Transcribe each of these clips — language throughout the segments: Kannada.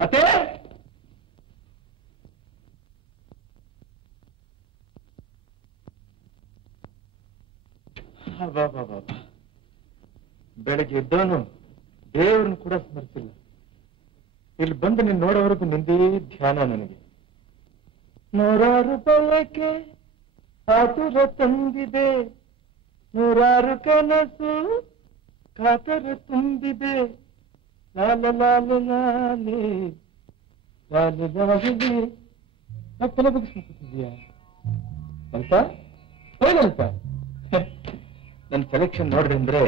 ಮತ್ತೆ ಬೆಳಗ್ಗೆ ಇದ್ದವನು ದೇವರನ್ನು ಕೂಡ ಸ್ಮರಿಸಿಲ್ಲ. ಇಲ್ಲಿ ಬಂದು ನೀನು ನೋಡೋವರೆಗೂ ನಿಂದೇ ಧ್ಯಾನ ನನಗೆ. ನೂರಾರು ಬಯಕೆ ಆತುರ ತಂದಿದೆ, ನೂರಾರು ಕನಸು ಕಾತರ ತುಂಬಿದೆ. ಲಾಲ ಲಾಲ ಲಾಲೆ ಲಾಲ ಲಾಲೆ ತಲೆ ಬಗ್ಗಿಸ್ಬಿಟ್ಟಿದ್ಯಾ ಅಂತ ಏನಂತ? ನನ್ನ ಸೆಲೆಕ್ಷನ್ ನೋಡ್ರಿ ಅಂದ್ರೆ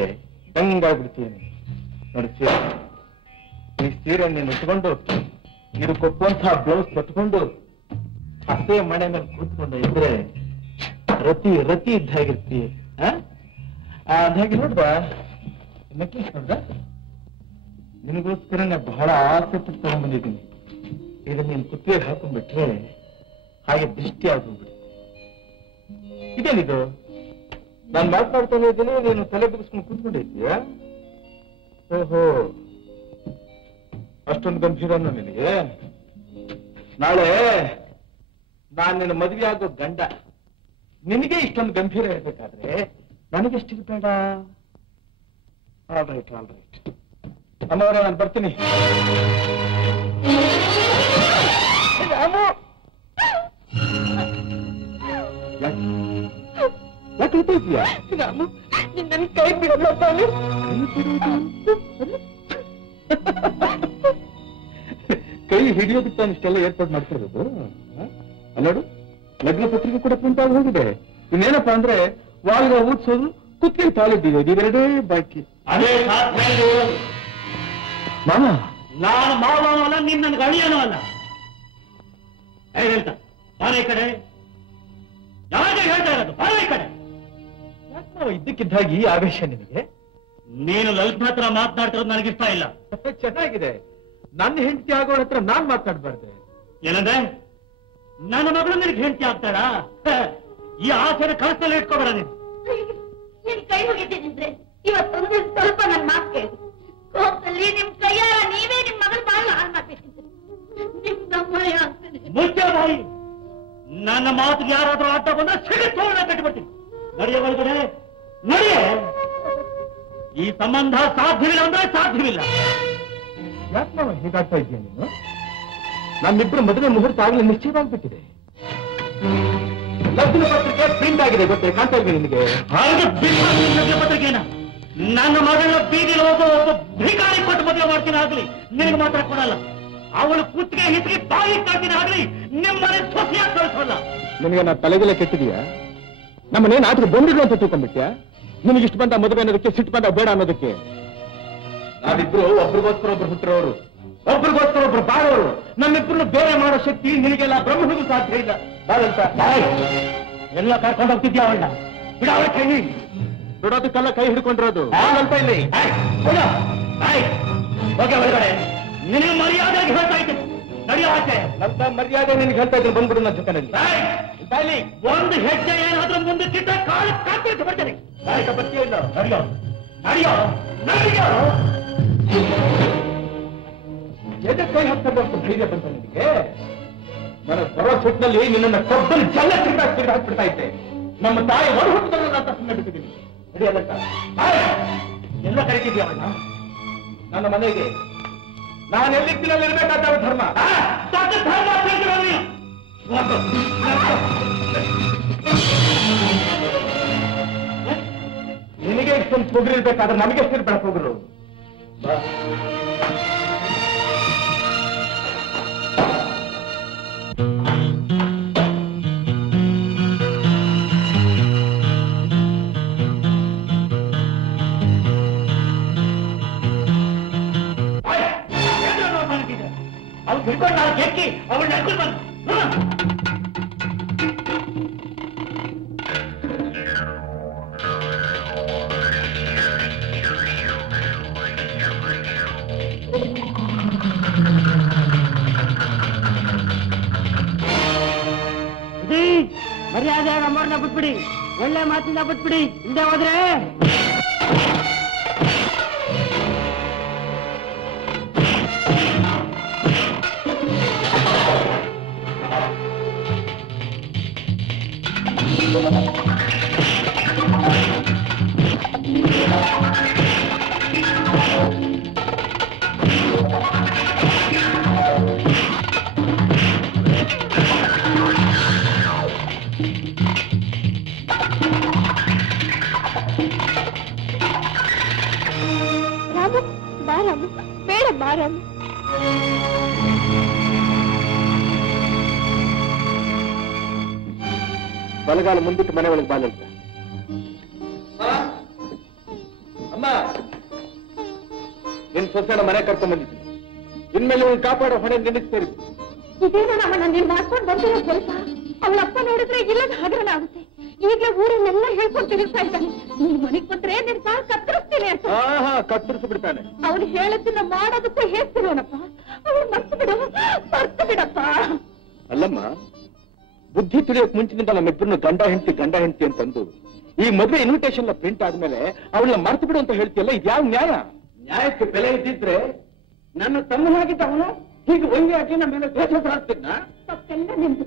ಬಂಗಾಗ್ಬಿಡ್ತೀನಿ ನೋಡಿ. ಈ ಸೀರೆ ನೀನು ಉಟ್ಕೊಂಡು ಇದು ಕೊಪ್ಪುವಂತಹ ಬ್ಲೌಸ್ ಕಟ್ಕೊಂಡು ಅದೇ ಮನೆ ಮೇಲೆ ಕೂತ್ಕೊಂಡು ಇದ್ರೆ ರತಿ ರತಿ ಇದ್ದಾಗಿರ್ತೀಯ. ಅದಾಗಿ ನೋಡ್ದ ನೆಕ್ಲೆಸ್ ನೋಡ್ದ, ನಿನಗೋಸ್ಕರ ನಾ ಬಹಳ ಆಸೆ ಪಟ್ಟು ತಗೊಂಡ್ಬಂದಿದ್ದೀನಿ. ಇದನ್ನ ನೀನು ಕುತ್ತಿಗೆ ಹಾಕೊಂಡ್ಬಿಟ್ರೆ ಹಾಗೆ ದೃಷ್ಟಿ ಆಗೋಗ್ಬಿಡುತ್ತೆ. ಇದೇನಿದು? ನಾನು ಮಾತನಾಡ್ತಾನೆ ಇದ್ದೀನಿ, ನೀನು ತಲೆ ಬಿಗಿಸ್ಕೊಂಡು ಕೂತ್ಕೊಂಡಿದ್ದೀಯ. ಓಹೋ, ಅಷ್ಟೊಂದು ಗಂಭೀರನು ನಿನಗೆ? ನಾಳೆ ನಾನು ನಿನ್ನ ಮದುವೆ ಆಗೋ ಗಂಡ, ನಿನಗೆ ಇಷ್ಟೊಂದು ಗಂಭೀರ ಇರ್ಬೇಕಾದ್ರೆ ನನಗೆಷ್ಟಿರ್ಬೇಡ. ಆಲ್ ರೈಟ್ ಆಲ್ ರೈಟ್ ಅಮ್ಮವರೇ, ನಾನು ಬರ್ತೀನಿ. ಯಾಕೆ ಇದೆಯಾ ರಾಮು? ನನ್ನ ಕೈ ಬಿಡಲ್ಲ. ಕೈ ಹಿಡಿಯೋದಕ್ಕೆ ತಾನು ಇಷ್ಟೆಲ್ಲ ಏರ್ಪಾಡು ಮಾಡ್ತಿರೋದು. ಅಲ್ಲೋಡು, ಲಗ್ನ ಪತ್ರಿಕೆ ಕೂಡ ಪ್ರಿಂಟ್ ಆಗಿ ಹೋಗಿದೆ. ಇನ್ನೇನಪ್ಪಾ ಅಂದ್ರೆ ವಾಲ್ಗ ಊದ್ಸೋದು, ಕುತ್ತಿಗೆ ತಾಳಿದ್ದೀವಿ, ಇವೆರಡೇ ಬಾಕಿ. ಅದೇ ಮಾಮ, ನಾನು ಮಾವನೂ ಅಲ್ಲ, ನೀನ್ ನನ್ಗೆ ಅಳಿಯನೂ ಅಲ್ಲ. ಹೇಳ್ತಾ ಬಾರ ಈ ಕಡೆ. ಯಾವಾಗ ಹೇಳ್ತಾ ಇರೋದು? ಬಾರ ಈ ಕಡೆ. ಇದ್ದಕ್ಕಿದ್ದಾಗಿ ಆವೇಶ ನಿನಗೆ? ನೀನು ಲಲಿತ್ ಹತ್ರ ಮಾತನಾಡ್ತಿರೋದು ನನಗಿಷ್ಟ ಇಲ್ಲ. ಚೆನ್ನಾಗಿದೆ, ನನ್ನ ಹೆಂಡತಿ ಆಗೋಳ ಹತ್ರ ನಾನ್ ಮಾತನಾಡ್ಬಾರ್ದೆ. ಏನಂದ್ರೆ ನನ್ನ ಮಗಳು ನಿನಗೆ ಹೆಂಡತಿ ಆಗ್ತಾಳ? ಈ ಆಸೆನ ಕಳಿಸಲು ಇಟ್ಕೋಬೇಡ ನೀನು. ನಿಮ್ ಕೈ ಮುಗಿತೀನಿ ಇವತ್ತೊಂದು ಸ್ವಲ್ಪ ನನ್ನ ಮಾತು ಕೇಳಿ. ಕೋಪದಲ್ಲಿ ನಿಮ್ ಕೈಯಾರ ನೀವೇ ನಿಮ್ ಮಗಳು ಬಾಳ ಹಾಳು ಮಾಡ್ಬೇಕಿತ್ತು. ನಿಮ್ ನಮ್ಮಯ್ಯ ಆಗ್ತದೆ. ಮುಖ್ಯ ಬಾಯಿ, ನನ್ನ ಮಾತಿಗೆ ಯಾರಾದ್ರೂ ಅಡ್ಡ ಬಂದ್ರೆ ಸಿಗುತ್ತೋಣ ಕಟ್ಟಿಬಿಡ್ತೀನಿ. ನಡೆಯ ಒಳಗಡೆ ನಡೆಯ. ಈ ಸಂಬಂಧ ಸಾಧ್ಯವಿಲ್ಲ ಅಂದ್ರೆ ಸಾಧ್ಯವಿಲ್ಲ. ಯಾಕೆ ನಾವು ಹೀಗಾಗ್ತಾ ಇದೆಯಾ ನೀನು? ನಮ್ಮಿಬ್ಬರು ಮದುವೆ ಮುಹೂರ್ತ ಆಗಲಿ ನಿಶ್ಚಯವಾಗ್ಬಿಟ್ಟಿದೆ. ಲಗ್ನ ಪತ್ರಿಕೆ ಪ್ರಿಂಟ್ ಆಗಿದೆ, ಗೊತ್ತೇ? ಕಾಣ್ತಾ ಇದ್ದೀನಿ ನಿನಗೆ. ಹಾಗೆ ಲಗ್ನ ಪತ್ರಿಕೆನ ನನ್ನ ಮಗಳ ಬೀದಿಲಿ ಹೋಗೋ ಒಬ್ಬ ಭಿಕಾರಿ ಕೊಟ್ಟು ಮದುವೆ ಮಾಡ್ತೀನಿ ಆಗ್ಲಿ ನಿನಗೆ ಮಾತ್ರ ಕೊಡಲ್ಲ. ಅವಳು ಕುತ್ತಿಗೆ ಹಿತ್ತಿಗೆ ಬಾಯಿ ಕಾಡ್ತೀನಿ ಆಗ್ಲಿ ನಿಮ್ಮನೆ ಸೊಸೆಯಾಗಿ ಕಳಿಸಲ್ಲ. ನಿನಗೆ ನಾ ತಲೆಗೆಲ್ಲ ಕೆಟ್ಟಿದೀಯಾ? ನಮ್ಮನೇನು ಆಟಕ್ಕೆ ಬಂದಿದ್ರು ಅಂತ ತಿಳ್ಕೊಂಡ್ಬಿಟ್ಯಾ? ನಿನಗೆ ಇಷ್ಟು ಬಂದ ಮದುವೆ ಅನ್ನೋದಕ್ಕೆ, ಸಿಟ್ಟು ಬಂದ ಬೇಡ ಅನ್ನೋದಕ್ಕೆ. ನಾವಿಬ್ರು ಒಬ್ರಿಗೋಸ್ಕರ ಒಬ್ರು ಹುಟ್ಟಿರೋರು, ಒಬ್ರಿಗೋಸ್ಕರ ಒಬ್ರು ಬಾಳೋರು. ನಮ್ಮಿಬ್ರು ಬೇರೆ ಮಾಡೋ ಶಕ್ತಿ ನಿನಗೆಲ್ಲ ಬ್ರಹ್ಮನಿಗೂ ಸಾಧ್ಯ ಇಲ್ಲ. ಬಾರಂತ ಎಲ್ಲ ಕರ್ಕೊಂಡು ಹೋಗ್ತಿದ್ಯಾ ಅವಳ? ಬಿಡಾವ ಕೈ. ಬಿಡೋದಕ್ಕೆಲ್ಲ ಕೈ ಹಿಡ್ಕೊಂಡಿರೋದು ಅಂತ ಇಲ್ಲಿ. ಹೋಗಿ ಒಳಗಡೆ. ನಿನಗೆ ಮರ್ಯಾದೆಯಾಗಿ ಹೇಳ್ತಾ ಇದ್ದೀನಿ, ನಡೆಯೋ ಆಚೆ. ನನ್ನ ಮರ್ಯಾದೆ ನಿನ್ಗೆ ಹೇಳ್ತಾ ಇದ್ದೀನಿ, ಬಂದ್ಬಿಡು ನನ್ನ ಜೊತೆನಲ್ಲಿ. ಒಂದು ಹೆಜ್ಜೆ ಏನಾದ್ರೂ ಮುಂದೆ ಕಿಟ್ಟ ಕಾಲು ಕಾಪಿಟ್ಟು ಬಿಡ್ತೇನೆ. ಬರ್ತೀಯ ಇಲ್ಲ? ನಡೆಯೋ ನಡೆಯೋ ನಡೆಯೋ. ಎದೆ ಕೈ ಹಾಕ್ತಕ್ಕಂಥ ಧೈರ್ಯ ಬಂತ ನಿನಗೆ? ನನ್ನ ಬರೋ ಸುಟ್ಟಿನಲ್ಲಿ ನಿನ್ನನ್ನು ಕೊಬ್ಬಲ್ಲಿ ಜಲ್ಲ ಹಾಕ್ಬಿಡ್ತಾ ಇದ್ದೆ. ನಮ್ಮ ತಾಯಿ ಹೊರ ಹುಟ್ಟದಲ್ಲ ಅಂತ ಸುಮ್ಮನೆ ಬಿಟ್ಟಿದ್ದೀನಿ. ನಡೆಯಲ್ಲಂತ ಎಲ್ಲ ಕರೀತಿದ್ಯಾ ಅವನ್ನ? ನನ್ನ ಮನೆಗೆ ನಾನು ಎಲ್ಲಿರ್ತೀನಲ್ಲಿ ಇರ್ಬೇಕಾದ ಧರ್ಮ. ನಿನಗೆ ಇಷ್ಟೊಂದು ಪೊಗರು ಇರ್ಬೇಕಾದ್ರೆ ನಮಗೆ ಎಷ್ಟಿರ್ಬೇಡ ಪೊಗರು. ಅವ್ರು ಹಿಡ್ಕೊಂಡು ನಾವು ಕೆಕ್ಕಿ ಅವಳು ನಡ್ಕೊಂಡು ಬಂದು ಮರ್ಯಾದೆಯಾಗ ಅಮ್ಮವ್ರನ್ನ ಬಿಟ್ಬಿಡಿ, ಒಳ್ಳೆ ಮಾತಿಂದ ಬಿಟ್ಬಿಡಿ. ಹಿಂದೆ ಹೋದ್ರೆ ಬೇಡ ಬಾರಮ್ಮ. ಬಲಗಾಲ ಮುಂದಿಟ್ಟು ಮನೆ ಒಳಗೆ ಬಾಲಂತ. ಅಮ್ಮ, ನಿನ್ ಸೊಸೆನ ಮನೆ ಕರ್ಕೊಂಡ್ ಬಂದಿದ್ದೀನಿ. ಇನ್ಮೇಲೆ ಒಂದು ಕಾಪಾಡೋ ಹೊಣೆ ನಿಲ್ಲಿಸ್ತಾ ಇದೇನೋ ನಮ್ಮನ್ನ ನೀನ್ ಮಾಡ್ಕೊಂಡು ಬಂದಿರೋ ಕೆಲಸ. ಅವಳಪ್ಪ ನೋಡಿದ್ರೆ ಇಲ್ಲದ ಹಗರಣ ಆಗುತ್ತೆ. ಈಗಲೇ ಊರನ್ನೆಲ್ಲ ಹೇಳ್ಕೊಂಡು ತಿರುಗ್ತಾ ಇದ್ದಾನೆ. ನೀನ್ ಮನೆಗ್ ಬಂದ್ರೆ ನಿನ್ ಕಾಲ್ ಕತ್ತರಿಸ್ತೀನಿ ಅಂತ. ಕತ್ತರಿಸಿ ಬಿಡ್ತಾನೆ. ಅವ್ನು ಹೇಳದನ್ನ ಮಾಡೋದಕ್ಕೂ ಹೇಳ್ತಿರೋನಪ್ಪ. ಅವ್ರು ಮರ್ತು ಬಿಡಪ್ಪ. ಅಲ್ಲಮ್ಮ, ಬುದ್ಧಿ ತಿಳಿಯೋಕ್ ಮುಂಚಿನಿಂದ ನಮ್ಮಿಬ್ಬರನ್ನು ಗಂಡ ಹೆಂಡತಿ ಅಂತಂದು ಈ ಮದುವೆ ಇನ್ವಿಟೇಷನ್ ಪ್ರಿಂಟ್ ಆದ್ಮೇಲೆ ಅವಳನ್ನ ಮರ್ತು ಬಿಡು ಅಂತ ಹೇಳ್ತೀಯಲ್ಲ, ಇದ್ಯಾವ ನ್ಯಾಯ? ನ್ಯಾಯಕ್ಕೆ ಬೆಲೆ ಇದ್ದಿದ್ರೆ ನನ್ನ ತಮ್ಮನಾಗಿದ್ದವನು ಹೀಗೆ ಒಂದೇ ಹಾಕಿ ನಮ್ಮ ಮೇಲೆ ದ್ವೇಷ ಆಗ್ತಿದ್ನ? ತಪ್ಪೆಲ್ಲ ನಿಂತು.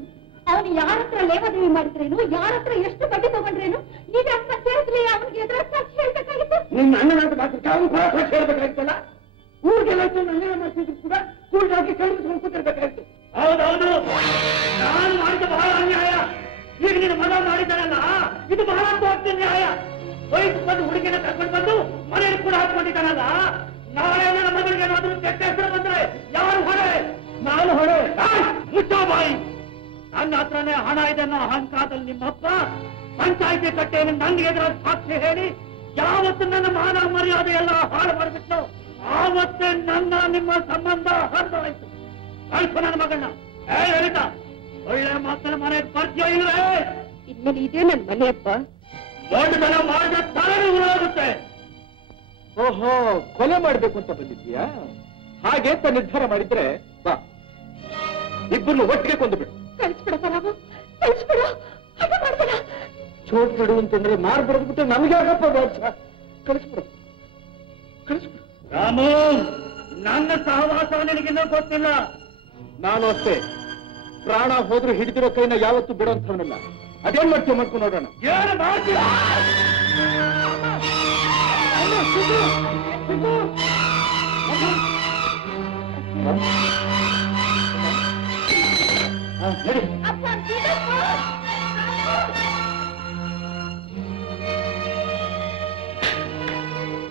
ಅವನು ಯಾರ ಹತ್ರ ಲೇವಾದೇವಿ ಮಾಡಿದ್ರೇನು, ಯಾರ ಹತ್ರ ಎಷ್ಟು ಬಡ್ಡಿ ತಗೊಂಡ್ರೇನು, ನೀವೇ ಅಪ್ಪ ಸೇರಿಸ್ಲಿ. ಅವನಿಗೆ ಎದುರ ಸಾಕ್ಷಿ ಹೇಳ್ಬೇಕಾಗಿತ್ತು. ನಿನ್ನ ಅಣ್ಣನಾದ ಮಾತ್ರ ಸಾಕ್ಷಿ ಹೇಳ್ಬೇಕಾಗಿತ್ತಲ್ಲ. ಊರಿಗೆಲ್ಲ ಅನ್ಯಾಯ ಮಾಡ್ತಿದ್ರು ಕೂಡ ಕೂಡಾಗಿ ಕಳಿಸ್ಕೊಂಡು ಕೂತಿರ್ಬೇಕಾಗಿತ್ತು. ಹೌದೌದು, ನಾನು ಮಾಡಿದ ಬಹಳ ಅನ್ಯಾಯ. ಈಗ ನಿನ್ನ ಮಗ ಮಾಡಿದ್ದಾನಲ್ಲ, ಇದು ಬಹಳ ದೊಡ್ಡ ನ್ಯಾಯ. ವಯಸ್ಸು ಬಂದು ಹುಡುಗಿನ ಕರ್ಕೊಂಡು ಬಂದು ಮನೆಯಲ್ಲಿ ಕೂಡ ಹಾಕೊಂಡಿದ್ದಾನಲ್ಲ. ನಾಳೆ ನನ್ನ ಮಗಳಿಗೆ ಏನಾದ್ರೂ ಕೆಟ್ಟ ಹೆಸರು ಬಂದ್ರೆ ಯಾರು ಹೊರೆ? ನಾನು ಹೊರೆ. ಮುಚ್ಚೋ ಬಾಯಿ. ನನ್ನ ಹತ್ರನೇ ಹಣ ಇದೆ ಅನ್ನೋ ಅಹಂಕಾರದಲ್ಲಿ ನಿಮ್ಮಪ್ಪ ಪಂಚಾಯಿತಿ ಕಟ್ಟೆಯನ್ನು ನನ್ನ ಎದುರ ಸಾಕ್ಷಿ ಹೇಳಿ ಯಾವತ್ತು ನನ್ನ ಮಾನ ಮರ್ಯಾದೆ ಎಲ್ಲ ಹಾಳು ಮಾಡಿಬಿಟ್ಟು ಆವತ್ತೇ ನನ್ನ ನಿಮ್ಮ ಸಂಬಂಧ ಹರಿದೋಯ್ತು. ಕಳ್ಸು ನನ್ನ ಮಗನ್ನ. ಹೇಳಿದ ಒಳ್ಳೆ ಮಾತನ್ನ ಮನೆಗೆ ಪರಿಚಯ ಇದ್ರೆ ಇನ್ಮೇಲೆ ಇದೇ ನನ್ನ ಮನೆಯಪ್ಪ. ದೊಡ್ಡದನ ಮಾಡಿದ ತಲೆ ಉರಾಗುತ್ತೆ. ಓಹೋ, ಕೊಲೆ ಮಾಡ್ಬೇಕು ಅಂತ ಬಂದಿದ್ದೀಯಾ? ಹಾಗೆ ಅಂತ ನಿರ್ಧಾರ ಮಾಡಿದ್ರೆ ಬಾ, ಇಬ್ಬರನ್ನು ಒಟ್ಟಿಗೆ ಕೊಂದುಬಿಡು. ಕಳಿಸ್ಬಿಡಪ್ಪ ನಾವು, ಕಳಿಸ್ಬಿಡ. ಹಠ ಮಾಡ್ಬೇಡ. ಚೋಟ್ ಬಿಡು ಅಂತಂದ್ರೆ ಮಾರ್ಬಿಡ್ಬಿಟ್ಟು ನಮಗೆ ಆಗಪ್ಪ ದೋಷ. ಕಳಿಸ್ಬಿಡು. ರಾಮು, ನನ್ನ ಸಹವಾಸ ನಿನಗಿನ್ನೂ ಗೊತ್ತಿಲ್ಲ. ನಾನು ಅಷ್ಟೇ, ಪ್ರಾಣ ಹೋದ್ರೂ ಹಿಡಿದಿರೋ ಕೈನ ಯಾವತ್ತೂ ಬಿಡೋಂಥವನಲ್ಲ. ಅದೇನ್ ಮಾಡ್ತೀವಿ ಮಾಡ್ಕೊಂಡು ನೋಡೋಣ. ಏನು ಮಾಡ್ತೀಯ?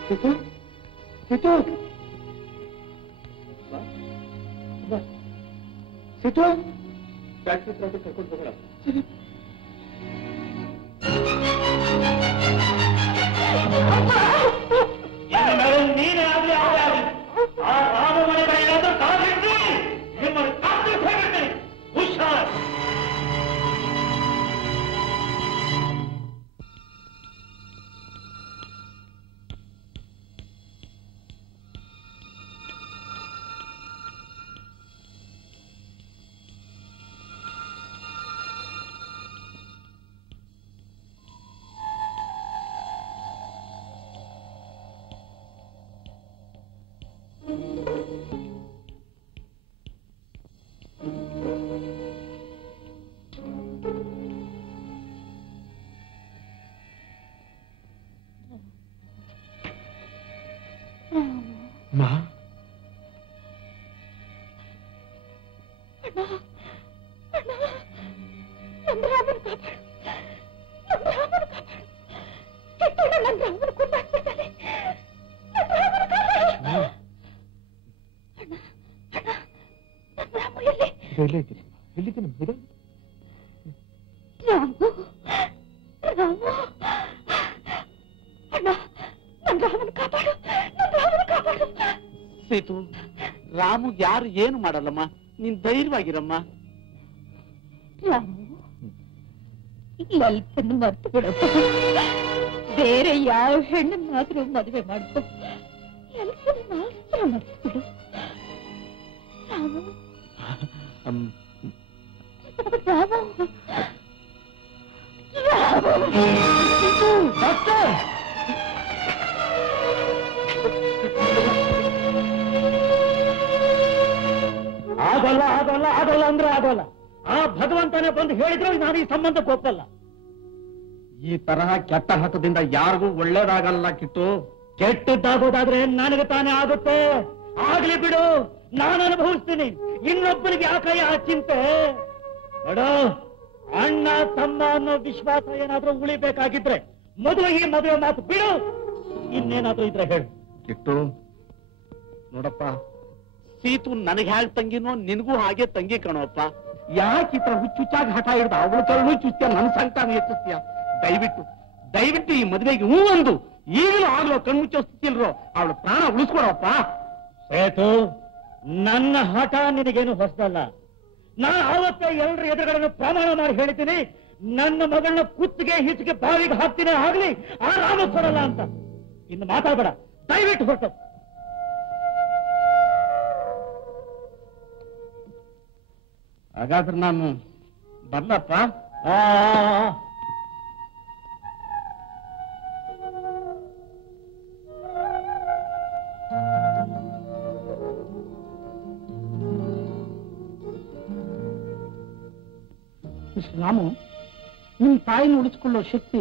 ಸಿತು, ಸಿತು, ಸಿತು, ಟ್ಯಾಕ್ಸಿ ಟ್ರಾಫಿಕ್ ಕರ್ಕೊಂಡು ಹೋಗೋಣ. ನೀನೇ ಆಗಲಿ ಅವರೇ ಆಗಲಿ ಆ ರಾಮ ಮನೆಯ ಏನಾದ್ರೂ ಕಾದಿಟ್ಟು ನಿಮ್ಮನ್ನು ಕಾದು ಹೋಗಿರ್ತೀನಿ. ಹುಷಾರ್. ಮಾ, ಸೀತು, ರಾಮು ಯಾರು ಏನು ಮಾಡಲ್ಲಮ್ಮ. ನೀನ್ ಧೈರ್ಯವಾಗಿರಮ್ಮ. ರಾಮು, ಲಲಿತನ್ನು ಮರ್ತು ಬಿಡಪ್ಪ. ಬೇರೆ ಯಾವ ಹೆಣ್ಣನ್ನಾದ್ರೂ ಮದುವೆ ಮಾಡ್ಕೊ. ಲಲಿತನ್ನು ಮಾತ್ರ ಮರ್ತು ಬಿಡು. ರಾಮು, ರಾಮು, ಡಾಕ್ಟರ್ ಆಗೋಲ್ಲ ಆಗೋಲ್ಲ ಆಗೋಲ್ಲ ಅಂದ್ರೆ ಆಗೋಲ್ಲ. ಆ ಭಗವಂತನೇ ಬಂದು ಹೇಳಿದ್ರು ನಾನು ಈ ಸಂಬಂಧಕ್ಕೆ ಒಪ್ಪಲ್ಲ. ಈ ತರಹ ಕೆಟ್ಟ ಹಠದಿಂದ ಯಾರಿಗೂ ಒಳ್ಳೇದಾಗಲ್ಲ ಕಿಟ್ಟು. ಕೆಟ್ಟದ್ದಾಗೋದಾದ್ರೆ ನನಗೆ ತಾನೇ ಆಗುತ್ತೆ. ಆಗ್ಲಿ ಬಿಡು, ನಾನು ಅನುಭವಿಸ್ತೀನಿ. ಇನ್ನೊಬ್ಬರಿಗೆ ಯಾಕಯ್ಯ ಆ ಚಿಂತೆ? ನೋಡು, ಅಣ್ಣ ತಮ್ಮ ಅನ್ನೋ ವಿಶ್ವಾಸ ಏನಾದ್ರೂ ಉಳಿಬೇಕಾಗಿದ್ರೆ ಮೊದಲು ಈ ಮದುವೆ ಮಾತು ಬಿಡು. ಇನ್ನೇನಾದ್ರೂ ಇದ್ರೆ ಹೇಳು. ಕಿಟ್ಟು ನೋಡಪ್ಪ, ಸೀತು ನನಗೆ ಹೇಗೆ ತಂಗಿನೋ ನಿನಗೂ ಹಾಗೆ ತಂಗಿ ಕಣೋಪ್ಪ. ಯಾಕೆ ಈ ತರ ಹುಚ್ಚುಚ್ಚಾಗಿ ಹಠ ಹಿಡ್ದ ಅವಳು ಕರುಳು ಚುಚ್ಚಿಯ ನನ್ನ ಸಂಕಟ ಹೆಚ್ಚಿಸ್ತೀಯ? ದಯವಿಟ್ಟು ಈ ಮದುವೆಗೆ ಹೂ ಒಂದು ಈಗಲೂ ಆಗ್ಲೋ ಕಣ್ಮುಚ್ಚೋ ಸ್ಥಿತಿ ಇಲ್ರೋ ಅವಳು ಪ್ರಾಣ ಉಳಿಸ್ಕೊಡಪ್ಪ. ಸೇತು, ನನ್ನ ಹಠ ನಿನಗೇನು ಹೊಸದಲ್ಲ. ನಾನು ಆವತ್ತೇ ಎಲ್ಲರ ಎದುರುಗಳನ್ನು ಪ್ರಮಾಣ ಮಾಡಿ ಹೇಳಿದ್ದೀನಿ, ನನ್ನ ಮಗಳನ್ನ ಕುತ್ತಿಗೆ ಹಿಚ್ಚಿಗೆ ಬಾವಿಗೆ ಹಾಕ್ತೀನಿ, ಆಗ್ಲಿ ಆರಾಮ ಕೊಡಲ್ಲ ಅಂತ. ಇನ್ನು ಮಾತಾಡಬೇಡ, ದಯವಿಟ್ಟು ಹೊರಟು. ಹಾಗಾದ್ರೆ ನಾನು ಬರ್ಲಪ್ಪ. ರಾಮು, ನಿಮ್ ತಾಯಿನ ಉಳಿಸ್ಕೊಳ್ಳೋ ಶಕ್ತಿ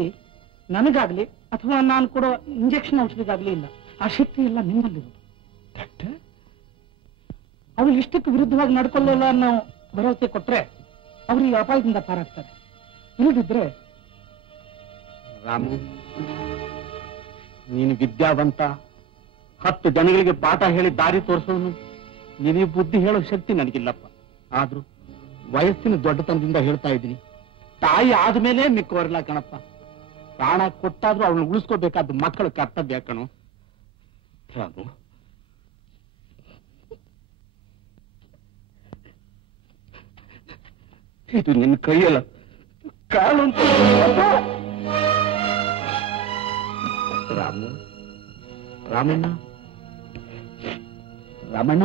ನನಗಾಗ್ಲಿ ಅಥವಾ ನಾನು ಕೊಡೋ ಇಂಜೆಕ್ಷನ್ ಔಷಧಿಗಾಗ್ಲಿ ಇಲ್ಲ. ಆ ಶಕ್ತಿ ಎಲ್ಲ ನಿಮ್ಮಲ್ಲಿರೋದು. ಅವಳು ಇಷ್ಟಕ್ಕೆ ವಿರುದ್ಧವಾಗಿ ನಡ್ಕೊಳ್ಳಲ್ಲ ಅನ್ನೋ ಭರವಸೆ ಕೊಟ್ರೆ ಅವ್ರಿಗೆ ಅಪಾಯದಿಂದ ಪಾರಾಗ್ತಾರೆ. ಇಲ್ಲದಿದ್ರೆ ರಾಮು, ನೀನು ವಿದ್ಯಾವಂತ, 10 ಜನಗಳಿಗೆ ಪಾಠ ಹೇಳಿ ದಾರಿ ತೋರಿಸೋನು. ನಿನಗೆ ಬುದ್ಧಿ ಹೇಳೋ ಶಕ್ತಿ ನನಗಿಲ್ಲಪ್ಪ. ಆದ್ರೂ ವಯಸ್ಸಿನ ದೊಡ್ಡತನದಿಂದ ಹೇಳ್ತಾ ಇದ್ದೀನಿ, ತಾಯಿ ಆದ್ಮೇಲೆ ಮಿಕ್ಕವರಿಲ್ಲ ಕಣಪ್ಪ. ಪ್ರಾಣ ಕೊಟ್ಟಾದ್ರೂ ಅವಳನ್ನ ಉಳಿಸ್ಕೋಬೇಕಾದ ಮಕ್ಕಳ ಕರ್ತವ್ಯ ಕಣು. ರಾಮು, ಇದು ನಿನ್ನ ಕೈಯಲ್ಲ, ಕಾಲು ಅಂತ. ರಾಮು, ರಾಮಣ್ಣ, ರಾಮಣ್ಣ,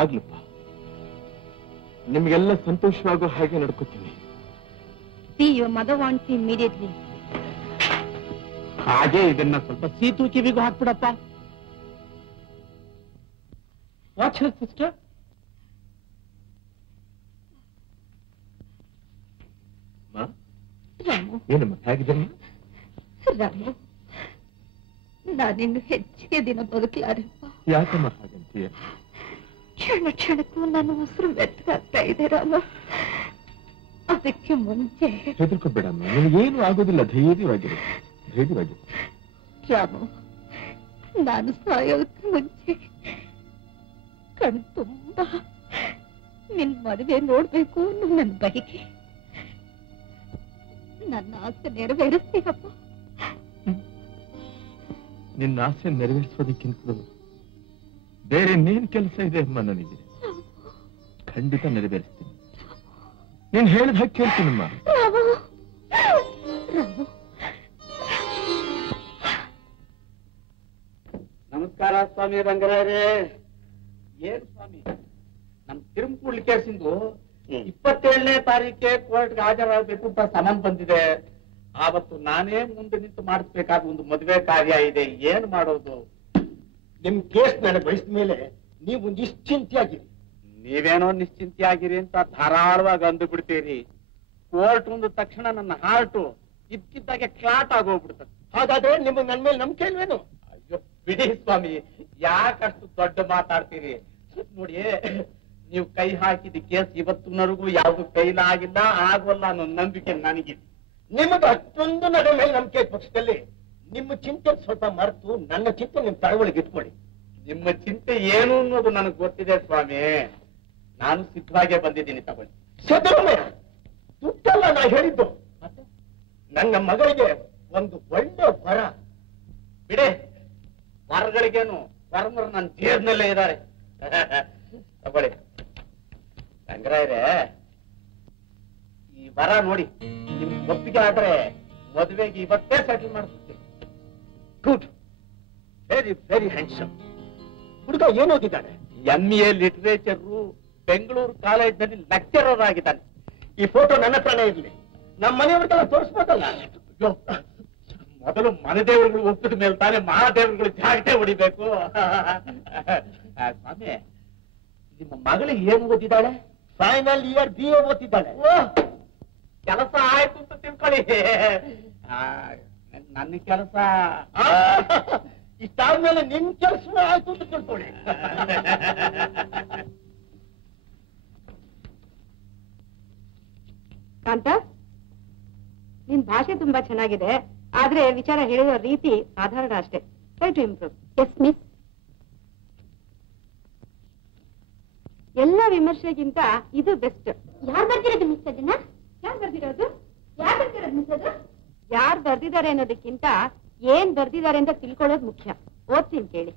ಆಗ್ಲಪ್ಪ, ನಿಮ್ಗೆಲ್ಲ ಸಂತೋಷವಾಗೋ ಹಾಗೆ ನಡ್ಕೋತೀನಿ. See your mother wants you immediately. ಹಾಗೆ ಇದನ್ನ ಸ್ವಲ್ಪ ಸೀತು ಕಿವಿಗೂ ಹಾಕ್ಬಿಡಪ್ಪ. Watch her sister. ರಾಮು, ಏನಮ್ಮ ಹೇಗಿದ್ದಮ್ಮ? ರಾಮು, ನಾನಿನ್ನು ಹೆಚ್ಚಿಗೆ ದಿನ ಬದುಕಲಾರಪ್ಪ. ಯಾಕಮ್ಮ ಹಾಗಂತೀಯ? ಕ್ಷಣ ಕ್ಷಣಕ್ಕೂ ನನ್ನ ಉಸಿರು ವ್ಯರ್ಥಾಗ್ತಾ ಇದೆ ರಾಮ. ಅದಕ್ಕೆ ಮುಂಚೆ ಹೆದರ್ಕೋಬೇಡಮ್ಮ, ನಿನಗೇನು ಆಗೋದಿಲ್ಲ. ಧೈರ್ಯವಾಗಿರು. ರಾಮು, ನಾನು ಸಾಯೋದಕ್ಕೆ ಮುಂಚೆ ಕಣ್ ತುಂಬಾ ನಿನ್ ಮದುವೆ ನೋಡ್ಬೇಕು ಅನ್ನೋ ನನ್ನ ಬಯಕೆ. ನನ್ನ ಆಸೆ ನೆರವೇರಿಸ್ತೀಯಪ್ಪ. ನಿನ್ನ ಆಸೆ ನೆರವೇರಿಸೋದಕ್ಕಿಂತ ಬೇರೆ ಇನ್ನೇನ್ ಕೆಲಸ ಇದೆ ಅಮ್ಮ ನನಗೆ. ಖಂಡಿತ ನೆರವೇರಿಸ್ತೀನಿ. ನೀನ್ ಹೇಳಿದ ಹಾಗೆ ಕೇಳ್ತೀನಮ್ಮ. ರಾಮು, ರಾಮು, ನಮಸ್ಕಾರ ಸ್ವಾಮಿ ರಂಗರಾಯರೇ. ಏನ್ ಸ್ವಾಮಿ, ನಮ್ ತಿರುಮಕೂಡ್ಲಿ ಕೇಸಿಂದು 27ನೇ ತಾರೀಕೆ ಕೋರ್ಟ್ಗೆ ಹಾಜರಾಗಬೇಕು ಅಂತ ಸಮನ್ ಬಂದಿದೆ. ಆವತ್ತು ನಾನೇ ಮುಂದೆ ನಿಂತು ಮಾಡಿಸ್ಬೇಕಾದ ಒಂದು ಮದುವೆ ಕಾರ್ಯ ಇದೆ. ಏನ್ ಮಾಡೋದು? ನಿಮ್ ಕೇಸ್ ನನಗೆ ವಹಿಸಿದ ಮೇಲೆ ನೀವು ನಿಶ್ಚಿಂತೆಯಾಗಿರಿ. ನೀವೇನೋ ನಿಶ್ಚಿಂತೆಯಾಗಿರಿ ಅಂತ ಧಾರಾಳವಾಗಿ ಅಂದು ಬಿಡ್ತೀರಿ. ಕೋರ್ಟ್ ಒಂದು ತಕ್ಷಣ ನನ್ನ ಹಾರ್ಟು ಇದ್ಕಿದ್ದಾಗೆ ಕ್ಲಾಟ್ ಆಗೋಗ್ಬಿಡ್ತದೆ. ಹಾಗಾದ್ರೆ ನಿಮಗೆ ನನ್ನ ಮೇಲೆ ನಂಬಿಕೆ ಇಲ್ವೇನು? ಅಯ್ಯೋ ಬಿಡಿ ಸ್ವಾಮಿ, ಯಾಕಷ್ಟು ದೊಡ್ಡ ಮಾತಾಡ್ತೀರಿ? ನೋಡಿ, ನೀವು ಕೈ ಹಾಕಿದ ಕೇಸ್ ಇವತ್ತಿನವರೆಗೂ ಯಾವ್ದು ಕೈಲಾಗಿಲ್ಲ, ಆಗೋಲ್ಲ ಅನ್ನೋ ನಂಬಿಕೆ ನನಗಿದೆ. ನಿಮಗೆ ಅಷ್ಟೊಂದು ನನ್ನ ಮೇಲೆ ನಂಬಿಕೆ ಪಕ್ಷದಲ್ಲಿ ನಿಮ್ಮ ಚಿಂತೆ ಸ್ವಲ್ಪ ಮರೆತು ನನ್ನ ಚಿಂತೆ ನಿಮ್ ತಳವಳಿಗೆ ಇಟ್ಕೊಳ್ಳಿ. ನಿಮ್ಮ ಚಿಂತೆ ಏನು ಅನ್ನೋದು ನನಗೆ ಗೊತ್ತಿದೆ ಸ್ವಾಮಿ. ನಾನು ಸಿದ್ಧವಾಗೇ ಬಂದಿದ್ದೀನಿ, ತಗೊಳ್ಳಿ. ಸಿದ್ದರಾಮಯ್ಯ, ದುಡ್ಡಲ್ಲ ನಾ ಹೇಳಿದ್ದು. ನನ್ನ ಮಗಳಿಗೆ ಒಂದು ಒಳ್ಳೆ ವರ. ಬಿಡೆ, ವರಗಳಿಗೇನು, ವರಮರು ನನ್ನ ಜೇಬ್ನಲ್ಲೇ ಇದ್ದಾರೆ. ತಗೊಳ್ಳಿ ರಂಗರಾಯರೇ, ಈ ವರ ನೋಡಿ, ನಿಮ್ ಒಪ್ಪಿಗೆ ಆದ್ರೆ ಮದುವೆಗೆ ಇವತ್ತೇ ಸೆಟಲ್ ಮಾಡಿಸ್ತೀನಿ. Good, very very handsome. ಹುಡುಗ ಏನ್ ಓದಿದ್ದಾನೆ? MA ಲಿಟರೇಚರು ಬೆಂಗಳೂರು ಕಾಲೇಜಿನಲ್ಲಿ ಲೆಕ್ಚರರ್ ಆಗಿದ್ದಾನೆ. ಈ ಫೋಟೋ ನನ್ನ ಹತ್ರನೇ ಇರ್ಲಿ, ನಮ್ಮ ಮನೆಯವ್ರಿಗೆಲ್ಲ ತೋರಿಸ್ಬೋದಲ್ಲ. ಮೊದಲು ಮನೆ ದೇವರುಗಳು ಒಪ್ಪಿದ ಮೇಲೆ ತಾನೇ ಮಹಾದೇವರುಗಳು ಜಾಗಟೆ ಹೊಡಿಬೇಕು. ಸ್ವಾಮಿ, ನಿಮ್ಮ ಮಗಳಿಗೆ ಏನು ಓದಿದ್ದಾಳೆ? ಫೈನಲ್ ಇಯರ್ BA ಓದಿದ್ದಾಳೆ. ಕೆಲಸ ಆಯ್ತು ಅಂತ ತಿಳ್ಕೊಳ್ಳಿ. ನನ್ನ ಕೆಲಸ ಇಷ್ಟಾದ್ಮೇಲೆ ನಿನ್ ಕೆಲಸ ಆಯ್ತು ಅಂತ ತಿಳ್ಕೊಳ್ಳಿ. ಕಾಂತ, ನಿನ್ ಭಾಷೆ ತುಂಬಾ ಚೆನ್ನಾಗಿದೆ, ಆದ್ರೆ ವಿಚಾರ ಹೇಳುವ ರೀತಿ ಸಾಧಾರಣ ಅಷ್ಟೇ. Try to improve. Yes miss. ಎಲ್ಲ ವಿಮರ್ಶೆಗಿಂತ ಇದು ಬೆಸ್ಟ್. ಯಾರು ಬರ್ದಿರೋದು ಮಿಸ್ ಅದನ್ನ? ಯಾರು ಬರ್ದಿರೋದು? ಯಾರು ಬರ್ದಿರೋದು ಮಿಸ್ ಅದು? ಯಾರು ಬರ್ದಿದ್ದಾರೆ ಅನ್ನೋದಕ್ಕಿಂತ ಏನ್ ಬರ್ದಿದ್ದಾರೆ ಅಂತ ತಿಳ್ಕೊಳ್ಳೋದು ಮುಖ್ಯ. ಓದ್ತೀನಿ ಕೇಳಿ.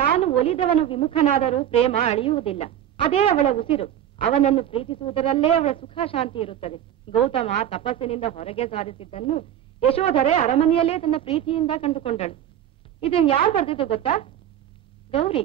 ತಾನು ಒಲಿದವನು ವಿಮುಖನಾದರೂ ಪ್ರೇಮ ಅಳಿಯುವುದಿಲ್ಲ, ಅದೇ ಅವಳ ಉಸಿರು. ಅವನನ್ನು ಪ್ರೀತಿಸುವುದರಲ್ಲೇ ಅವಳ ಸುಖ ಶಾಂತಿ ಇರುತ್ತದೆ. ಗೌತಮ ತಪಸ್ಸಿನಿಂದ ಹೊರಗೆ ಸಾಧಿಸಿದ್ದನ್ನು ಯಶೋಧರೆ ಅರಮನೆಯಲ್ಲೇ ತನ್ನ ಪ್ರೀತಿಯಿಂದ ಕಂಡುಕೊಂಡಳು. ಇದನ್ನು ಯಾರು ಬರ್ದಿದ್ದು ಗೊತ್ತಾ? ಗೌರಿ.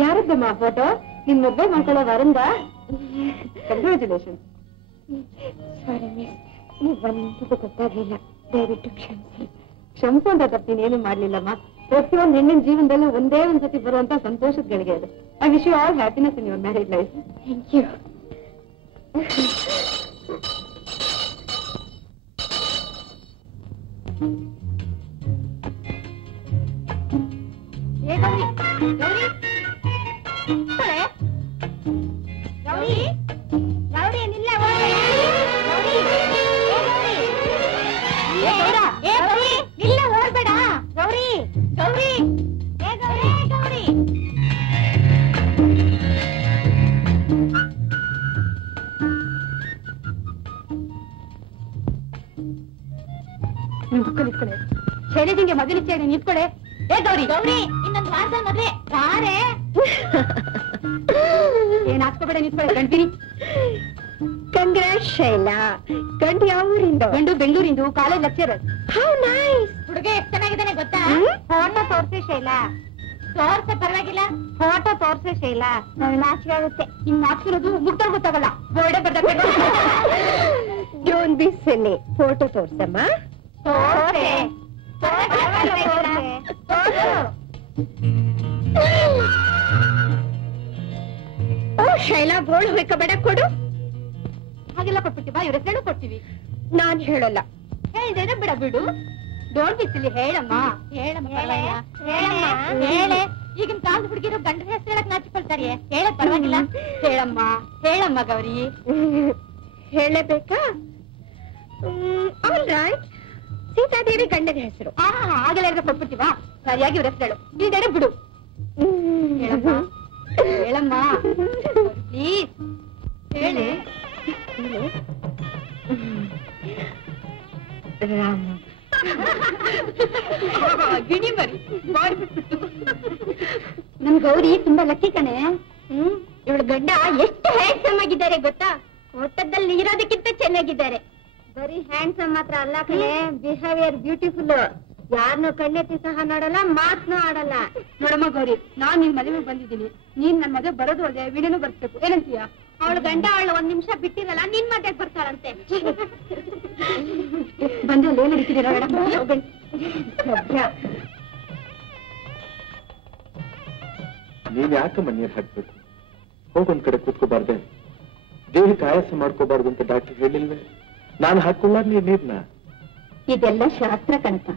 ಯಾರದ್ದಮ್ಮ ಫೋಟೋ? ನಿನ್ ಮದ್ವೆ ಮಾಡ್ಕೊಳ್ಳೋ ವರಿಂದ? ಕಂಗ್ರ್ಯಾಚುಲೇಷನ್. ಸಾರಿ ಮಿಸ್, ನೀವಂತೂ ಗೊತ್ತಾಗ್ಲಿಲ್ಲ, ದಯವಿಟ್ಟು ಕ್ಷಮಿಸಿ. ಕ್ಷಮಿಸು ಅಂತ ತಪ್ಪೇನು ಮಾಡ್ಲಿಲ್ಲಮ್ಮ. ಪ್ರತಿಯೊಂದು ಹೆಣ್ಣಿನ ಜೀವನದಲ್ಲೂ ಒಂದೇ ಒಂದ್ಸತಿ ಬರುವಂತ ಸಂತೋಷದ ಗಳಿಗೆ ಅದು. I wish you all happiness in your marriage life. Thank you. ಶೈಲೇಜಿಂಗೆ ಮದುವೆ ನಿಶ್ಚಯ ನಿಂತ್ಕೊಳ್ಳೆ. ಏ ಗೌರಿ, ಗೌರಿ ಇನ್ನೊಂದು ವಾರದಲ್ಲಿ ಮದುವೆ ಬಾರೆ. ಏನ್ ಹಾಕ್ಕೋಬೇಡ, ನಿಂತ್ಕೊಳ್ಳೆ, ಗಂಟಿನಿ. ಕಂಗ್ರಾಟ್ಸ್ ಶೈಲಾ. ಗಂಡು ಯಾವ ಊರಿಂದ? ಗಂಡು ಬೆಂಗಳೂರಿಂದು, ಕಾಲೇಜ್ ಲೆಕ್ಚರರ್. How nice. ಹುಡುಗ ಎಷ್ಟು ಚೆನ್ನಾಗಿದ್ದಾನೆ ಗೊತ್ತಾ? ಫೋಟೋ ತೋರ್ಸಿ ಶೈಲಾ. ತೋರ್ಸೆ ಪರವಾಗಿಲ್ಲ, ಫೋಟೋ ತೋರ್ಸೆ ಶೈಲಾ. ನನಗೆ ನಾಚಿಕೆ ಆಗುತ್ತೆ. ಇನ್ ನಾಚಿರೋದು ಮುಗ್ದಾಗ ಗೊತ್ತಾಗಲ್ಲ. ಬೋರ್ಡೆ ಬರ್ದ. Don't be silly. ಫೋಟೋ ತೋರ್ಸಮ್ಮ. ತೋರ್ಸೆ. ಓ ಶೈಲಾ, ಬೋಳು ಬೇಡ, ಕೊಡು. ಹಾಗೆಲ್ಲ ಕೊಟ್ಬಿಟ್ಟಿವಾ? ಇವ್ರ ಹೆಸರು ಕೊಡ್ತೀವಿ. ನಾನ್ ಹೇಳಲ್ಲ. ಹೇಳಿದ್ರೆ ಬಿಡ ಬಿಡು. ಡೋಂಟ್ ಬಿಸಿಲಿ. ಹೇಳಮ್ಮ, ಹೇಳಮ್ಮ, ಹೇಳೆ. ಈಗಿನ ಕಾಲದ ಹುಡುಗಿರು ಗಂಡನ ಹೆಸರು ಹೇಳಕ್ ನಾಚಿಕೊಳ್ತಾರೆ. ಹೇಳ ಪರವಾಗಿಲ್ಲ. ಹೇಳಮ್ಮ, ಹೇಳಮ್ಮ ಗೌರಿ. ಹೇಳಬೇಕಾ? All right. ಸೀತಾದೇವಿ ಗಂಡನ ಹೆಸರು. ಆಗಲ್ಲ ಕೊಟ್ಬಿಡ್ತೀವಾ? ಸರಿಯಾಗಿ ಇವ್ರ ಹೆಸರು ಹೇಳು. ಇಲ್ದೇನೆ ಬಿಡು. ಹೇಳಮ್ಮ, ಹೇಳಮ್ಮ ಪ್ಲೀಸ್. ಹೇಳಿ. ರಾಮ. ಗಿಣಿ ಮರಿ ನಮ್ ಗೌರಿ ತುಂಬಾ ಲಕ್ಕಿ ಕಣೆ. ಇವಳು ಗಡ್ಡ ಎಷ್ಟು ಹ್ಯಾಂಡ್ಸಮ್ ಆಗಿದ್ದಾರೆ ಗೊತ್ತಾ? ಒಟ್ಟದಲ್ಲಿ ಇರೋದಕ್ಕಿಂತ ಚೆನ್ನಾಗಿದ್ದಾರೆ. ಬರೀ ಹ್ಯಾಂಡ್ಸಮ್ ಮಾತ್ರ ಅಲ್ಲ ಕಣೆ, ಬಿಹೇವಿಯರ್ ಬ್ಯೂಟಿಫುಲ್. ಯಾರನ್ನೂ ಕಣ್ಣೆತ್ತಿ ಸಹ ನೋಡಲ್ಲ, ಮಾತನ್ನೂ ಆಡಲ್ಲ. ನೋಡಮ್ಮ ಗೌರಿ, ನಾನ್ ನಿನ್ ಮದುವೆ ಬಂದಿದ್ದೀನಿ. ನೀನ್ ನನ್ ಮದುವೆ ಬರೋದು ಅಲ್ಲದೆ ವಿಡಿಯೋನು ಬರ್ಬೇಕು. ಏನಂತೀಯ? ಅವಳು ಗಂಡ ಅವಳು 1 ನಿಮಿಷ ಬಿಟ್ಟಿರಲ್ಲ, ನಿನ್ ಮದುವೆಗೆ ಬರ್ತಾಳಂತೆ. ಬಂದಲ್ಲಿ ಏನ್ ನಡೀತಿದ್ದೀರ? ನೀನ್ ಯಾಕಮ್ಮ ನೀರ್ ಹಾಕ್ಬೇಕು? ಹೋಗೊಂದ್ ಕಡೆ ಕೂತ್ಕೋಬಾರ್ದೆ? ದೇಹಕ್ಕೆ ಆಯಾಸ ಮಾಡ್ಕೋಬಾರ್ದು ಅಂತ ಡಾಕ್ಟರ್ ಹೇಳಿಲ್ವೇ? ನಾನು ಹಾಕೊಳ್ಳ ನೀರ್ನ. ಇದೆಲ್ಲ ಶಾಸ್ತ್ರ ಕಣಪ.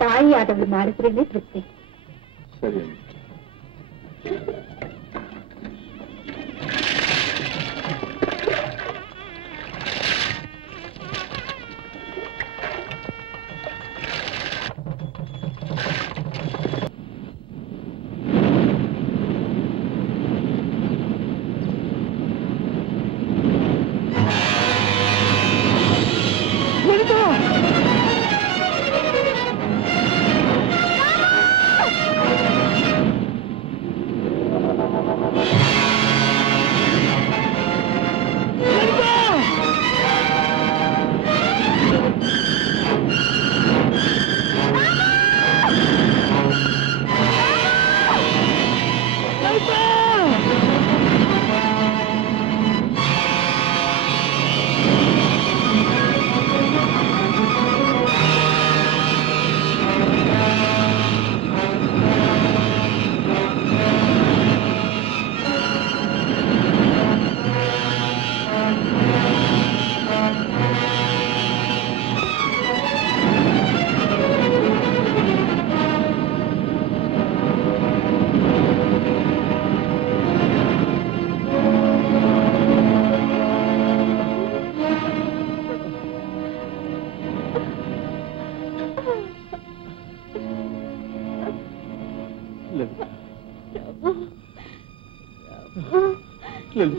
ತಾಯಿ ಆದವಳು ಮಾಡಿದ್ರೇನೆ ತೃಪ್ತಿ. ಸರಿ.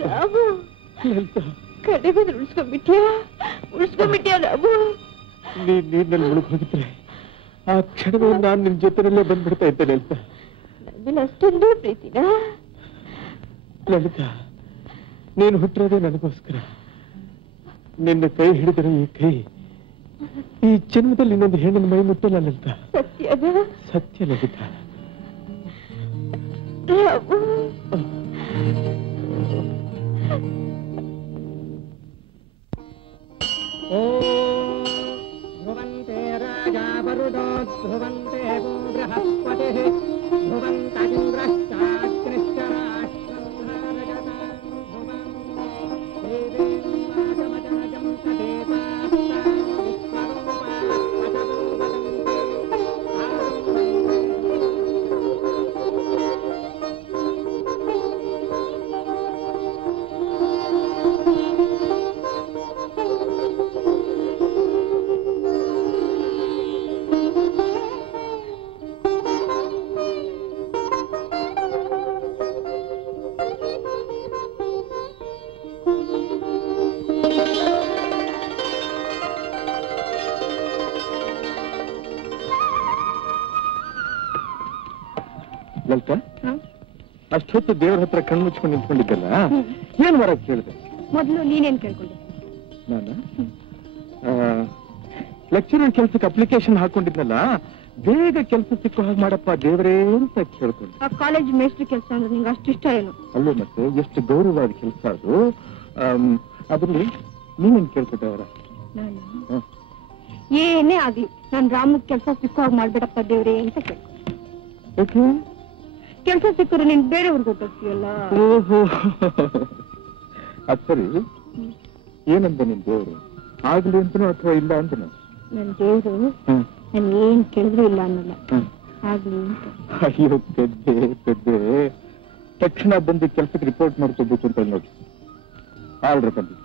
ರಾಮು ಕಡೆಗಾದ್ರೆ ಉಳಿಸ್ಕೊಂಡ್ಬಿಟ್ಯಾ ರಾಮು? ನೀರ್ನಲ್ಲಿ ಮುಳುಗ್ ಹೋಗಿದ್ರೆ ಆ ಕ್ಷಣಗಳು ನಾನು ನಿನ್ ಜೊತೆನಲ್ಲೇ ಬಂದ್ಬಿಡ್ತಾ ಇದ್ದೆ ಲಲಿತಾ. ನನ್ಮೇಲೆ ಅಷ್ಟೊಂದು ಪ್ರೀತಿನಾ? ಲಲಿತಾ, ನೀನು ಹುಟ್ಟಿರೋದೇ ನನಗೋಸ್ಕರ. ನಿನ್ನ ಕೈ ಹಿಡಿದರೆ ಈ ಕೈ ಈ ಜನ್ಮದಲ್ಲಿ ಇನ್ನೊಂದು ಹೆಣ್ಣಿನ ಮೈ ಮುಟ್ಟಲ್ಲ ಲಲಿತಾ. ಸತ್ಯ ಲಲಿತಾ. ಧ್ರುವಂತೆ ರಾಜಾ ವರುಡೋ ಧ್ರುವಂತೆ ಗೋ ಬೃಹಸ್ಪತಿಃ ಧ್ರುವಂತೇಂದ್ರಶ್ಚಾಗ್ನಿಶ್ಚ ರಾಷ್ಟ್ರಂ ಭಾರಜತಾಂ ಧ್ರುವಂ ದೇವೇಂದ್ರಾಜಮಜನಜಂ ತದೇವಾಸ್ತಾಂ ವಿಶ್ವರೂಪಾಃ ಪಶವೋ ವದಂತಿ ಲಲಿತಾ, ಅಷ್ಟೊತ್ತು ದೇವರ ಹತ್ರ ಕಣ್ಣು ಮುಚ್ಕೊಂಡು ನಿಂತ್ಕೊಂಡಿದ್ದಲ್ಲ, ಏನ್ ವರ ಕೇಳಿದೆ? ಮೊದಲು ನೀನೇನ್ ಕೇಳ್ಕೊಂಡೆ? ನಾನು ಲೆಕ್ಚರರ್ ಕೆಲ್ಸಕ್ಕೆ ಅಪ್ಲಿಕೇಶನ್ ಹಾಕೊಂಡಿದ್ನಲ್ಲ, ಬೇಗ ಕೆಲಸ ಸಿಕ್ಕೋ ಹಾಗೆ ಮಾಡಪ್ಪ ದೇವರೇ ಅಂತ ಕೇಳ್ಕೊಂಡೆ. ಆ ಕಾಲೇಜ್ ಮೇಸ್ಟ್ರಿ ಕೆಲಸ ಅಂದ್ರೆ ನಿಂಗೆ ಅಷ್ಟು ಇಷ್ಟ ಏನು? ಅಲ್ಲೂ ಮತ್ತೆ ಎಷ್ಟು ಗೌರವವಾದ ಕೆಲಸ ಅದು. ಅದ್ರಲ್ಲಿ ನೀನೇನ್ ಕೇಳ್ಕೊಟ್ಟೆ ಅವರ? ನಾನು ಏನೇ ಆಗ್ಲಿ ನಾನ್ ರಾಮಗ್ ಕೆಲಸ ಸಿಕ್ಕೋ ಹಾಗೆ ಮಾಡ್ಬೇಡಪ್ಪ ದೇವ್ರೇ ಅಂತ ಕೇಳ್ಕೊಂಡೆ. ಕೆಲಸ ಸಿಕ್ಕರು ನೀನ್ ಬೇರೆಯವ್ರಿಗೆ ಗೊತ್ತಾಗ್ತೀಯಲ್ಲ. ಓಹೋ, ಅದ್ ಸರಿ. ಏನಂದ ನಿನ್ ದೇವ್ರು? ಆಗ್ಲಿ ಅಂತನೋ ಅಥವಾ ಇಲ್ಲ ಅಂತನೋ? ನನ್ ದೇವ್ರು ನಾನು ಏನ್ ಕೇಳಿದ್ರು ಇಲ್ಲ ಅನ್ನಲ್ಲ, ಆಗ್ಲಿ ಅಂತ. ಅಯ್ಯೋ ಪೆದ್ದೆ ಪೆದ್ದೆ, ತಕ್ಷಣ ಬಂದು ಕೆಲ್ಸಕ್ಕೆ ರಿಪೋರ್ಟ್ ಮಾಡ್ಕೋಬೇಕು ಅಂತ ನೋಡಿ. ಆರ್ಡ್ರ್ ಬಂದು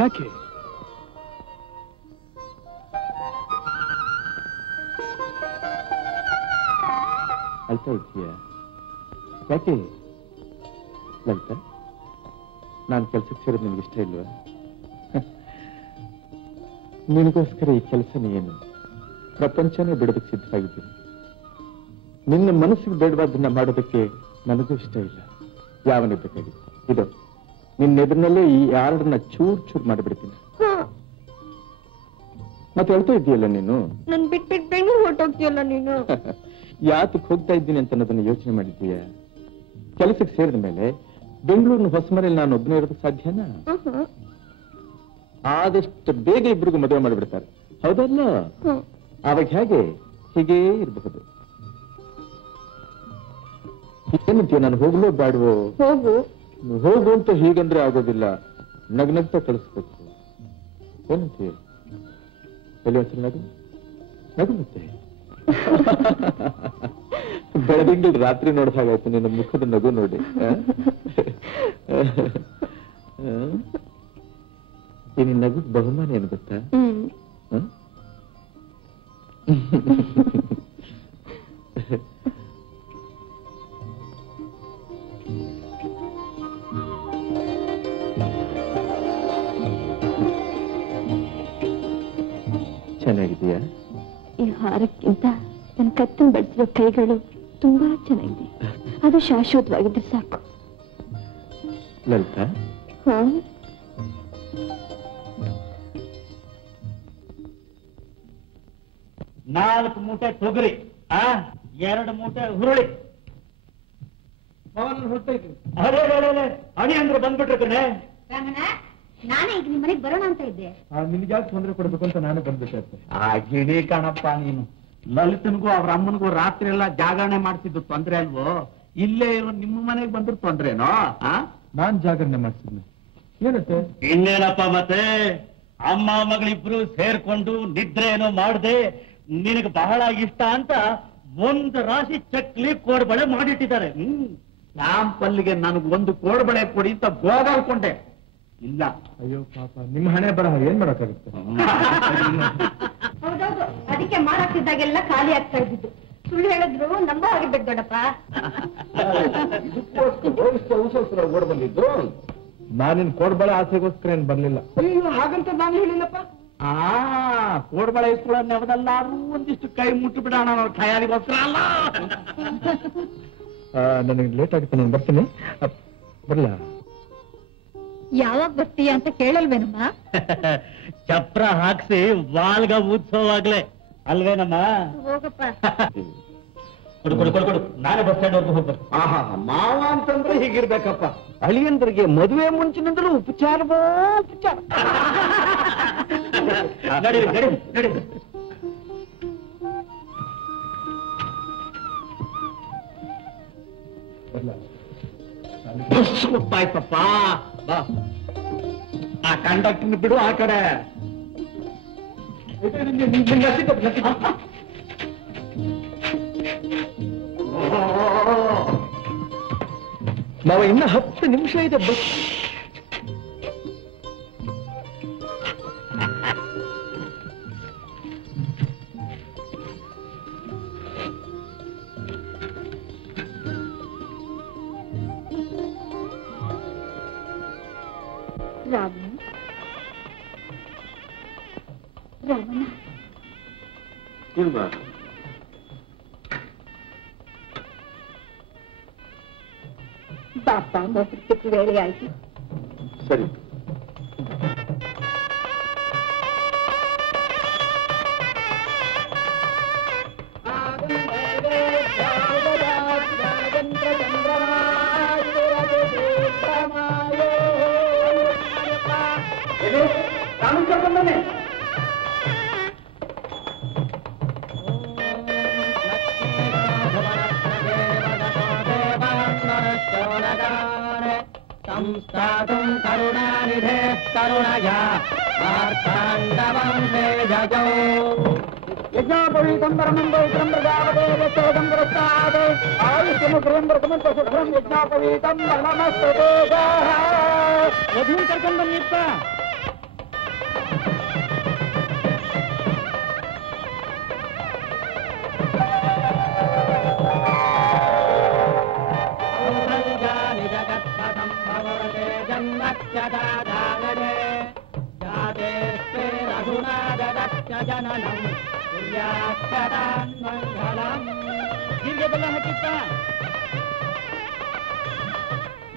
ಯಾಕೆ? ಅಳ್ತಾ ಇರ್ತೀಯ ಯಾಕೆ ಲಲಿತಾ? ನಾನು ಕೆಲ್ಸಕ್ಕೆ ಸೇರೋದು ನಿನ್ಗೆ ಇಷ್ಟ ಇಲ್ವಾ? ನಿನಗೋಸ್ಕರ ಈ ಕೆಲಸನೇ ಏನು, ಪ್ರಪಂಚನೇ ಬಿಡೋದಕ್ಕೆ ಸಿದ್ಧವಾಗಿದ್ದೀನಿ. ನಿನ್ನ ಮನಸ್ಸಿಗೆ ಬೇಡವಾದನ್ನ ಮಾಡೋದಕ್ಕೆ ನನಗೂ ಇಷ್ಟ ಇಲ್ಲ. ಯಾವನೇ ಬೇಕಾಗಿತ್ತು ಇದು ನಿನ್ನ ಎದುರಿನಲ್ಲೇ ಈ ಆರ್ಡರ್ನ ಚೂರ್ ಚೂರ್ ಮಾಡಿಬಿಡ್ತೀನಿ. ಮತ್ತೆ ಹೇಳ್ತಾ ಇದ್ದೀಯಲ್ಲ ನೀನು, ನನ್ ಬಿಟ್ಬಿಟ್ಟು ಬೆಂಗಳೂರು ಹೊರಟೋಗ್ತೀಯಲ್ಲ ನೀನು. ಯಾತಕ್ಕೆ ಹೋಗ್ತಾ ಇದ್ದೀನಿ ಅಂತ ಅನ್ನೋದನ್ನ ಯೋಚನೆ ಮಾಡಿದ್ದೀಯ? ಕೆಲಸಕ್ಕೆ ಸೇರಿದ ಮೇಲೆ ಬೆಂಗಳೂರಿನ ಹೊಸ ಮನೇಲಿ ನಾನು ಒಬ್ಬನೇ ಇರೋದಕ್ಕೆ ಸಾಧ್ಯನಾ? ಆದಷ್ಟು ಬೇಗ ಇಬ್ಬರಿಗೂ ಮದುವೆ ಮಾಡಿಬಿಡ್ತಾರೆ, ಹೌದಲ್ಲ? ಆವಾಗ ಹೇಗೆ ಹೀಗೇ ಇರಬಹುದು. ಏನಂತೀಯ? ನಾನು ಹೋಗ್ಲೋ ಬೇಡವೋ? ಹೋಗು ಹೋಗು ಅಂತ ಹೀಗಂದ್ರೆ ಆಗೋದಿಲ್ಲ, ನಗ್ನಗ್ತಾ ಕಳಿಸ್ಬೇಕು. ಏನಂತೀಯ? ಎಲ್ಲಿ ಹೆಸರು ನಗು ನಗು ಮತ್ತೆ ಬೆಳದಿಂಗಳು ರಾತ್ರಿ ನೋಡಿದ ಹಾಗಾಯ್ತು ನಿನ್ನ ಮುಖದ ನಗು ನೋಡಿ. ಈ ನಿನ್ನ ನಗು ಬಹುಮಾನ ಏನು ಗೊತ್ತಾ? ಚೆನ್ನಾಗಿದೆಯಾ? ಈ ಹಾರಕ್ಕಿಂತ ನನ್ನ ಕತ್ತನ್ನು ಬಳಸಿರೋ ಕೈಗಳು ತುಂಬಾ ಚೆನ್ನಾಗಿದೆ. ಅದು ಶಾಶ್ವತವಾಗಿದ್ರೆ ಸಾಕು. ಲಲಿತಾ, ನಾಲ್ಕು ಮೂಟೆ ತೊಗರಿ, 2 ಮೂಟೆ ಹುರುಳಿ. ಅದೇ ಅಡಿ ಅಂದ್ರೆ ಬಂದ್ಬಿಟ್ರೆ ಕಣೆ. ನಾನೇ ಈಗ ನಿಮ್ ಮನೆಗೆ ಬರೋಣ ಅಂತ ಇದ್ದೆ. ನಿನ್ಗೆ ಯಾಕೆ ತೊಂದರೆ ಕೊಡ್ಬೇಕು ಅಂತ ನಾನೇ ಬಂದ್ಬಿಟ್ಟೆ. ಆ ಗಿಣಿ ಕಣಪ್ಪ ನೀನು. ಲಲಿತನಿಗೂ ಅವ್ರ ಅಮ್ಮನಿಗೂ ರಾತ್ರಿ ಎಲ್ಲ ಜಾಗರಣೆ ಮಾಡ್ತಿದ್ದು ತೊಂದ್ರೆ ಅಲ್ವೋ? ಇಲ್ಲೇ ಇರೋ ನಿಮ್ಮ ಮನೆಗೆ ಬಂದ್ರು ತೊಂದ್ರೆನೋ? ನಾನ್ ಜಾಗರಣೆ ಮಾಡ್ತಿದ್ದೆ. ಏನತ್ತೆ? ಇನ್ನೇನಪ್ಪ ಮತ್ತೆ ಅಮ್ಮ ಮಗಳಿಬ್ರು ಸೇರ್ಕೊಂಡು ನಿದ್ರೆ ಏನೋ ಮಾಡ್ದೆ ನಿನಗೆ ಬಹಳ ಇಷ್ಟ ಅಂತ ಒಂದು ರಾಶಿ ಚಕ್ಲಿ ಕೋಡ್ಬಳೆ ಮಾಡಿಟ್ಟಿದ್ದಾರೆ. ಶಾಂಪಲ್ಗೆ ನನಗೆ ಒಂದು ಕೋಡ್ಬಳೆ ಕೊಡಿ ಅಂತ ಗೋಗಾಡ್ಕೊಂಡೆ. ಇಲ್ಲ. ಅಯ್ಯೋ ಪಾಪ, ನಿಮ್ಮ ಹಣೆ ಬರಹ ಏನ್ ಮಾಡಕ್ಕಾಗುತ್ತೆ? ಹೌದೌದು, ಅದಕ್ಕೆ ಮಾರಾಕ್ತಿದ್ದಾಗೆಲ್ಲ ಖಾಲಿ ಆಗ್ತಾ ಇದ್ದಿದ್ದು. ಸುಳ್ಳು ಹೇಳಿದ್ರು ನಂಬ ಆಗಿರ್ಬೇಕು ದೊಡ್ಡಪ್ಪ. ಓಡ್ ಬಂದಿದ್ದು ನಾನಿನ್ ಕೋಡ್ಬಳೆ ಆಸೆಗೋಸ್ಕರ ಏನ್ ಬರ್ಲಿಲ್ಲ. ಅಯ್ಯೋ ಹಾಗಂತ ನಾನು ಹೇಳಿಲ್ಲಪ್ಪ. ಕೋಡ್ಬಳೆ ಇಸ್ಕೊಳ್ಳೋದ್ ನೆವದಲ್ಲಾದ್ರೂ ಒಂದಿಷ್ಟು ಕೈ ಮುಟ್ಟು ಬಿಡೋಣ ಅವ್ರ ಖಯಾಲಿಗೋಸ್ಕರ ಅಲ್ಲ. ನನಗೆ ಲೇಟ್ ಆಗುತ್ತೆ, ನಾನು ಬರ್ತೀನಿ. ಬರ್ಲಾ? ಯಾವಾಗ ಬರ್ತೀಯ ಅಂತ ಕೇಳಲ್ವೇನಮ್ಮ? ಚಪ್ರ ಹಾಕ್ಸಿ ವಾಲ್ಗ ಉತ್ಸವಾಗ್ಲೆ ಅಲ್ವೇನಮ್ಮ? ಹೋಗಪ್ಪ. ಕೊಡು ಕೊಡು ಕೊಡು ಕೊಡು, ನಾನೇ ಬಸ್ ಸ್ಟ್ಯಾಂಡ್ ವರ್ಗು ಹೋಗ್ಬರ್ತೀನಿ. ಮಾವ ಅಂತಂದ್ರೆ ಹೀಗಿರ್ಬೇಕಪ್ಪ. ಅಳಿಯಂದ್ರಿಗೆ ಮದುವೆ ಮುಂಚಿನಿಂದಲೂ ಉಪಚಾರವೋ ಉಪಚಾರ. ನಡೀರಿ ನಡೀರಿ ನಡೀರಿ. ಬಸ್ ಗೊತ್ತಾಯ್ತಪ್ಪ. ಬಾ, ಆ ಕಂಡಕ್ಟರ್ ಬಿಡು ಆ ಕಡೆ. ನಾವು ಇನ್ನ 10 ನಿಮಿಷ ಇದೆ ಬಸ್. ರಾಮಣ್ಣ, ಬಾಪ ಮೊಸರು ವೇಳೆ ಆಯ್ತು. ಸರಿ. ಸಂಸ್ಥಾತುಂ ಕರುಣಾನಿಧೇ ಕರುಣಯ ಮಾರ್ತಾಂಡವಂಶೇ ಜಜೌ ಯಜ್ಞಾಪವೀತಂ ಪರಮಂ ಪವಿತ್ರಂ ಪ್ರಜಾಪತೆ ಯಜ್ಞೋದಂ ಪುರಸ್ತಾತ್ ಆಯುಷ್ಯಮುಗ್ರಂ ಪ್ರಥಮಂ ಸುಖಂ ಯಜ್ಞಾಪವೀತಂ ಪರಮಸ್ತುತೇ ವಧೂನ್ ಕರ್ಕೊಂಡು ಬನ್ನಿಪ್ಪ.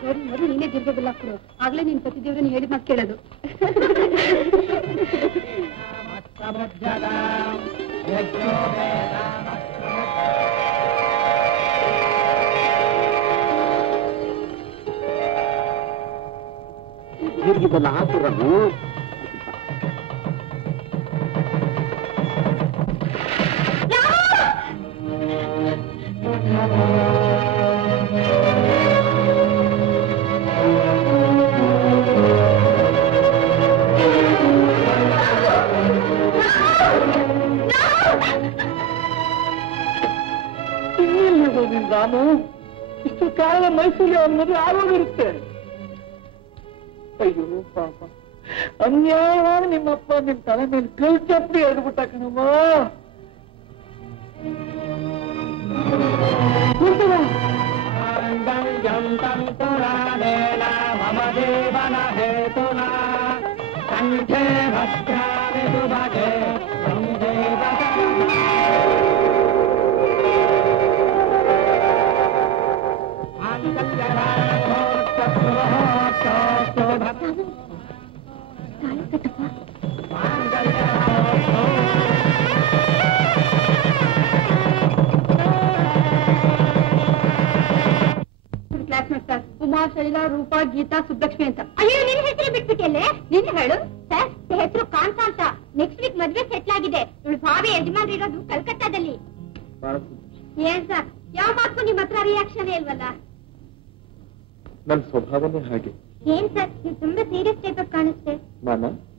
ನೋಡಿ ನೋಡಿ, ನೀನೇ ಜೀರಿಗೆ ಬೆಲ್ಲ ಕೊಡು. ಆಗ್ಲೇ ನಿನ್ ಪತಿ ದೇವ್ರನ್ನ ಹೇಳಿದ ಮಾತು ಕೇಳೋದು. ಜೀರಿಗೆ ಬೆಲ್ಲ ಹಾಕಿರನು. ರಾಮು, ಇಷ್ಟು ಕಾಲ ಮೈಸೂರಿಗೆ ಅವನ ಮದುವೆ ಆಗೋಗಿರುತ್ತೆ. ಅಯ್ಯೋ ಪಾಪ, ಅನ್ಯಾಯವಾಗಿ ನಿಮ್ಮಪ್ಪ ನಿಮ್ ತಲೆ ಮೇಲೆ ಕೈ ಚಪ್ಪಿ ಎದ್ಬಿಟ್ಟ ಕಣಮ್ಮ. ಮಮ ದೇವನ ಹೇತುನ ಕಂಠೆ ಭದ್ರಾಣಿ ಸುಭಗೆ ಕ್ಲಾಸ್ಮೇಟ್ ಸರ್, ಹೇಮಾ ಶೈಲಾ ರೂಪಾ ಗೀತಾ ಸುಬ್ಬಲಕ್ಷ್ಮಿ ಅಂತ. ಅಯ್ಯೋ ನಿನ್ನ ಹೆಸರು ಬಿಟ್ಬಿಟ್ಟೆಲ್ಲೇ. ನೀನು ಹೇಳು. ಸರ್ ಹೆಸರು ಕಾಂತ ಅಂತ. ನೆಕ್ಸ್ಟ್ ವೀಕ್ ಮದ್ವೆ ಸೆಟ್ಲ್ ಆಗಿದೆ. ಇವಳು ಭಾವಿ ಯಜಮಾನ್ರು ಇರೋದು ಕಲ್ಕತ್ತಾದಲ್ಲಿ. ಏನ್ ಸರ್ ಯಾವ ಮಾತು ನಿಮ್ಮ ಹತ್ರ ರಿಯಾಕ್ಷನ್ ಇಲ್ವಲ್ಲ? ನನ್ನ ಸ್ವಭಾವನೇ ಹಾಗೆ. ಏನ್ ಸರ್ ನೀವು ತುಂಬಾ ಸೀರಿಯಸ್ ಟೈಪ್ ಆಗಿ ಕಾಣಿಸ್ತೆ.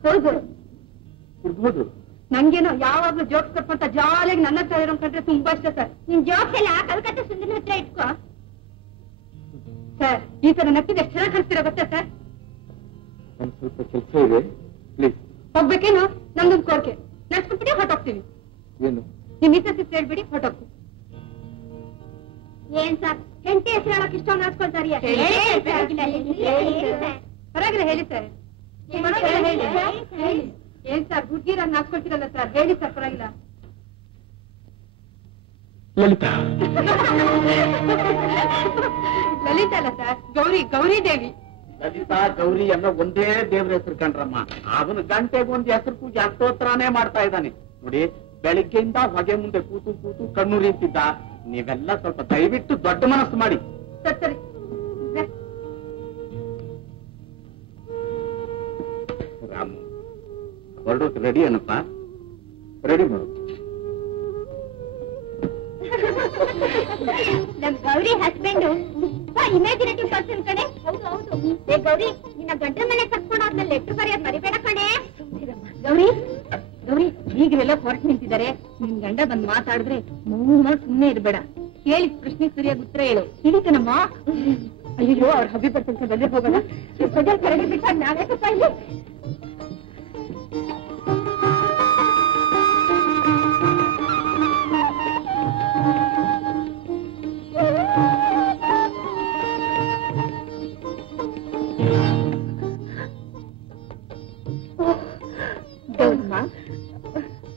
ಹೌದು ನಂಗೇನೋ ಯಾವಾಗ್ಲೂ ಜೋಕ್ಸ್ ತಪ್ಪಂತ ಜಾಲಿಯಾಗಿ ನನ್ನ ಹತ್ರ ಇರೋ ಕಂಡ್ರೆ ತುಂಬಾ ಇಷ್ಟ ಸರ್. ನಿನ್ ಜೋಕ್ಸ್ ಎಲ್ಲ ಕಲ್ಕತ್ತಾ ಸುಂದರ ಹತ್ರ ಇಟ್ಕೋ ಸರ್. ಈ ತರ ನಕ್ಕಿದ ಎಷ್ಟು ಚೆನ್ನಾಗಿ ಕಲಿಸ್ತೀರಾ ಗೊತ್ತಾ ಸರ್? ನನ್ ಸ್ವಲ್ಪ ಕೆಲಸ ಇದೆ, ಪ್ಲೀಸ್. ಹೋಗ್ಬೇಕೇನು? ನಮ್ದೊಂದು ಕೋರಿಕೆ ನಡ್ಸ್ಬಿಟ್ಬಿಟ್ಟು ಹೊಟ್ಟೋಗ್ತೀವಿ. ಏನು? ನಿಮ್ ಮಿಸ್ಸಸ್ ಹೇಳ್ಬಿಡಿ ಹೊಟ್ಟೋಗ್ತೀವಿ. ಏನ್ ಸರ್ ಹೆಂಡತಿ ಹೆಸರು ಹೇಳಕ್ ಇಷ್ಟ ನಡ್ಸ್ಕೊಳ್ತಾರಿಯ? ಪರವಾಗಿಲ್ಲ ಹೇಳಿ ಸರ್. ಏನ್ ಸರ್ ಹುಡ್ಗಿರಾಗಿ ನಾಚ್ಕೊಳ್ತೀರಲ್ಲ ಸರ್, ಹೇಳಿ ಸರ್ ಪರವಾಗಿಲ್ಲ. ಲಲಿತಾ. ಲಲಿತಾ ಅಲ್ಲ ಸರ್, ಗೌರಿ ದೇವಿ. ಲಲಿತಾ ಗೌರಿ ಅನ್ನೋ ಒಂದೇ ದೇವ್ರ ಹೆಸರು ಕಂಡ್ರಮ್ಮ. ಅವನು ಗಂಟೆಗೆ ಒಂದು ಹೆಸರು ಪೂಜೆ ಅಷ್ಟೋತ್ತರಾನೇ ಮಾಡ್ತಾ ಇದ್ದಾನೆ ನೋಡಿ. ಬೆಳಿಗ್ಗೆಯಿಂದ ಹೊಗೆ ಮುಂದೆ ಕೂತು ಕೂತು ಕಣ್ಣುರಿತಿದ್ದ. ನೀವೆಲ್ಲ ಸ್ವಲ್ಪ ದಯವಿಟ್ಟು ದೊಡ್ಡ ಮನಸ್ಸು ಮಾಡಿ. ಸರಿ ರಾಮು ಹೊರಡೋಕೆ ರೆಡಿ ಏನಪ್ಪ? ರೆಡಿ ಮಾಡು. ನಮ್ ಗೌರಿ ಹಸ್ಬೆಂಡ್ ತುಂಬಾ ಇಮ್ಯಾಜಿನೇಟಿವ್ ಪರ್ಸನ್ ಕಣೆ. ಹೌದು. ಏ ಗೌರಿ ನಿನ್ನ ಗಂಡನ ಮನೆ ಕರ್ಕೊಂಡಾದ್ಮೇಲೆ ಲೆಟ್ರ್ ಬರೆಯೋದು ಮರಿಬೇಡ ಕಣೆ. ಗೌರಿ ಈಗಲೆಲ್ಲ ಹೊರಟು ನಿಂತಿದ್ದಾರೆ. ನಿನ್ ಗಂಡ ಬಂದ್ ಮಾತಾಡಿದ್ರೆ ಮೂರು ಸುಮ್ಮನೆ ಇರ್ಬೇಡ. ಕೇಳಿ ಪ್ರಶ್ನೆ ಸರಿಯಾಗಿ ಉತ್ತರ ಹೇಳು. ಹಿಡಿತನಮ್ಮ. ಅಯ್ಯೋ ಅವ್ರ ಹಬ್ಬಿ ಬರ್ತೀನಿ ಬಂದ್ರೆ ಹೋಗೋಣ. ಕರೆಗೆ ಬಿಟ್ಟ ನಾವೇ ಸ್ವಲ್ಪ ಇಲ್ಲಿ.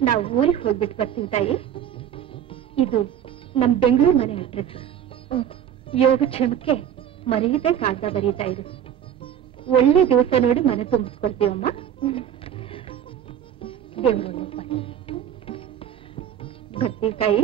ನಾವು ಊರಿಗೆ ಹೋಗ್ಬಿಟ್ಟು ಬರ್ತೀನಿ ತಾಯಿ. ಇದು ನಮ್ ಬೆಂಗಳೂರು ಮನೆ ಅಡ್ರೆಸ್. ಯೋಗಕ್ಷೇಮಕ್ಕೆ ಮರೆಯದೆ ಕಾಗ್ದ ಬರೀತಾ ಇರು. ಒಳ್ಳೆ ದಿವಸ ನೋಡಿ ಮನೆ ತುಂಬಿಸ್ಕೊಳ್ತೀವಮ್ಮ. ದೇವರು ಬರ್ತೀವಿ ತಾಯಿ.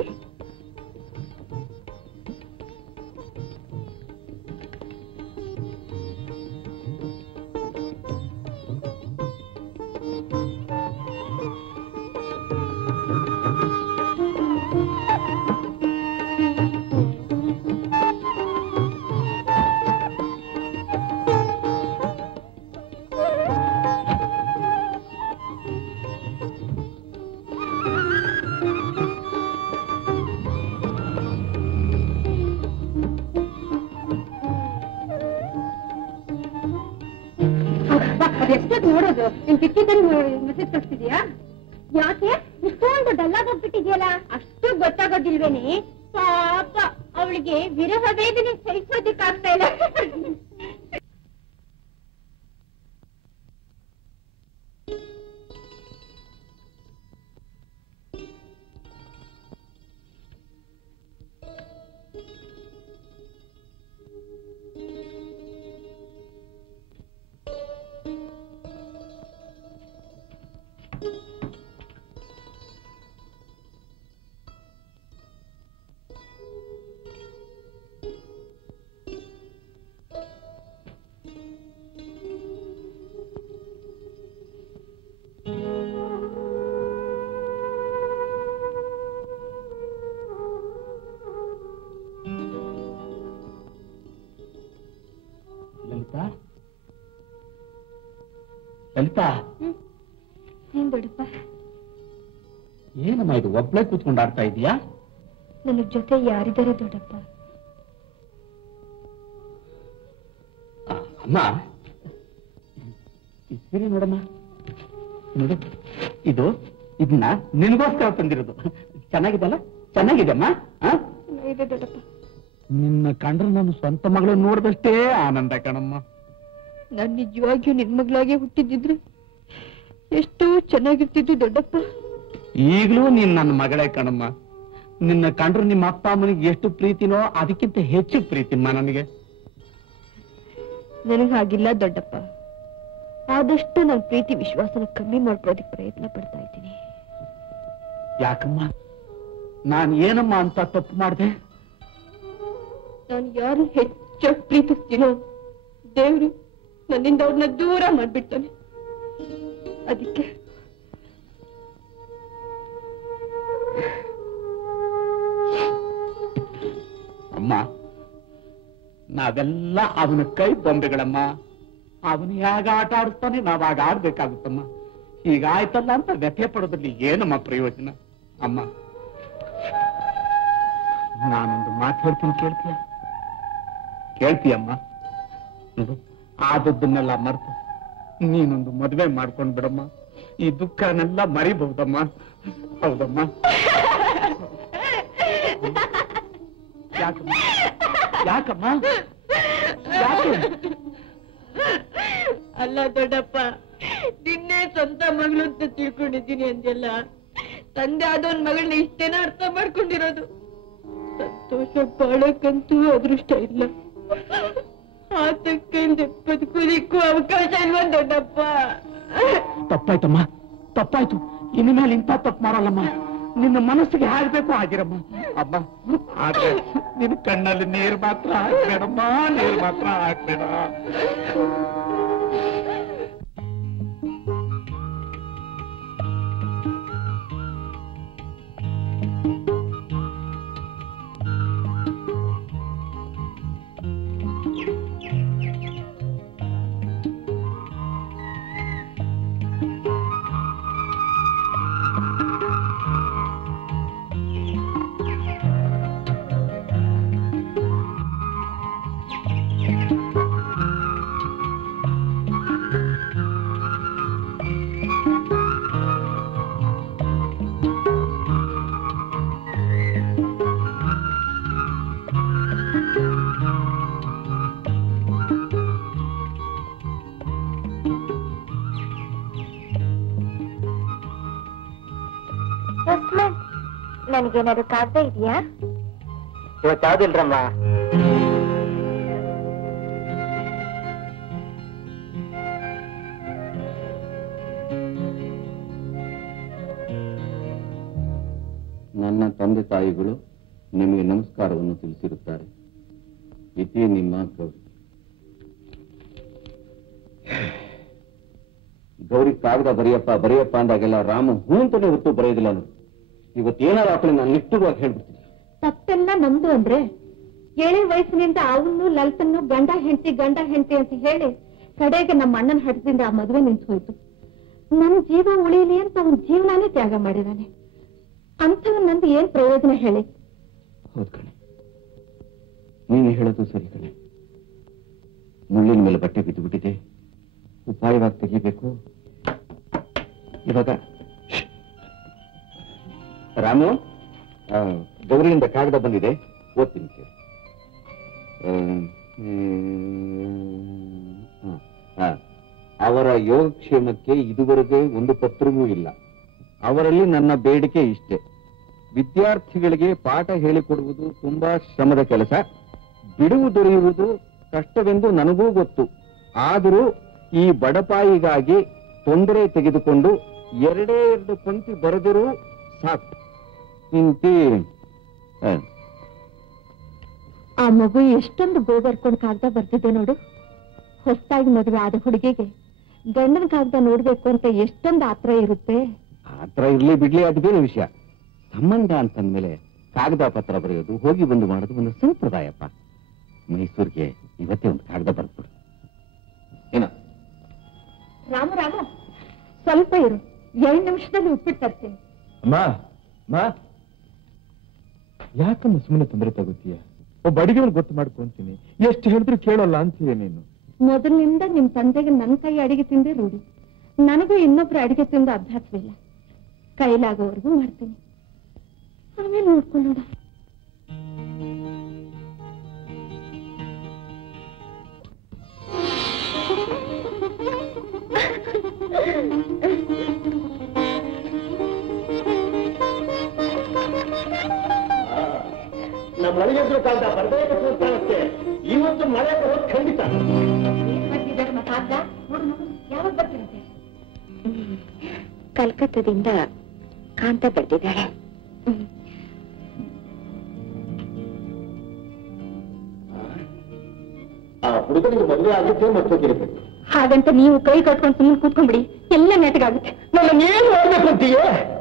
ಎಷ್ಟೊತ್ತು ನೋಡೋದು? ನಿನ್ ಟಿಕ್ಕಿದಂಗ್ ಮೆಸೇಜ್ ಕಳಿಸ್ತಿದ್ಯಾ? ಯಾಕೆ ಇಷ್ಟೊಂದು ಡಲ್ಲಾಗಿ ಹೋಗ್ಬಿಟ್ಟಿದ್ಯಲ್ಲ? ಅಷ್ಟು ಗೊತ್ತಾಗೋದಿಲ್ವೇನೆ? ಪಾಪ ಅವಳಿಗೆ ವಿರಹ ವೇದನೆ ಸಹಿಸೋದಿಕ್ಕಾಗ್ತಾ ಇಲ್ಲ. ಲಲಿತಾ, ಏನ್ ದೊಡ್ಡಪ್ಪ? ಏನಮ್ಮ ಇದು ಒಬ್ಳೆ ಕೂತ್ಕೊಂಡು ಆಡ್ತಾ ಇದೀಯಾ? ನನ್ನ ಜೊತೆ ಯಾರಿದ್ದಾರೆ ದೊಡ್ಡಪ್ಪ? ಅಮ್ಮ ಸರಿ ನೋಡಮ್ಮ, ನೋಡು ಇದನ್ನ ನಿನಗೋಸ್ಕರ ತಂದಿರೋದು. ಚೆನ್ನಾಗಿದಲ್ಲ? ಚೆನ್ನಾಗಿದೆಮ್ಮ. ದೊಡ್ಡಪ್ಪ ನಿನ್ನ ಕಂಡ್ರೆ ನಾನು ಸ್ವಂತ ಮಗಳು ನೋಡಿದಷ್ಟೇ ಆನಂದ ಕಣಮ್ಮ. ನಾನ್ ನಿಜವಾಗಿಯೂ ನಿನ್ ಮಗಳಾಗೆ ಹುಟ್ಟಿದ್ರೆ ಎಷ್ಟೋ ಚೆನ್ನಾಗಿರ್ತಿದ್ದು ದೊಡ್ಡಪ್ಪ. ಈಗಲೂ ನೀನ್ ನನ್ನ ಮಗಳೇ ಕಣಮ್ಮ. ನಿನ್ನ ಕಂಡ್ರೆ ನಿಮ್ಮ ಅಪ್ಪ ಅಮ್ಮನಿಗೆ ಎಷ್ಟು ಪ್ರೀತಿನೋ ಅದಕ್ಕಿಂತ ಹೆಚ್ಚು ಪ್ರೀತಿಮ್ಮ ನನಗೆ. ನನಗೆ ಹಾಗಿಲ್ಲ ದೊಡ್ಡಪ್ಪ. ಆದಷ್ಟು ನನ್ನ ಪ್ರೀತಿ ವಿಶ್ವಾಸನ ಕಮ್ಮಿ ಮಾಡ್ಕೊಳ್ಳೋದಕ್ಕೆ ಪ್ರಯತ್ನ ಪಡ್ತಾ ಇದ್ದೀನಿ. ಯಾಕಮ್ಮ? ನಾನು ಏನಮ್ಮ ಅಂತ ತಪ್ಪು ಮಾಡಿದೆ? ನಾನು ಯಾರು ಹೆಚ್ಚಾಗಿ ಪ್ರೀತಿಸ್ತೀನೋ ದೇವ್ರು ನನ್ನಿಂದ ಅವ್ರನ್ನ ದೂರ ಮಾಡ್ಬಿಡ್ತಾನೆ. ಅದಕ್ಕೆ ಅಮ್ಮ, ನಾವೆಲ್ಲ ಅವನ ಕೈ ಬೊಂಬೆಗಳಮ್ಮ. ಅವನು ಹೇಗ ಆಟ ಆಡಿಸ್ತಾನೆ ನಾವಾಗ ಆಡ್ಬೇಕಾಗುತ್ತಮ್ಮ. ಹೀಗಾಯ್ತಲ್ಲ ಅಂತ ವ್ಯಥೆ ಪಡೋದ್ರಲ್ಲಿ ಏನಮ್ಮ ಪ್ರಯೋಜನ? ಅಮ್ಮ, ನಾನೊಂದು ಮಾತು ಹೇಳ್ತೀನಿ, ಕೇಳ್ತೀಯಮ್ಮ? ನೋಡು, ಆದದ್ದನ್ನೆಲ್ಲ ಮರೆತು ನೀನೊಂದು ಮದುವೆ ಮಾಡ್ಕೊಂಡ್ ಬಿಡಮ್ಮ. ಈ ದುಃಖನೆಲ್ಲ ಮರಿಬಹುದಮ್ಮ. ಹೌದಮ್ಮ? ಯಾಕಮ್ಮ ಯಾಕಮ್ಮ ಯಾಕೆ? ಅಲ್ಲ ದೊಡ್ಡಪ್ಪ, ನಿನ್ನೆ ಸ್ವಂತ ಮಗಳು ಅಂತ ತಿಳ್ಕೊಂಡಿದ್ದೀನಿ ಅಂದೆಲ್ಲ. ತಂದೆ ಆದವನ್ ಮಗಳನ್ನ ಇಷ್ಟೇನ ಅರ್ಥ ಮಾಡ್ಕೊಂಡಿರೋದು. ಸಂತೋಷ ಬಾಳಕ್ಕಂತೂ ಅದೃಷ್ಟ ಇಲ್ಲ. ಆತಕ್ಕಿಂದ ಬದುಕೋದಿಕ್ಕೂ ಅವಕಾಶ ಇಲ್ವಾ ದೊಡ್ಡಪ್ಪ? ತಪ್ಪಾಯ್ತಮ್ಮ, ತಪ್ಪಾಯ್ತು. ಇನ್ನು ಮೇಲೆ ಇಂಥ ತಪ್ಪು ಮಾಡಲ್ಲಮ್ಮ. ನಿನ್ನ ಮನಸ್ಸಿಗೆ ಹಾಕ್ಬೇಕು ಆಗಿರಮ್ಮ. ಅಮ್ಮ, ಆದ್ರೆ ನಿನ್ ಕಣ್ಣಲ್ಲಿ ನೀರು ಮಾತ್ರ ಹಾಕ್ಬೇಡಮ್ಮ, ನೀರು ಮಾತ್ರ ಹಾಕ್ಬೇಡ. ನನಗೇನಾದ್ರು ಕಾಗ್ದ ಇದೆಯಾ? ಇವತ್ತು ಯಾವ್ದಿಲ್ರಮ್ಮ. ನನ್ನ ತಂದೆ ತಾಯಿಗಳು ನಿಮಗೆ ನಮಸ್ಕಾರವನ್ನು ತಿಳಿಸಿರುತ್ತಾರೆ. ಇತಿ ನಿಮ್ಮ ಗೌರಿ. ಗೌರಿ ಕಾಗದ ಬರೆಯಪ್ಪ ಅಂದಾಗೆಲ್ಲ ರಾಮ ಹೂ ಅಂತಾನೆ ಹೊತ್ತು ಬರೆಯೋದಿಲ್ಲ. ಇವತ್ತೇನಾದ್ರು ಹಾಕಲಿ ನಾನು ನಿಟ್ಟುವಾಗಿ ಹೇಳ್ಬಿಡ್ತೀನಿ. ತಪ್ಪೆಲ್ಲ ನಮ್ದು ಅಂದ್ರೆ, 7 ವಯಸ್ಸಿನಿಂದ ಅವನು ಲಲಿತನ್ನು ಗಂಡ ಹೆಂಡತಿ ಅಂತ ಹೇಳಿ ಕಡೆಗೆ ನಮ್ಮ ಅಣ್ಣನ ಹಠದಿಂದ ಆ ಮದುವೆ ನಿಂತು ಹೋಯ್ತು. ನನ್ ಜೀವ ಉಳಿಯಲಿ ಅಂತ ಅವನ ಜೀವನಾನೇ ತ್ಯಾಗ ಮಾಡಿದಾನೆ. ಅಂಥವ್ ನಂದು ಏನ್ ಪ್ರಯೋಜನ ಹೇಳಿ? ಹೌದು ಕಣೆ, ನೀನು ಹೇಳೋದು ಸರಿ ಕಣೆ. ಮುಳ್ಳಿನ ಮೇಲೆ ಬಟ್ಟೆ ಬಿದ್ದು ಬಿಟ್ಟಿದೆ, ಉಪಾಯವಾಗಿ ತೆಗಿಬೇಕು. ಇವಾಗ ರಾಮು, ಗೌರಿಯಿಂದ ಕಾಗದ ಬಂದಿದೆ, ಓದ್ತೀನಿ ಕೇಳಿ. ಅವರ ಯೋಗಕ್ಷೇಮಕ್ಕೆ ಇದುವರೆಗೆ ಒಂದು ಪತ್ರವೂ ಇಲ್ಲ. ಅವರಲ್ಲಿ ನನ್ನ ಬೇಡಿಕೆ ಇಷ್ಟೇ: ವಿದ್ಯಾರ್ಥಿಗಳಿಗೆ ಪಾಠ ಹೇಳಿಕೊಡುವುದು ತುಂಬಾ ಶ್ರಮದ ಕೆಲಸ. ಬಿಡುವು ದೊರೆಯುವುದು ಕಷ್ಟವೆಂದು ನನಗೂ ಗೊತ್ತು. ಆದರೂ ಈ ಬಡಪಾಯಿಗಾಗಿ ತೊಂದರೆ ತೆಗೆದುಕೊಂಡು 2 ಪಂಕ್ತಿ ಬರೆದರೂ ಸಾಕು. ಇಂತಿ ಆ ಮಗು ಎಷ್ಟೊಂದು ಗೋಬರ್ಕೊಂಡು ಕಾಗ್ದ ಬರ್ತಿದೆ ನೋಡು. ಹೊಸದಾಗಿ ಮದುವೆ ಆದ ಹುಡುಗಿಗೆ ಗಂಡನ ಕಾಗ್ದ ನೋಡ್ಬೇಕು ಅಂತ ಎಷ್ಟೊಂದು ಆತ್ರ ಇರುತ್ತೆ. ಆತರ ಇರ್ಲಿ ಬಿಡ್ಲಿ, ಅದು ಬೇರೆ ವಿಷಯ. ಸಂಬಂಧ ಅಂತಂದ್ಮೇಲೆ ಕಾಗದ ಪತ್ರ ಬರೆಯೋದು, ಹೋಗಿ ಬಂದು ಮಾಡೋದು ಒಂದು ಸಂಪ್ರದಾಯಪ್ಪ. ಮೈಸೂರಿಗೆ ಇವತ್ತೇ ಒಂದು ಕಾಗದ ಬರ್ಬಿಡು. ಏನ ರಾಮ ಸ್ವಲ್ಪ ಇರು, 2 ನಿಮಿಷದಲ್ಲಿ ಉಪ್ಪಿಟ್ಟು ತರ್ತೇನೆ. ಯಾಕಮ್ಮ ಸುಮ್ಮನೆ ತೊಂದರೆ ತಗೋತೀಯ? ಒಬ್ಬ ಅಡಿಗೆಯನ್ನು ಗೊತ್ತು ಮಾಡ್ಕೊಂತೀನಿ, ಎಷ್ಟು ಹೇಳಿದ್ರು ಕೇಳೋಲ್ಲ ಅಂತೀಯ ನೀನು. ಮೊದಲಿನಿಂದ ನಿಮ್ ತಂದೆಗೆ ನನ್ನ ಕೈ ಅಡಿಗೆ ತಿಂದೇ ರೂಢಿ. ನನಗೂ ಇನ್ನೊಬ್ರು ಅಡಿಗೆ ತಿಂದ ಅಭ್ಯಾಸವಿಲ್ಲ. ಕೈಲಾಗೋವರೆಗೂ ಮಾಡ್ತೀನಿ, ಆಮೇಲೆ ನೋಡ್ಕೊಳ್ಳೋಣ. ನಮ್ಮ ಮಳೆಗೆದ್ರು ಕಾಲ ಬರಬೇಕು ಕಾಣುತ್ತೆ. ಇವತ್ತು ಮಳೆ ಬರೋದು ಖಂಡಿತ. ಯಾವಾಗ ಬರ್ತಿರುತ್ತೆ? ಕಲ್ಕತ್ತಾದಿಂದ ಕಾಂತ ಬರ್ತಿದ್ದಾಳೆ. ಆ ಹುಡುಗನಿಗೆ ಮದುವೆ ಆಗುತ್ತೆ ಮತ್ತೋಗಿರ್ಬೇಕು. ಹಾಗಂತ ನೀವು ಕೈ ಕಟ್ಕೊಂಡು ಸುಮ್ಮನೆ ಕೂತ್ಕೊಂಡ್ಬಿಡಿ, ಎಲ್ಲ ನೆಟ್ಟಗಾಗುತ್ತೆ. ನನ್ನನ್ನೇನು ಮಾಡ್ಬೇಕು ಅಂತೀಯ?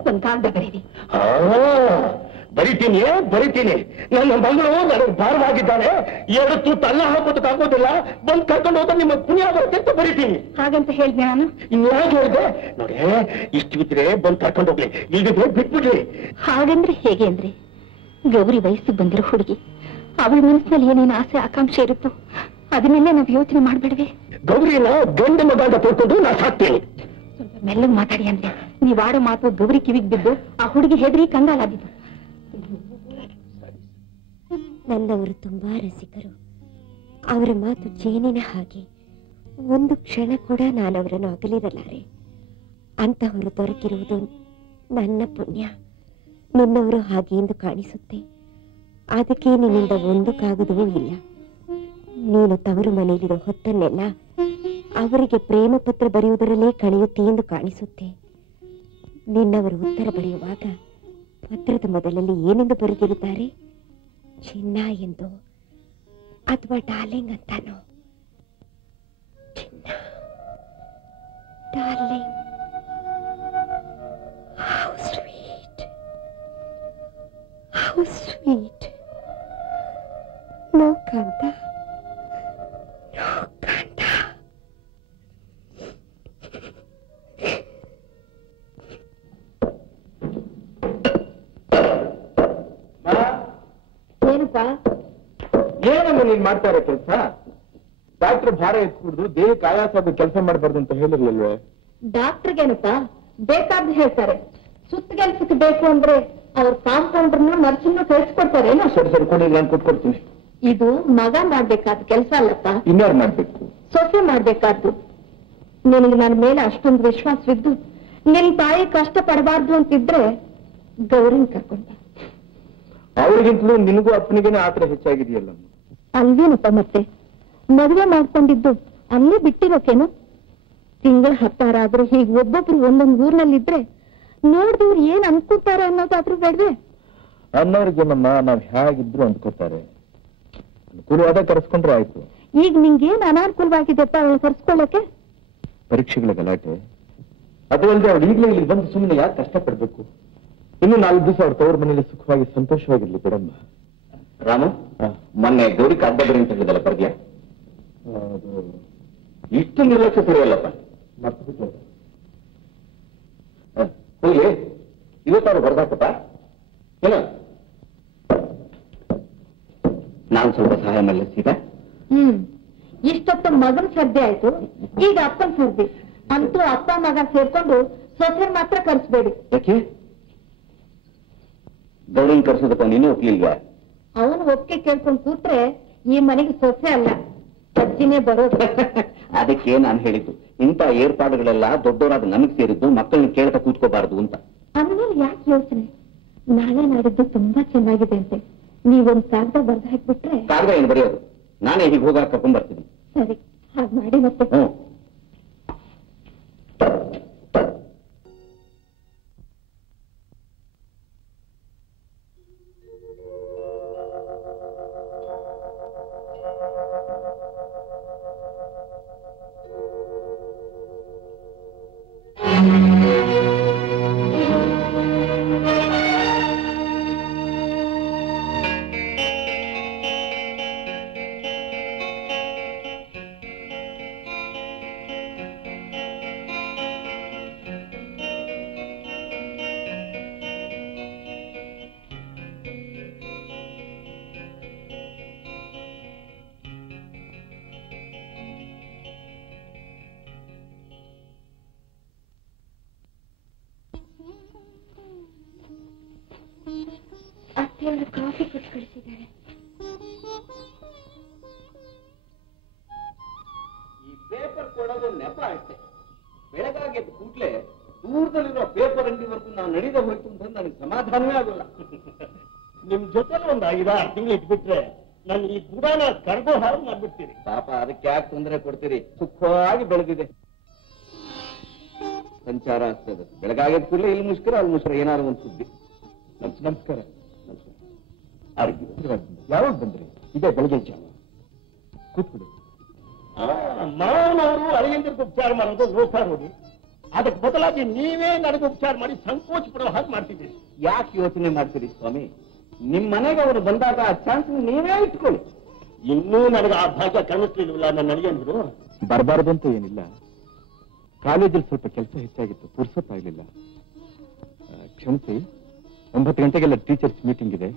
ಒಂದ್ ಕಾಗದ ಬರೀರಿ. ಬರಿತೀನಿ. ನನ್ನ ಮಗಳು ನನಗೆ ಭಾರವಾಗಿದ್ದಾಳೆ, 2 ತೂತು ಅನ್ನ ಹಾಕೋದಕ್ಕಾಗೋದಿಲ್ಲ, ಬಂದು ಕರ್ಕೊಂಡು ಹೋದ ನಿಮ್ಮ ಪುಣ್ಯ ಬರುತ್ತೆ ಅಂತ ಬರಿತೀನಿ. ಹಾಗಂತ ಹೇಳಿದೆ ನಾನು. ಇನ್ಯಾಕೆ ಹೇಳಿದೆ ನೋಡಿ, ಇಷ್ಟು ಬಿದ್ರೆ ಬಂದು ಕರ್ಕೊಂಡು ಹೋಗ್ಲಿ, ಇಲ್ಲಿದ್ರೆ ಬಿಟ್ಬಿಡ್ಲಿ. ಹಾಗಂದ್ರೆ ಹೇಗೆ ಅಂದ್ರೆ, ಗೌರಿ ವಯಸ್ಸಿಗೆ ಬಂದಿರೋ ಹುಡುಗಿ, ಅವಳ ಮನಸ್ಸಿನಲ್ಲಿ ಏನೇನು ಆಸೆ ಆಕಾಂಕ್ಷೆ ಇರುತ್ತೋ ಅದನ್ನೆಲ್ಲ ನಾವು ಯೋಚನೆ ಮಾಡ್ಬೇಡ್ವೆ. ಗೌರಿನ ಗಂಡ ಮಗ ಅಂತ ತಿಳ್ಕೊಂಡು ನಾ ಸಾಕ್ತೇನೆ. ಸ್ವಲ್ಪ ಮೆಲ್ಲಗೆ ಮಾತಾಡಿ ಅಂದ್ರೆ ನೀವ್ ಆಡೋ ಮಾತು ಗೌರಿ ಕಿವಿಗೆ ಬಿದ್ದು ಆ ಹುಡುಗಿ ಹೆದರಿ ಕಂಗಾಲಾಗಿದ್ದು. ನನ್ನವರು ತುಂಬಾ ರಸಿಕರು. ಅವರ ಮಾತು ಜೇನಿನ ಹಾಗೆ, ಒಂದು ಕ್ಷಣ ಕೂಡ ನಾನು ಅವರನ್ನು ಅಗಲಿರಲಾರೆ. ಅಂತಹವರು ದೊರಕಿರುವುದು ನನ್ನ ಪುಣ್ಯ. ನಿನ್ನವರು ಹಾಗೆ ಎಂದು ಕಾಣಿಸುತ್ತೆ, ಅದಕ್ಕೆ ನಿನ್ನಿಂದ ಒಂದು ಕಾಗದವೂ ಇಲ್ಲ. ನೀನು ತವರು ಮನೆಯಲ್ಲಿರೋ ಹೊತ್ತನ್ನೆಲ್ಲ ಅವರಿಗೆ ಪ್ರೇಮ ಪತ್ರ ಬರೆಯುವುದರಲ್ಲೇ ಕಳೆಯುತ್ತೆ ಎಂದು ಕಾಣಿಸುತ್ತೆ. ನಿನ್ನವರು ಉತ್ತರ ಬರೆಯುವಾಗ ಪತ್ರದ ಮೊದಲಲ್ಲಿ ಏನೆಂದು ಬರೆದಿರುತ್ತಾರೆ? ಚಿನ್ನ ಎಂದು ಅಥವಾ ಡಾರ್ಲಿಂಗ್ ಅಂತಾನೋ? ಚಿನ್ನ, darling, how sweet, how sweet. No Kanta, no Kanta. ಏನಪ್ಪಾ? ಏನಮ್ಮ ನೀನ್ ಮಾಡ್ತಾ ಇರೋ ಕೆಲಸ? ಡಾಕ್ಟರ್ ಭಾರ ಎತ್ಕೂಡ್ದು ದೇಹಕ್ಕೆ ಆಯಾಸ ಕೆಲಸ ಮಾಡಬಾರ್ದು ಅಂತ ಹೇಳಿರ್ಲಿಲ್ವೇ? ಡಾಕ್ಟರ್ಗೇನಪ್ಪಾ ಬೇಕಾದ್ದು ಹೇಳ್ತಾರೆ. ಸುತ್ತಗೆಲ್ಸಕ್ಕೆ ಬೇಕು ಅಂದ್ರೆ ಅವ್ರ ಕಾಂಪೌಂಡರ್ನ ನರ್ಸನ್ನ ಕಳಿಸ್ಕೊಡ್ತಾರೇನೋ. ಸರಿ ಕೊಡಿ, ನಾನು ಕೊಟ್ಕೊಡ್ತೀನಿ. ಇದು ಮಗ ಮಾಡ್ಬೇಕಾದ ಕೆಲಸ ಅಲ್ಲಪ್ಪ, ಇನ್ಯಾರು ಮಾಡ್ಬೇಕು? ಸೊಸೆ ಮಾಡ್ಬೇಕಾದ್ದು. ನಿನಗೆ ನನ್ನ ಮೇಲೆ ಅಷ್ಟೊಂದು ವಿಶ್ವಾಸವಿದ್ದು ನಿನ್ ತಾಯಿ ಕಷ್ಟ ಪಡಬಾರ್ದು ಅಂತಿದ್ರೆ ಗೌರಿನ ಕರ್ಕೊಂಡ. ಅವ್ರಿಗಿಂತಲೂ ನಿನಗೂ ಅಪ್ಪನಿಗೇನೆ ಆತರ ಹೆಚ್ಚಾಗಿದೆಯಲ್ಲ. ಅಲ್ವೇನಪ್ಪ ಮತ್ತೆ ಮದುವೆ ಮಾಡ್ಕೊಂಡಿದ್ದು ಅಲ್ಲೇ ಬಿಟ್ಟಿರೋಕೇನು? ತಿಂಗಳ 10 ಆದ್ರೂ ಹೀಗೆ ಒಬ್ಬೊಬ್ರು ಒಂದೊಂದು ಊರ್ನಲ್ಲಿದ್ರೆ ನೋಡಿದವ್ರು ಏನ್ ಅನ್ಕೋತಾರೆ ಅನ್ನೋದಾದ್ರೂ ಬೇಡ್ವೆ? ಅನ್ನೋರಿಗೆ ನಮ್ಮ ನಾವ್ ಹೇಗಿದ್ರು ಅಂದ್ಕೋತಾರೆ. ಅನುಕೂಲವಾದ ಕರೆಸ್ಕೊಂಡ್ರೆ ಆಯ್ತು. ಈಗ ನಿಂಗೇನ್ ಅನಾನುಕೂಲವಾಗಿದೆಪ್ಪ ಅವಳು ಕರ್ಸ್ಕೊಳ್ಳಕ್ಕೆ? ಪರೀಕ್ಷೆಗಳ ಗಲಾಟೆ, ಅದು ಅಲ್ಲದೆ ಅವ್ರು ಈಗಲೇ ಇಲ್ಲಿ ಬಂದು ಸುಮ್ಮನೆ ಯಾಕೆ ಕಷ್ಟಪಡ್ಬೇಕು? ಇನ್ನು 4 ದಿವಸ ಅವ್ರ ತವ್ರ ಮನೇಲಿ ಸುಖವಾಗಿ ಸಂತೋಷವಾಗಿರ್ಲಿ ಬಿಡಮ್ಮ. ರಾಮು, ಮೊನ್ನೆ ಗೌರಿ ಕಾಗ್ದ ಬರಿ ಅಂತ ಹೇಳಿದಲ್ಲ, ಬರ್ದ್ಯಾ? ಅದು ಇಷ್ಟು ನಿರ್ಲಕ್ಷ್ಯ ಪಡೆಯಲ್ಲಪ್ಪ. ಮತ್ತೆ ಹೋಗಿ ಇವತ್ತಾರು ಬರ್ದಾಕಪ್ಪ. ಏನ ನಾನು ಸ್ವಲ್ಪ ಸಹಾಯ ಮಾಡಲಿ ಸೀತಾ? ಇಷ್ಟೊತ್ತು ಮಗನ ಸರ್ದಿ ಆಯ್ತು, ಈಗ ಅಪ್ಪನ ಸರ್ದಿ. ಅಂತೂ ಅಪ್ಪ ಮಗ ಸೇರ್ಕೊಂಡು ಸೊಸೆ ಮಾತ್ರ ಕರ್ಸ್ಬೇಡಿ. ಯಾಕೆ ಗೌರಿನ ಕರ್ಸೋದಪ್ಪ ನೀನು ಒಪ್ಲಿಲ್ವಾ? ಅವನು ಒಪ್ಪಿಗೆ ಕೇಳ್ಕೊಂಡು ಕೂತ್ರೆ ಈ ಮನೆಗೆ ಸೊಸೆ ಅಲ್ಲ, ಅಜ್ಜಿನೇ ಬರೋದು. ಅದಕ್ಕೆ ನಾನು ಹೇಳಿದ್ದು, ಇಂಥ ಏರ್ಪಾಡುಗಳೆಲ್ಲ ದೊಡ್ಡವರಾದ ನಮಗ್ ಸೇರಿದ್ದು, ಮಕ್ಕಳನ್ನ ಕೇಳ್ತಾ ಕೂತ್ಕೋಬಾರದು ಅಂತ. ಅಂದ್ಮೇಲೆ ಯಾಕೆ ಯೋಚನೆ? ನಾಳೆ ನಾಡಿದ್ದು ತುಂಬಾ ಚೆನ್ನಾಗಿದೆ ಅಂತೆ. ನೀವೊಂದ್ ಕಾಗದ ಬರ್ದು ಹಾಕ್ಬಿಟ್ರೆ. ಕಾಗದ ಏನು ಬರೆಯೋದು? ನಾನೇ ಹೀಗೆ ಹೋಗಾಕ ಕರ್ಕೊಂಡ್ ಬರ್ತೀನಿ. ಸರಿ, ಹಾಗೆ ಮಾಡಿ ಮತ್ತೆ. ಅತ್ತೆಯವರು ಕಾಫಿ ಕೊಟ್ಟು ಕಳಿಸಿದ್ದಾರೆ. ಈ ಪೇಪರ್ ಕೊಡೋದು ನೆಪ ಅಷ್ಟೇ. ಬೆಳಗಾಗಿ ಕೂಡ್ಲೆ ದೂರದಲ್ಲಿರೋ ಪೇಪರ್ ಅಂಗಡಿವರೆಗೂ ನಾವು ನಡೆದ ಹೋಯ್ತು ಅಂತ ನನಗೆ ಸಮಾಧಾನವೇ ಆಗೋಲ್ಲ. ನಿಮ್ ಜೊತೆ ಒಂದು 5-6 ತಿಂಗಳು ಇಟ್ಬಿಟ್ರೆ ನಾನು ಈ ಗುಡಾನ ಕರ್ಗೋ ಹಾಳು ಮಾಡ್ಬಿಡ್ತೀರಿ. ಪಾಪ ಅದಕ್ಕೆ ಯಾಕೆ ತೊಂದರೆ ಕೊಡ್ತೀರಿ? ಸುಖವಾಗಿ ಬೆಳೆದಿದೆ, ಸಂಚಾರ ಆಗ್ತದೆ. ಬೆಳಗಾಗಿದ ಕೂಡಲೇ ಇಲ್ಲಿ ಮುಷ್ಕರ, ಅಲ್ಲಿ ಮುಷ್ಕರ, ಏನಾದ್ರು ಒಂದು ಸುದ್ದಿ. ನಮಸ್ಕಾರ. ಯಾವಾಗ ಬಂದ್ರಿ? ಇದೇ ಬೆಳಗ್ಗೆ ಜಾವ. ಕೂತ್ಬಿಡು. ಮಾವನವರು ಅಳಿಯಂದ್ರಿಗೆ ಉಪಚಾರ ಮಾಡೋದು ಲೋಕಾರೋಧಿ. ಅದಕ್ಕೆ ಬದಲಾಗಿ ನೀವೇ ನನಗೆ ಉಪಚಾರ ಮಾಡಿ ಸಂಕೋಚ ಪಡೋ ಹಾಗೆ ಮಾಡ್ತಿದ್ದೀರಿ. ಯಾಕೆ ಯೋಚನೆ ಮಾಡ್ತೀರಿ ಸ್ವಾಮಿ? ನಿಮ್ಮ ಮನೆಗೆ ಅವರು ಬಂದಾಗ ಆ ಚಾನ್ಸ್ ನೀವೇ ಇಟ್ಕೊಳ್ಳಿ. ಇನ್ನೂ ನನಗೆ ಆ ಭಾಗ್ಯ ಕಾಣಿಸ್ಲಿಲ್ವಲ್ಲ ನನ್ನ ಅಳಿಯಂದ್ರು. ಬರಬಾರ್ದಂತ ಏನಿಲ್ಲ, ಕಾಲೇಜಲ್ಲಿ ಸ್ವಲ್ಪ ಕೆಲಸ ಹೆಚ್ಚಾಗಿತ್ತು, ಪುರ್ಸೊತ್ತಾಗ್ಲಿಲ್ಲ. ಕ್ಷಮಿಸಿ, 9 ಗಂಟೆಗೆಲ್ಲ ಟೀಚರ್ಸ್ ಮೀಟಿಂಗ್ ಇದೆ,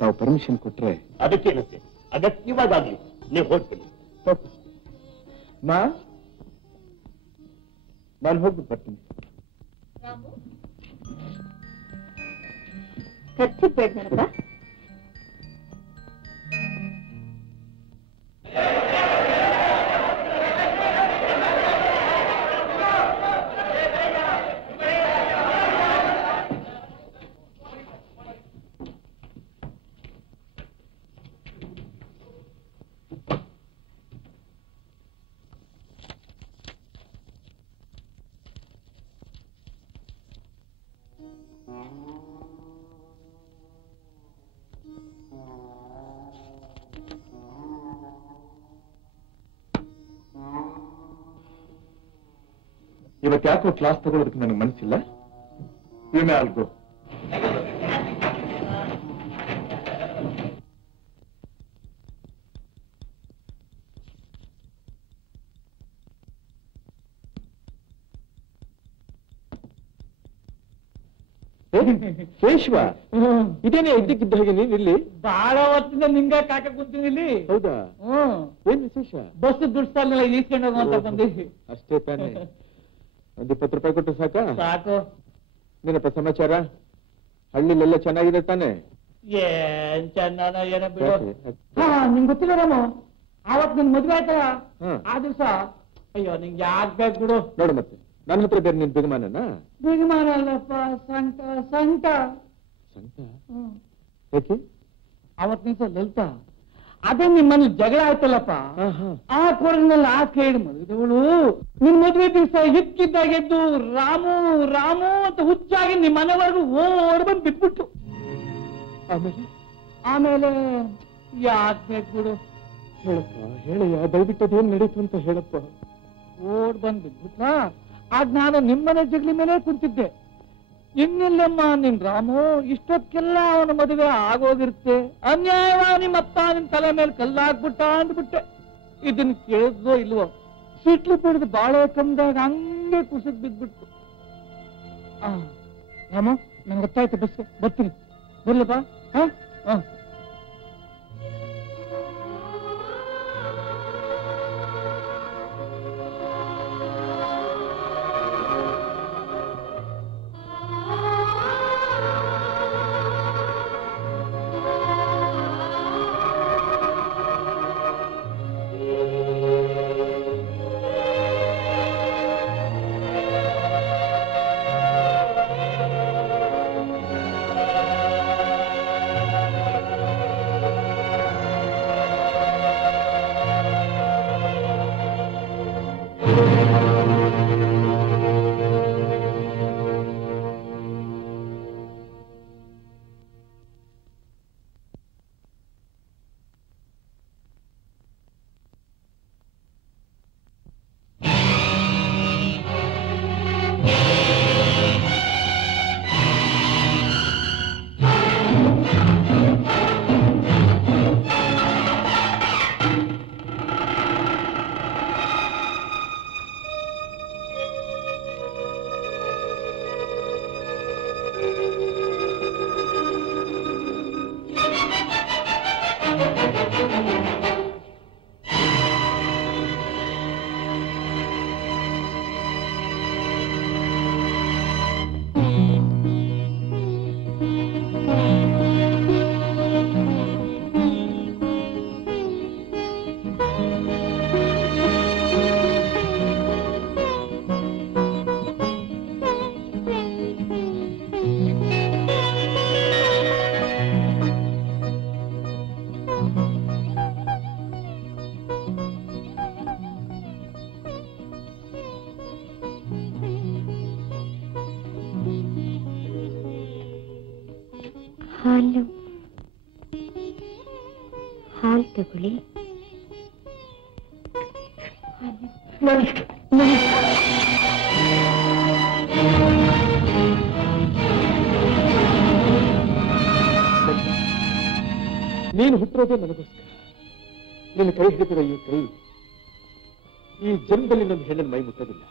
ತಾವು ಪರ್ಮಿಷನ್ ಕೊಟ್ರೆ. ಅದಕ್ಕೇನಂತೆ, ಅಗತ್ಯವಾದಾಗ್ಲಿ, ನೀವು ಹೊರಡ್ತೀನಿ. ನಾನು ಹೋಗ್ಬಿಟ್ಟು ಬರ್ತೀನಿ. ಖರ್ಚಿಗೆ ಬೇಡ. ಇವತ್ತು ಯಾಕೋ ಕ್ಲಾಸ್ ತಗೊಳ್ಳೋದಕ್ಕೆ ನನಗೆ ಮನಸ್ಸಿಲ್ಲ. ಇವನೇ ಅಲ್ಗೋ. ಕೇಶವ, ಇದೇನೇ ಇದ್ದಕ್ಕಿದ್ದ ಹಾಗೆ ನೀನ್ ಇಲ್ಲಿ? ಬಹಳ ಹೊತ್ತಿಂದ ನಿಂಗೆ ಕಾಕ ಕೂತೀನಿ ಇಲ್ಲಿ. ಹೌದಾ? ಏನ್ ವಿಶೇಷ? ಬಸ್ ದುಡ್ಸ್ತಾರಲ್ಲ, ಈಸ್ಕೊಂಡು ಅಂತ ಬಂದಿದ್ವಿ. ಅಷ್ಟೇ ತಾನೆ? 20 ರೂಪಾಯಿ ಕೊಟ್ಟು ಸಾಕಾ? ಸಾಕು. ಏನಪ್ಪ ಸಮಾಚಾರ? ಹಳ್ಳಿಲೆಲ್ಲ ಚೆನ್ನಾಗಿದೆ ತಾನೆ? ಏನ್ ಚೆನ್ನಾನ ಏನ ಬಿಡು. ನಿಂಗೆ ಗೊತ್ತಿಲ್ಲ ರಾಮ, ಆವತ್ ನನ್ ಮದ್ವೆ ಆಯ್ತಲ್ಲ ಆ ದಿವ್ಸ, ಅಯ್ಯೋ ನಿಂಗೆ ಯಾಕೆ ಬೇಕು ಬಿಡು. ನೋಡು ಮತ್ತೆ ನನ್ನ ಹತ್ರ ಬೇರೆ ನಿನ್ ಬಿಗಮಾನನ? ಬಿಗಮಾನ ಅಲ್ಲಪ್ಪ, ಸಂಟ ಸಂಟ ಸಂಟ. ಯಾಕೆ? ಅವತ್ ನಿಂತ ಲಲಿತ, ಅದೇ ನಿಮ್ಮಲ್ಲಿ ಜಗಳ ಆಯ್ತಲ್ಲಪ್ಪ, ಆ ಕೊರಗಿನಲ್ಲಿ ಆ ಕೇಳಿ ಮದುವೆದವಳು ನಿಮ್ ಮದುವೆ ದಿವಸ ಹಿಕ್ಕಿದ್ದಾಗೆದ್ದು ರಾಮು ರಾಮು ಅಂತ ಹುಚ್ಚಾಗಿ ನಿಮ್ಮ ಮನೆವರೆಗೂ ಓಡ್ ಬಂದು ಬಿಟ್ಬಿಟ್ಟು. ಆಮೇಲೆ ಯಾಕೆ ಬೇಕು ಬಿಡು. ಹೇಳಪ್ಪ, ಹೇಳಯ್ಯ, ದಯವಿಟ್ಟು ಅದೇನ್ ನಡೀತು ಅಂತ ಹೇಳಪ್ಪ. ಓಡ್ ಬಂದ್ ಬಿಟ್ಬಿಟ್ರ. ಆಗ ನಾನು ನಿಮ್ಮನೆ ಜಗಲಿ ಮೇಲೆ ಕುಂತಿದ್ದೆ. ಇನ್ನಿಲ್ಲಮ್ಮ ನಿನ್ ರಾಮು, ಇಷ್ಟೊತ್ತೆಲ್ಲ ಅವನ ಮದುವೆ ಆಗೋಗಿರುತ್ತೆ, ಅನ್ಯಾಯವಾಗಿ ನಿಮ್ಮಪ್ಪ ನಿನ್ ತಲೆ ಮೇಲೆ ಕಲ್ಲಾಗ್ಬಿಟ್ಟ ಅಂದ್ಬಿಟ್ಟೆ. ಇದನ್ನ ಕೇಳಿದ್ವೋ ಇಲ್ವೋ, ಸಿಟ್ಲು ಬಿಡಿದು ಬಾಳೆ ಕಂದಾಗ ಹಂಗೆ ಕುಸಿದ್ ಬಿದ್ಬಿಟ್ಟು. ರಾಮ, ನಂಗೆ ಗೊತ್ತಾಯ್ತು, ಬಸ್ ಬರ್ತೀನಿ, ಬರ್ಲಪ್ಪ. ಹ ಹಾಲು ತಗೊಳ್ಳಿ. ನೀನು ಹುಟ್ಟಿರೋದೇ ನನಗೋಸ್ಕರ. ನಿನ್ನ ಕೈ ಹಿಡಿದಿರೋ ಈ ಕೈ ಈ ಜನ್ಮದಲ್ಲಿ ನನ್ನ ಹೆಣ್ಣಿನ ಮೈ ಮುಟ್ಟೋದಿಲ್ಲ.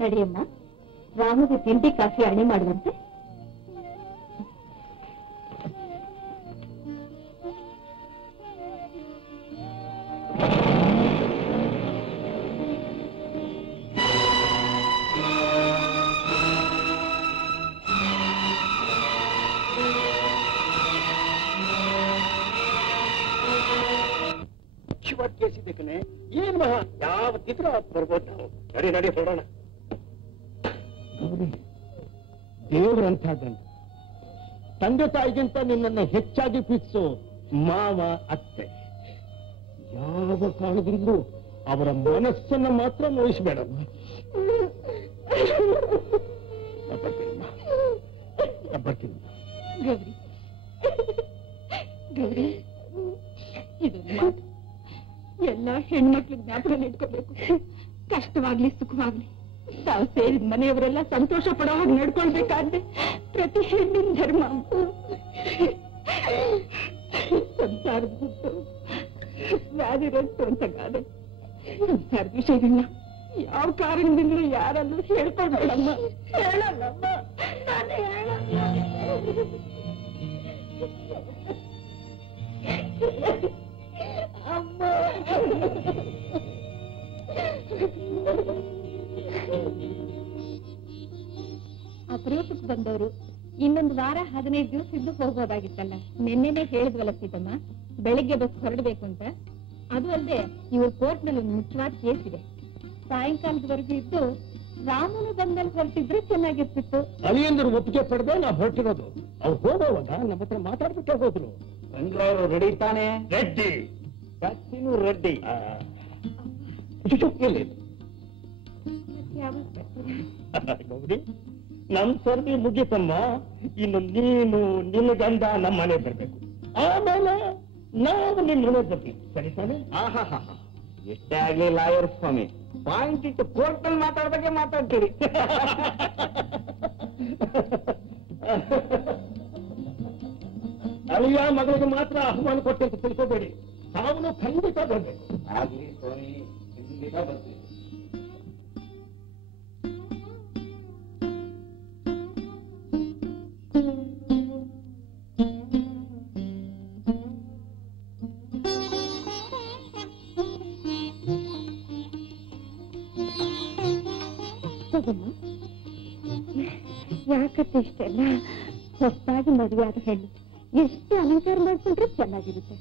ನಡಿಯಮ್ಮ, ರಾಮಗೆ ತಿಂಡಿ ಕಾಫಿ ಅಣಿ ಮಾಡುವಂತೆ. ಕೇಸಿದ್ದಕ್ಕನೆ ಏನ್ ಮಹಾ ಯಾವತ್ತಿದ್ರು ಬರ್ಬೋದು ನಾವು. ನಡಿ ನಡಿ ಹೊರಡೋಣ. ದೇವರಂಥದ್ದನ್ನು ತಂದೆ ತಾಯಿಗಿಂತ ನಿನ್ನನ್ನು ಹೆಚ್ಚಾಗಿ ಪ್ರೀತಿಸೋ ಮಾವ ಅತ್ತೆ ಯಾವ ಕಾರಣದಿಂದಲೂ ಅವರ ಮನಸ್ಸನ್ನು ಮಾತ್ರ ನೋಯಿಸಬೇಡ. ಬರ್ತೀನಿ ಗೌರಿ, ಗೌರಿ, ಇದೊಂದು ಮಾತು ಎಲ್ಲ ಹೆಣ್ಮಕ್ಳು ಜ್ಞಾಪಕ ಇಟ್ಕೋಬೇಕು. ಕಷ್ಟವಾಗ್ಲಿ ಸುಖವಾಗ್ಲಿ ತಾವು ಸೇರಿದ ಮನೆಯವರೆಲ್ಲ ಸಂತೋಷ ಪಡೋ ಹಾಗೆ ನಡ್ಕೊಳ್ಬೇಕಾದ್ರೆ ಪ್ರತಿ ಹೆಣ್ಣಿನ ಧರ್ಮ. ಸಂಸಾರದ ಬಿಟ್ಟು ವ್ಯಾಧಿರಸ್ತು ಅಂತ ಗಾದೆ. ಸಂಸಾರದ ವಿಷಯಗಳನ್ನ ಯಾವ ಕಾರಣದಿಂದಲೂ ಯಾರಲ್ಲೂ ಹೇಳ್ಕೊಳ್ಬೇಡಮ್ಮ. ಹೇಳಲ್ಲಮ್ಮ, ನಾನೇ ಹೇಳಲ್ಲ. ಅಮ್ಮ, ಅಪರೂಪಕ್ಕೆ ಬಂದವರು ಇನ್ನೊಂದು ವಾರ 15 ದಿವಸ ಇದ್ದು ಹೋಗ್ಬೋದಾಗಿತ್ತಲ್ಲ. ನಿನ್ನೆನೆ ಹೇಳಿದ್ವಲ್ಲ ಸೀತಮ್ಮ, ಬೆಳಿಗ್ಗೆ ಬಸ್ ಹೊರಡಬೇಕು ಅಂತ. ಅದು ಅಲ್ಲದೆ ಇವ್ರ ಕೋರ್ಟ್ ನಲ್ಲಿ ಒಂದು ಮುಖ್ಯವಾದ ಕೇಸ್ ಇದೆ. ಸಾಯಂಕಾಲದವರೆಗೂ ಇದ್ದು ರಾಮನು ಬಂದಲ್ಲಿ ಹೊರಟಿದ್ರೆ ಚೆನ್ನಾಗಿರ್ತಿತ್ತು. ಅಳಿಯಂದ್ರು ಒಪ್ಪಿಗೆ ಪಡೆದೇ ನಾವು ಹೊರಟಿರೋದು. ಅವ್ರು ಹೋಗೋವಾಗ ನಮ್ಮ ಹತ್ರ ಮಾತಾಡ್ಬಿಟ್ಟೆ ಹೋದ್ರು. ರಂಗರಾಯರು ರೆಡಿ ತಾನೆ? ರೆಡ್ಡಿ ಕತ್ತಿನೂ ರೆಡ್ಡಿ. ಗೌರಿ, ನಮ್ ಸರ್ದಿ ಮುಗಿತಮ್ಮ. ಇನ್ನು ನೀನು ನಿನ್ನ ಗಂಡ ನಮ್ಮ ಮನೆ ಬರ್ಬೇಕು. ಆಮೇಲೆ ನಾವು ನಿಮ್ ಮನೆ ಬರ್ತೀವಿ. ಸರಿ ತಾನೆ? ಎಷ್ಟೇ ಆಗ್ಲಿ ಲಾಯರ್ ಸ್ವಾಮಿ, ಪಾಯಿಂಟ್ ಇಟ್ಟು ಕೋರ್ಟ್ ನಲ್ಲಿ ಮಾತಾಡ್ದಾಗೆ ಮಾತಾಡ್ತೀರಿ. ಗೌರಿ, 4 minutes. ಅಳಿಯ ಮಗಳಿಗೆ ಮಾತ್ರ ಆಹ್ವಾನ ಕೊಟ್ಟೆ ಅಂತ ತಿಳ್ಕೋಬೇಡಿ. ತಾವು ಖಂಡಿತ ಬರಬೇಕು. ಆಗ್ಲಿ ಸ್ವಾಮಿ, ಖಂಡಿತ ಬರ್ತೀವಿ. ಯಾಕತ್ತೆ ಇಷ್ಟೆಲ್ಲ? ಹೊಸದಾಗಿ ಮದುವೆ ಆದ ಹೆಣ್ಣು ಎಷ್ಟು ಅಲಂಕಾರ ಮಾಡ್ಕೊಂಡ್ರೆ ಚೆನ್ನಾಗಿರುತ್ತೆ.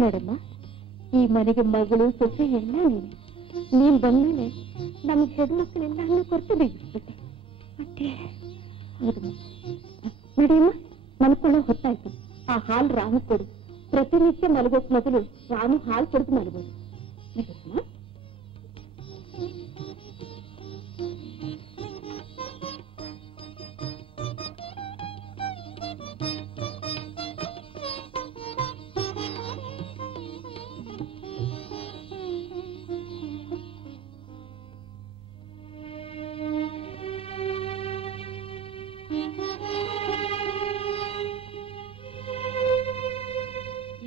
ನೋಡಮ್ಮ, ಈ ಮನೆಗೆ ಮಗಳು ಸೊಸೆ ಎಲ್ಲ ನೀನ್ ಬಂದ್ಮೇಲೆ ನಮ್ಗೆ ಹೆಣ್ಮಕ್ಳೆಲ್ಲ ಅನ್ನ ಕೊರತೆ ಬಿಗಿಸ್ಬಿಟ್ಟೆ. ಮತ್ತೆ ನಡಿಯಮ್ಮ, ಮಲ್ಕೊಳ್ಳೋ ಹೊತ್ತಾಯ್ತು. ಆ ಹಾಲು ರಾಮು ಕೊಡು. ಪ್ರತಿನಿತ್ಯ ಮಲಗೋಕ್ ಮೊದಲು ರಾಮು ಹಾಲು ಕೊಡ್ದು ಮಲಗೋದು.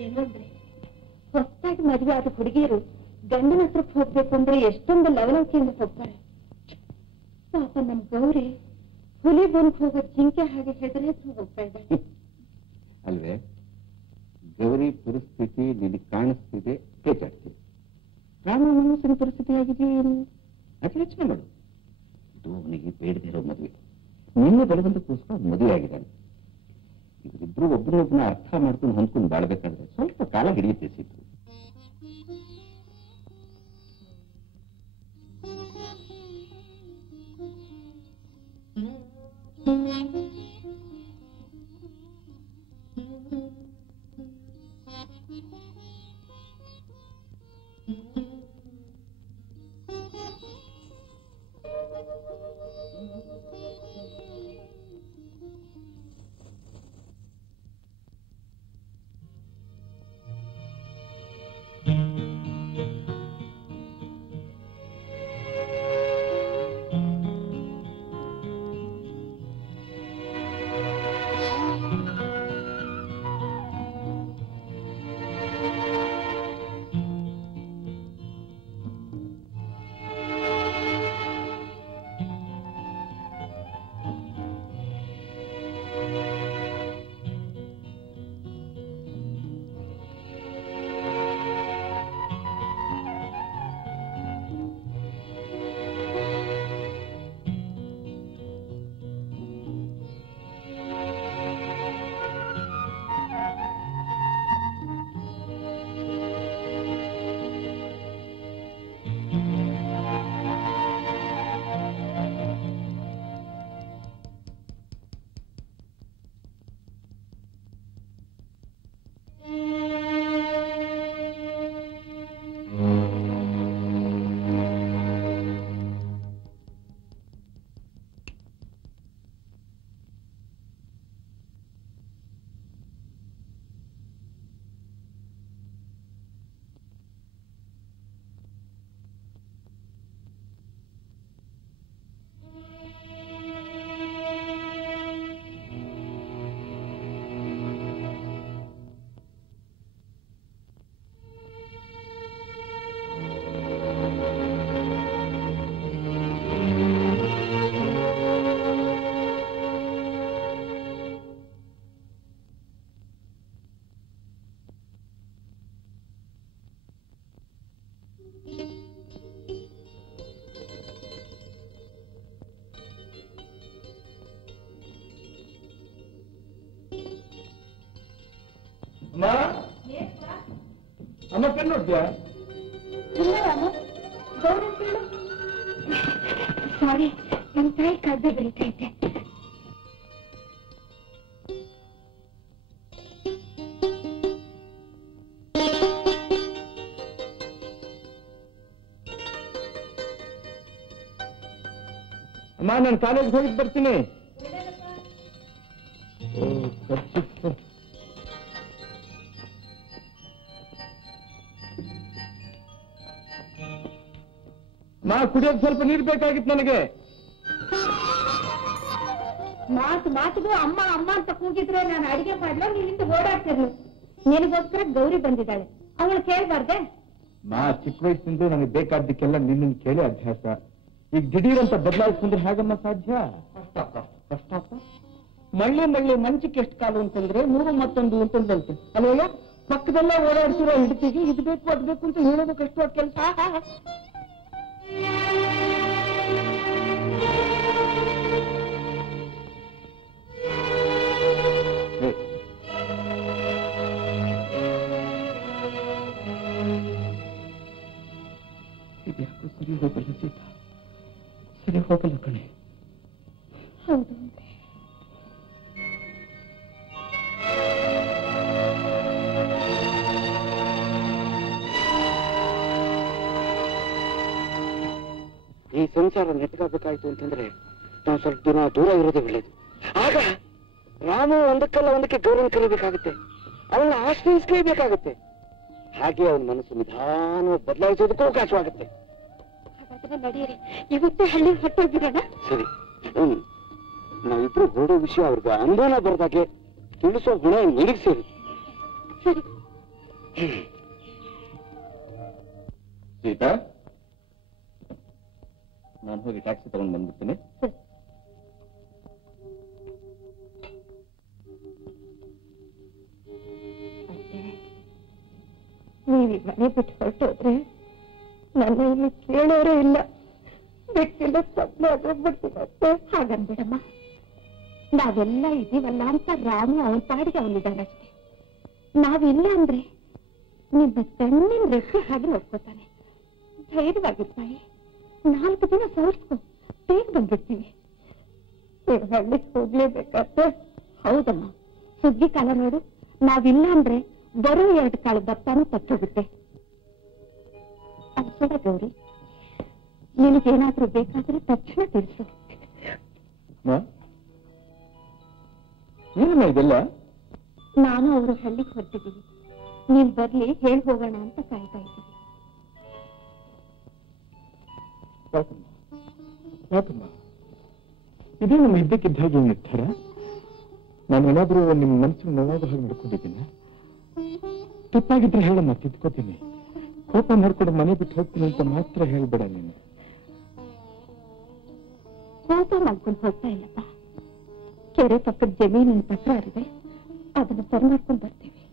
ಏನಂದ್ರೆ ಹೊಸದಾಗಿ ಮದುವೆ ಆದ ಹುಡುಗಿಯರು ಗಂಡನ ಹತ್ರಕ್ಕೆ ಹೋಗ್ಬೇಕು ಅಂದ್ರೆ ಎಷ್ಟೊಂದು ಲವಲವಿಕೆಯಿಂದ ಹೋಗ್ತಾರೆ. ಪಾಪ ನಮ್ ಗೌರಿ ಹುಲಿ ಬಂದು ಹೋಗೋ ಜಿಂಕೆ ಹಾಗೆ ಹೆದರಿ ಹೋಗ್ತಾ ಇದ್ದಾರೆ ಅಲ್ವೇ? ಗೌರಿ ಪರಿಸ್ಥಿತಿ ನಿನಗೆ ಕಾಣಿಸ್ತಿದೆ, ಹೆಚ್ಚಾಗ್ತಿದೆ. ರಾಮ ಮನಸ್ಸಿನ ಪರಿಸ್ಥಿತಿ ಆಗಿದೆ, ಅದು ಯೋಚನೆ ಮಾಡು. ಇದು ಅವನಿಗೆ ಬೇಡದಿರೋ ಮದುವೆ. ನಿನ್ನೆ ಬೆಳಗಂತಕ್ಕೋಸ್ಕರ ಮದುವೆ ಆಗಿದ್ದಾನೆ. ಇವರಿಬ್ರು ಒಬ್ಬರೊಬ್ಬನ ಅರ್ಥ ಮಾಡ್ಕೊಂಡು ಹೊಂದ್ಕೊಂಡು ಬಾಳ್ಬೇಕಾದ್ರೆ ಸ್ವಲ್ಪ ಕಾಲ ಹಿಡಿಯುತ್ತೆ ಸಿದ್ದು. ಅಮ್ಮ, ಅಮ್ಮ ಕಣ್ಣು ನೋಡ್ತೀಯಾ? ಸಾರಿ, ನಮ್ ತಾಯಿ ಕದ್ದೆ ಬರೀತಾ ಇದ್ದೆ. ಅಮ್ಮ, ನಾನು ಕಾಲೇಜ್ಗೆ ಹೋಗಿ ಬರ್ತೀನಿ. ಕುಡಿಯೋದು ಸ್ವಲ್ಪ ನೀರು ಬೇಕಾಗಿತ್ತು ನನಗೆ. ಮಾತಿಗೂ ಅಮ್ಮ ಅಮ್ಮ ಅಂತ ಕೂಗಿದ್ರೆ ನಾನು ಅಡಿಗೆ ಮಾಡ್ಲೋ ನೀನಿಂದ ಓಡಾಡ್ತಿರ್ಲು. ನಿನಗೋಸ್ಕರ ಗೌರಿ ಬಂದಿದ್ದಾಳೆ, ಅವಳು ಕೇಳ್ಬಾರ್ದೆ? ನಾ ಚಿಕ್ಕ ವಯಸ್ಸಿನಿಂದ ನನಗೆ ಬೇಕಾದ್ದಕ್ಕೆಲ್ಲ ನಿನ್ನ ಕೇಳಿ ಅಭ್ಯಾಸ. ಈಗ ದಿಢೀರ್ ಅಂತ ಬದಲಾಯಿಸ್ಕೊಂಡ್ರೆ ಹೇಗಮ್ಮ ಸಾಧ್ಯ? ಕಷ್ಟಪ್ಪ. ಮಳ್ಳಿ ಮಂಚಕ್ಕೆ ಎಷ್ಟು ಕಾಲು ಅಂತಂದ್ರೆ 3 ಮತ್ತೊಂದು ಅಂತಂದಂತೆ ಅಲ್ವಯ್ಯ. ಪಕ್ಕದಲ್ಲ ಓಡಾಡ್ತಿರೋ ಹಿಡ್ತಿಗೆ ಇದು ಬೇಕು ಅದು ಬೇಕು ಅಂತ ಹೇಳೋದು ಕಷ್ಟವಾದ ಕೆಲಸ. ಸರಿ ಹೋಗಲ್ಲ ಸೀತಾ, ಸರಿ ಹೋಗಲ್ಲ ಕಣೆ. ಹೌದು. ಈ ಸಂಸಾರ ನೆಟ್ಕಾಗಬೇಕಾಯ್ತು ಅಂತಂದ್ರೆ ನಾವು ಸ್ವಲ್ಪ ದಿನ ದೂರ ಇರೋದೇ ಒಳ್ಳೇದು. ಆಗ ರಾಮು ಒಂದಕ್ಕಲ್ಲ ಒಂದಕ್ಕೆ ಗೌರವ ಕಲಿಬೇಕಾಗುತ್ತೆ, ಅವನ್ನ ಆಶ್ರಯಿಸಲೇಬೇಕಾಗುತ್ತೆ. ಹಾಗೆ ಅವನ ಮನಸ್ಸು ನಿಧಾನ ಬದಲಾಯಿಸೋದಕ್ಕೂ ಅವಕಾಶವಾಗುತ್ತೆ. ನಡೆಯಿರಿ, ಇವತ್ತೇ ಹಳ್ಳಿ ಹೊಟ್ಟೋಗಿರೋಣ. ಸರಿ, ನಾವಿಬ್ರು ಹೊರಡೋ ವಿಷಯ ಅವ್ರಿಗೆ ಅನುಮಾನ ಬರ್ದಾಗೆ ತಿಳಿಸೋ ಗುಣ ನಿನಗೆ ಸೇರಿ. ಸರಿ ಸೀತಾ, ನಾನು ಹೋಗಿ ಟ್ಯಾಕ್ಸಿ ತಗೊಂಡು ಬಂದ್ಬಿಡ್ತೀನಿ. ನೀವೀಗ ಮನೆ ಬಿಟ್ಟು ಹೊರಟೋದ್ರೆ ನನ್ನ ಇಲ್ಲಿ ಕೇಳೋರೇ ಇಲ್ಲ, ಬಿಟ್ಟಿಲ್ಲ ಸಬ್ಬಿಡ್ತೀನತ್ತೆ. ಹಾಗನ್ಬಿಡಮ್ಮ, ನಾವೆಲ್ಲ ಇದೀವಲ್ಲ ಅಂತ ರಾಮು ಅವನ ಪಾಡಿಗೆ ಅವನಿದ್ದಾನಷ್ಟೇ. ನಾವಿಲ್ಲ ಅಂದ್ರೆ ನಿಮ್ಮ ತಣ್ಣಿನ ರೆಕ್ಕೆ ಹಾಗೆ ನೋಡ್ಕೋತಾನೆ. ಧೈರ್ಯವಾಗಿರ್ತಾಯಿ, 4 ದಿನ ಸವರ್ಸ್ಕೊ, ಬೇಗ ಬಂದ್ಬಿಡ್ತೀವಿ. ಹಳ್ಳಿಗೆ ಹೋಗ್ಲೇಬೇಕಾದ್ರೆ. ಹೌದಮ್ಮ, ಸುಗ್ಗಿ ಕಾಲ ನೋಡು, ನಾವಿಲ್ಲ ಅಂದ್ರೆ ಬರೋ 2 ಕಾಳು ಭತ್ತಾನು ತಟ್ಟೋಗುತ್ತೆ. ಅನ್ಸೋಡ ಗೌರಿ, ನಿನಗೇನಾದ್ರೂ ಬೇಕಾದ್ರೆ ತಕ್ಷಣ ತಿಳಿಸು. ಏನಮ್ಮ ಇದೆಲ್ಲ? ನಾನು ಅವರು ಹಳ್ಳಿಗೆ ಹೊರಟಿದ್ದೀವಿ, ನೀನ್ ಬರ್ಲಿ ಹೇಳಿ ಹೋಗೋಣ ಅಂತ ಕಾಯ್ತಾ ಇದ್ದೀವಿ. ಯಾಕಮ್ಮ ಇದೇ ನಮ್ಮ ಇದ್ದಕ್ಕಿದ್ದ ಹಾಗೆ ನಿರ್ಧಾರ? ನಾನು ಏನಾದ್ರೂ ನಿಮ್ಮ ಮನಸ್ಸಿನ ನೋವಾದ ಹಾಗೆ ನಡ್ಕೊಂಡಿದ್ದೀನಿ? ತಪ್ಪಾಗಿದ್ರೆ ಹೇಳಮ್ಮ, ತಿದ್ಕೋತೀನಿ. ಕೋಪ ಮಾಡ್ಕೊಂಡು ಮನೆ ಬಿಟ್ಟು ಹೋಗ್ತೀನಿ ಅಂತ ಮಾತ್ರ ಹೇಳ್ಬೇಡ ನೀನು. ಕೋಪ ಮಾಡ್ಕೊಂಡು ಹೋಗ್ತಾ ಇಲ್ಲಪ್ಪ, ಕೆರೆ ಪಕ್ಕದ ಜಮೀನಿನ ಪತ್ರ ಇದೆ, ಅದನ್ನ ಸರಿ ಮಾಡ್ಕೊಂಡು ಬರ್ತೀವಿ.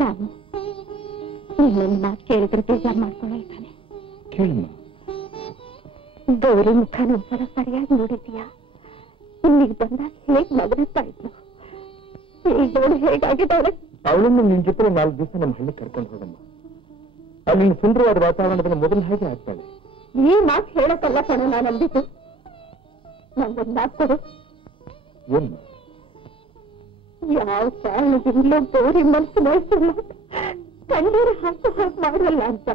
ರಾಮು, ನಿನ್ನ ಮಾತು ಕೇಳಿದ್ರೆ ಬೇಜಾರು ಮಾಡ್ಕೊಳ್ಳಾನೆ. ಕೇಳಮ್ಮ. ಗೌರಿ ಮುಖ ಒಂದ್ಸಲ ಸರಿಯಾಗಿ ನೋಡಿದೀಯಾ? ಇಲ್ಲಿಗೆ ಬಂದಾಗ ಹೇಗ್ ನಗರಿಸ್ತಾ ಇದ್ಲು, ಈಗ ಹೇಗಾಗಿದ್ದಾಳೆ. ಅವಳನ್ನು ನಿನ್ ಜೊತೆ 4 ದಿವಸ ನಮ್ಮ ಹಳ್ಳಿ ಕರ್ಕೊಂಡು ಹೋಗಮ್ಮ. ಅಲ್ಲಿ ಸುಂದರವಾದ ವಾತಾವರಣದಲ್ಲಿ ಮೊದಲು ಹಾಗೆ ಆಗ್ತಾಳೆ. ಈ ಮಾತು ಹೇಳಕ್ಕಲ್ಲ ಕಣ ನಾನು ಅಂದಿದ್ದು. ನಂಗೊಂದು ಮಾತು ಕೊಡು. ಏನು? ಯಾವ ಕಾರಣದಿಂದಲೂ ಗೌರಿ ಮನಸ್ಸು ನೋಯಿಸಿಲ್ಲ, ಕಣ್ಣೀರು ಹಾಕಿ ಮಾಡಲ್ಲ ಅಂತ.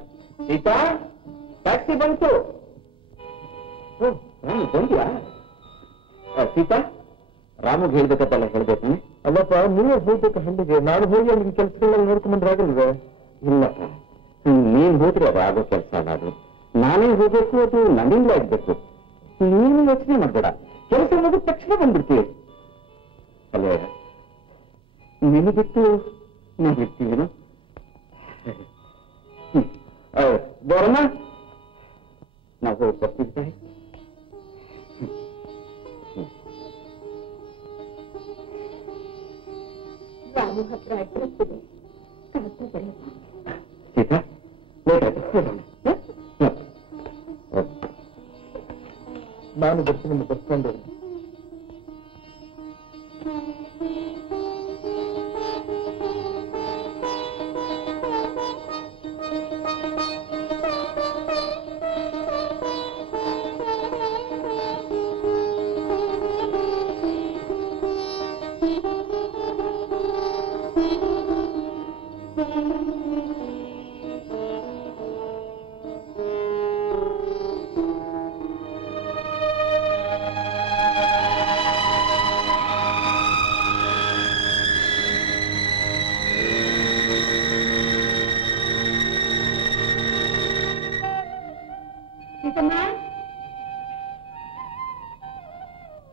ಸೀತಾ, ಟ್ಯಾಕ್ಸಿ ಬಂತು. ಬಂದ್ಯಾ ಸೀತಾ? ರಾಮಗ್ ಹೇಳ್ಬೇಕಲ್ಲ ಹೇಳ್ಬೇಕು. ಅಲ್ಲಪ್ಪ, ನೀವೇ ಹೋಗ್ಬೇಕು ಹಳ್ಳಿಗೆ. ನಾನು ಹೋಗಿ ಅಲ್ಲಿ ಕೆಲಸಗಳನ್ನ ನೋಡ್ಕೊಂಡ್ಬಂದ್ರೆ ಆಗಲ್ವೇ? ಇಲ್ಲಪ್ಪ, ನೀನ್ ಹೋದ್ರೆ ಅದು ಆಗೋ ಕೆಲಸ ಅಲ್ಲ. ಅದು ನಾನೇ ಹೋಗ್ಬೇಕು, ಅದು ನನ್ನಿಂದ ಆಗ್ಬೇಕು. ನೀನು ಯೋಚನೆ ಮಾಡ್ಬೇಡ, ಕೆಲಸ ಮುಗಿದ ತಕ್ಷಣ ಬಂದ್ಬಿಡ್ತೀವಿ. ಅಲ್ಲೇ ನಿನ್ನ ಬಿಟ್ಟು ನಾವು ಬಿಡ್ತೀವೇನು? ಬರೋಣ, ನಾವು ಹೋಗಿ ಬರ್ತಿದ್ದೆ. ರಾಮು ಹತ್ರ ಅಡ್ರೆಸ್ಸಿದೆ, ಸೀತಾ ಲೇಟ್ ಆಯ್ತು. ನಾನು ಬರ್ತೀನಿ, ಬಸ್ ಸ್ಟ್ಯಾಂಡ್.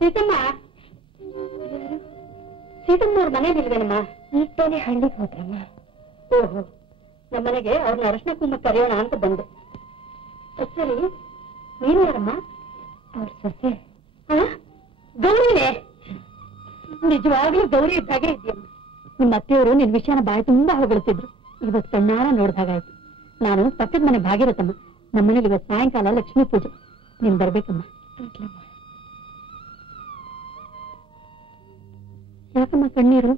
ಸೀತಮ್ಮ ಸೀತಮ್ಮನವ್ರ ಮನೇಲಿಲ್ವೇನಮ್ಮ? ಈಗ ತಾನೇ ಹಳ್ಳಿಗೆ ಹೋದ್ರಮ್ಮ. ಓಹೋ, ನಮ್ಮನೆಗೆ ಅವ್ರನ್ನ ಅರಶಿನ ಕುಂಭ ಕರೆಯೋಣ ಅಂತ ಬಂದೆ. ಸರಿ, ನೀನು ಯಾರಮ್ಮ? ಅವ್ರ ಸೊಸೆ. ಗೌರಿನೇ? ನಿಜವಾಗ್ಲೂ ಗೌರಿ ಇದ್ದಾಗೆ ಇದೆಯಮ್ಮ. ನಿಮ್ಮ ಅತ್ತೆಯವರು ನಿನ್ ವಿಷಯನ ಬಾಯಿ ತುಂಬಾ ಹೊಗಳ್ತಿದ್ರು. ಇವತ್ತು ಕಣ್ಣಾರ ನೋಡ್ದಾಗಾಯ್ತು. ನಾನು ಪಕ್ಕದ ಮನೆ ಭಾಗಿರತಮ್ಮ. ನಮ್ಮನೇಲಿ ಇವತ್ತು ಸಾಯಂಕಾಲ ಲಕ್ಷ್ಮೀ ಪೂಜೆ. ನೀನ್ ಬರ್ಬೇಕಮ್ಮ. ಯಾಕಮ್ಮ ಕಣ್ಣೀರು?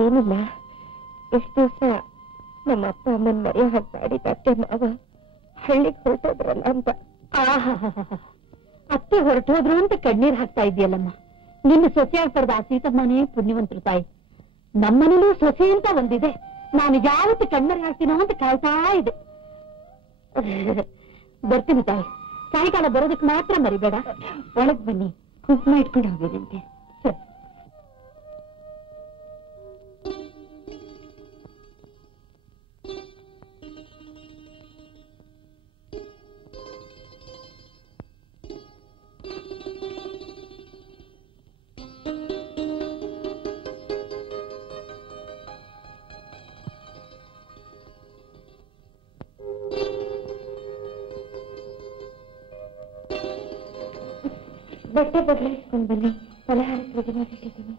ಏನಿಲ್ಲ, ಎಷ್ಟು ದಿವಸ ನಮ್ಮ ಅಪ್ಪ ಅಮ್ಮನ ಮರೆಯ ಹಾಕಿ ಅತ್ತೆ ಮಾವ ಹಳ್ಳಿಗೆ ಹೊರಟೋದ್ರಲ್ಲ ಅಂತ. ಅತ್ತೆ ಹೊರಟೋದ್ರು ಅಂತ ಕಣ್ಣೀರ್ ಹಾಕ್ತಾ ಇದೆಯಲ್ಲಮ್ಮ. ನಿನ್ನ ಸೊಸೆ ಆಗ್ಬಾರ್ದು. ಆ ಸೀತಮ್ಮನೇ ಪುಣ್ಯವಂತರು ತಾಯಿ. ನಮ್ಮನೇಲೂ ಸೊಸೆ ಅಂತ ಒಂದಿದೆ. ನಾನು ಯಾವತ್ತು ಕಣ್ಣೀರ್ ಹಾಕ್ತೀನೋ ಅಂತ ಕಾಯ್ತಾ ಇದೆ. ಬರ್ತೀನಿ ತಾಯಿ. ಸಾಯಂಕಾಲ ಬರೋದಕ್ಕೆ ಮಾತ್ರ ಮರಿಬೇಡ. ಒಳಗ್ ಬನ್ನಿ, ಕುಂಕುಮ ಇಟ್ಕೊಂಡು ಹೋಗಿದಂತೆ. ಸರಿ. ಬಟ್ಟೆ ಬದಲಾಯಿಸ್ಕೊಂಡು ಬನ್ನಿ. ಫಲಹಾರ ರೆಡಿ ಮಾಡಿಟ್ಟಿದ್ದೀನಿ.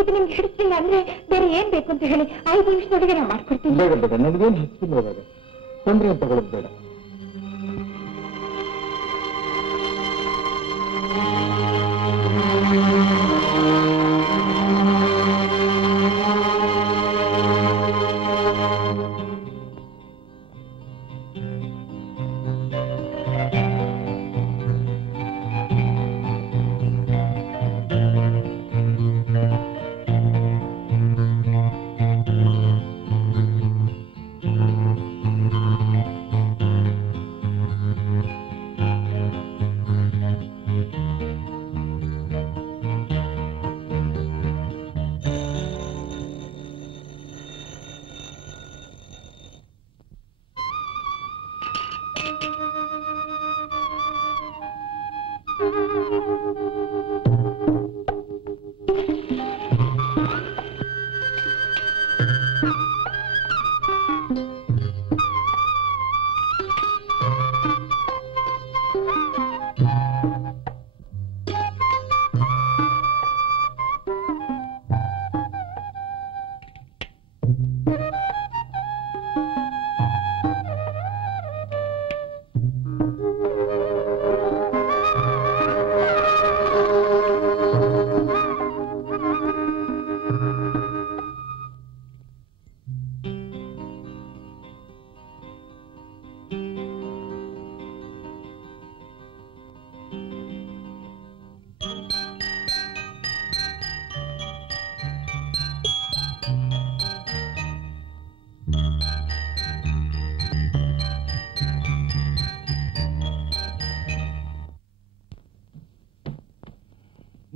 ಇದು ನಿಮ್ಗೆ ಹಿಡಿಸ್ತಿಲ್ಲ ಅಂದ್ರೆ ಬೇರೆ ಏನ್ ಬೇಕು ಅಂತ ಹೇಳಿ 5 ನಿಮಿಷದೊಳಗೆ ನಾನು ಮಾಡ್ಕೊಡ್ತೀನಿ. ಬೇಡ ಬೇಡ, ನನಗೇನು ಹೆಚ್ಚಿಲ್ಲ. ಇವಾಗ ತೊಂದರೆ ತಗೊಳ್ಳೋದು ಬೇಡ.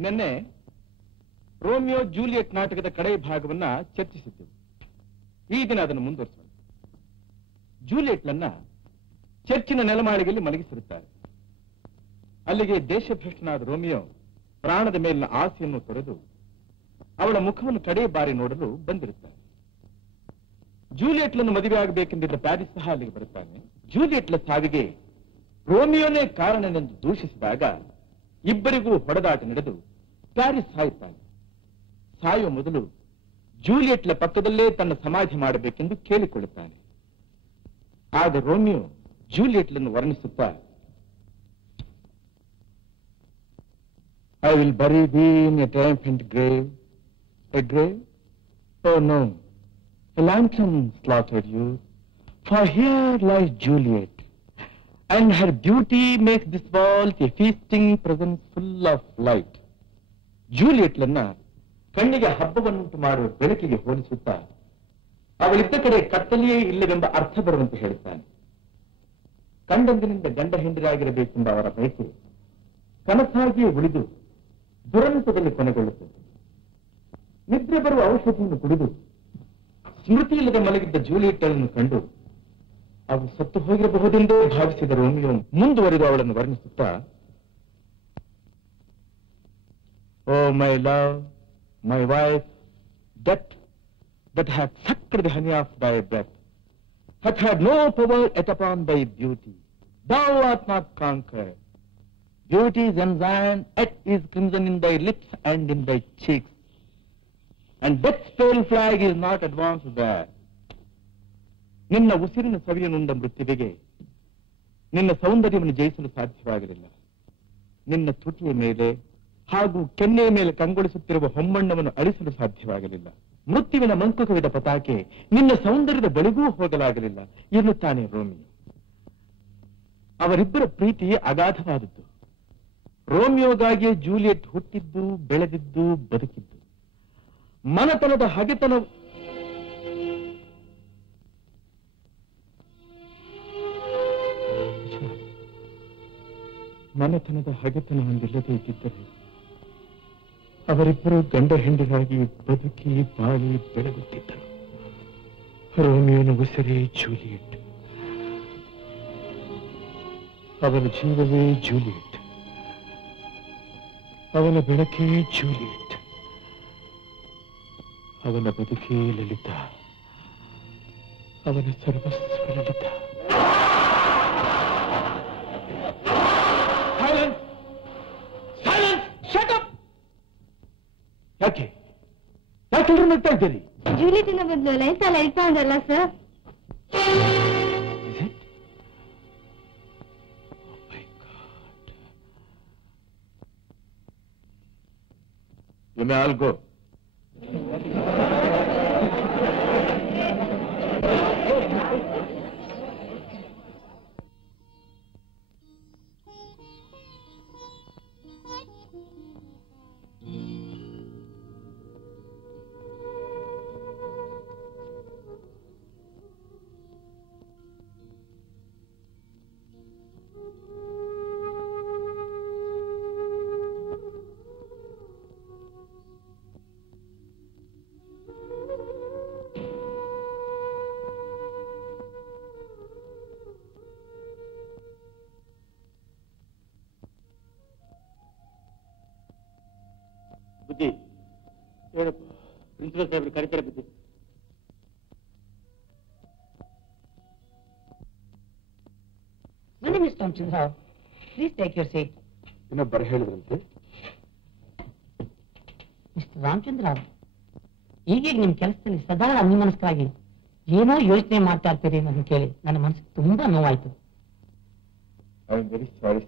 ನಿನ್ನೆ ರೋಮಿಯೋ ಜೂಲಿಯಟ್ ನಾಟಕದ ಕಡೆ ಭಾಗವನ್ನ ಚರ್ಚಿಸಿದ್ದೆವು. ಈ ದಿನ ಅದನ್ನು ಮುಂದುವರಿಸೋಣ. ಜೂಲಿಯಟ್ನನ್ನ ಚರ್ಚಿನ ನೆಲಮಾಳಿಗೆಯಲ್ಲಿ ಮಲಗಿಸಿರುತ್ತಾರೆ. ಅಲ್ಲಿಗೆ ದೇಶಭ್ರಷ್ಟನಾದ ರೋಮಿಯೋ ಪ್ರಾಣದ ಮೇಲಿನ ಆಸೆಯನ್ನು ತೊರೆದು ಅವಳ ಮುಖವನ್ನು ಕಡೆ ಬಾರಿ ನೋಡಲು ಬಂದಿರುತ್ತಾರೆ. ಜೂಲಿಯಟ್ಲನ್ನು ಮದುವೆ ಆಗಬೇಕೆಂದಿದ್ದ ಪ್ಯಾರಿಸ್ ಸಹ ಅಲ್ಲಿಗೆ ಬರುತ್ತಾನೆ. ಜೂಲಿಯಟ್ಲ ಸಾವಿಗೆ ರೋಮಿಯೋನೇ ಕಾರಣನೆಂದು ದೂಷಿಸಿದಾಗ ಇಬ್ಬರಿಗೂ ಹೊಡೆದಾಟ ನಡೆದು ಪ್ಯಾರಿಸ್ ಸಾಯುತ್ತಾನೆ. ಸಾಯುವ ಮೊದಲು ಜೂಲಿಯಟ್ಲ ಪಕ್ಕದಲ್ಲೇ ತನ್ನ ಸಮಾಧಿ ಮಾಡಬೇಕೆಂದು ಕೇಳಿಕೊಳ್ಳುತ್ತಾನೆ. ಆಗ Romeo ಜೂಲಿಯಟ್ಲನ್ನು ವರ್ಣಿಸುತ್ತಾ, I will bury thee in a triumphant grave. A grave? Oh no, a lantern slaughtered you. For here lies Juliet, and her beauty makes this world a feasting presence full of light. ಜೂಲಿಯಟ್ಲನ್ನ ಕಣ್ಣಿಗೆ ಹಬ್ಬವನ್ನುಂಟು ಮಾಡುವ ಬೆಳಕಿಗೆ ಹೋಲಿಸುತ್ತಾ ಅವಳಿದ್ದ ಕಡೆ ಕತ್ತಲೆಯೇ ಇಲ್ಲವೆಂಬ ಅರ್ಥ ಬರುವಂತೆ ಹೇಳುತ್ತಾನೆ. ಕಂಡಂದಿನಿಂದ ಗಂಡ ಹೆಂಡರಾಗಿರಬೇಕೆಂಬ ಅವರ ಬಯಕೆ ಕನಸಾಗಿಯೇ ಉಳಿದು ದುರಂತದಲ್ಲಿ ಕೊನೆಗೊಳ್ಳುತ್ತದೆ. ನಿದ್ರೆ ಬರುವ ಔಷಧಿಯನ್ನು ಕುಡಿದು ಸ್ಮೃತಿ ಇಲ್ಲದೆ ಮಲಗಿದ್ದ ಜೂಲಿಯಟ್ಗಳನ್ನು ಕಂಡು ಅವಳು ಸತ್ತು ಹೋಗಿರಬಹುದೆಂದೇ ಭಾವಿಸಿದ ರೋಮಿಯೋ ಮುಂದುವರಿದು ಅವಳನ್ನು ವರ್ಣಿಸುತ್ತಾ, oh my love, my wife, death that hath sucked the honey of thy breath hath had no power yet upon thy beauty. Thou art not conquered. Beauty is ensign, yet is crimson in thy lips and in thy cheeks. And death's pale flag is not advanced there. ನಿನ್ನ ಉಸಿರಿನ ಸವಿಯನುಂಡ ಮೃತ್ಯುವಿಗೆ ನಿನ್ನ ಸೌಂದರ್ಯವನ್ನು ಜಯಿಸಲು ಸಾಧ್ಯವಾಗಲಿಲ್ಲ. ನಿನ್ನ ತುಟಿಯ ಮೇಲೆ ಹಾಗೂ ಕೆನ್ನೆಯ ಮೇಲೆ ಕಂಗೊಳಿಸುತ್ತಿರುವ ಹೊಮ್ಮಣ್ಣವನ್ನು ಅಳಿಸಲು ಸಾಧ್ಯವಾಗಲಿಲ್ಲ. ಮೃತ್ಯುವಿನ ಮಂಕುಕವಿದ ಪತಾಕೆ ನಿನ್ನ ಸೌಂದರ್ಯದ ಬಳಿಗೂ ಹೋಗಲಾಗಲಿಲ್ಲ ಎನ್ನುತ್ತಾನೆ ರೋಮಿಯೋ. ಅವರಿಬ್ಬರ ಪ್ರೀತಿ ಅಗಾಧವಾದದ್ದು. ರೋಮಿಯೋಗಾಗಿಯೇ ಜೂಲಿಯಟ್ ಹುಟ್ಟಿದ್ದು, ಬೆಳೆದಿದ್ದು, ಬದುಕಿದ್ದು. ಮನತನದ ಹಗೆತನ ಮನೆತನದ ಹಗೆತನ ಹೊಂದಿಲ್ಲದೆ ಇದ್ದಿದ್ದರೆ ಅವರಿಬ್ಬರು ಗಂಡ ಹೆಂಡಿಗಾಗಿ ಬದುಕಿ ಬಾಳಿ ಬೆಳಗುತ್ತಿದ್ದರು. ರೋಮಿಯೋನ ಉಸಿರೇ ಜೂಲಿಯಟ್, ಅವನ ಜೀವವೇ ಜೂಲಿಯಟ್, ಅವನ ಬೆಳಕೇ ಜೂಲಿಯಟ್, ಅವನ ಬದುಕೇ ಲಲಿತ, ಅವನ ಸರ್ವಸ್ವ ಲಲಿತ. ಯಾಕೆ ಯಾಕೆಲ್ಲರೂ ನಗ್ತಾ ಇದ್ದೀರಿ? ಜೂಲಿಯಟಿನ ಬದಲು ಲೈತಾ ಉಂಟಲ್ಲ sir. You may all go. ಬುದ್ಧಿ ಏನಪ್ಪ, ಪ್ರಿನ್ಸಿಪಲ್ ಸಾಹೇಬ್ರು ಕರಿತಾರೆ ಬುದ್ಧಿ. ಬನ್ನಿ miss Ramachandra, please take your seat. ಇನ್ನೊಬ್ಬರ ಹೇಳಿದ್ರಂತೆ. ಮಿಸ್ಟರ್ ರಾಮಚಂದ್ರ, ಈಗೀಗ ನಿಮ್ಮ ಕೆಲಸದಲ್ಲಿ ಸದಾ ಅನ್ಯಮನಸ್ಕರಾಗಿ ಏನೋ ಯೋಚನೆ ಮಾಡ್ತಾ ಇರ್ತೀರಿ ನನ್ನ ಕೇಳಿ ನನ್ನ ಮನಸ್ಸಿಗೆ ತುಂಬಾ ನೋವಾಯ್ತು. I am very sorry.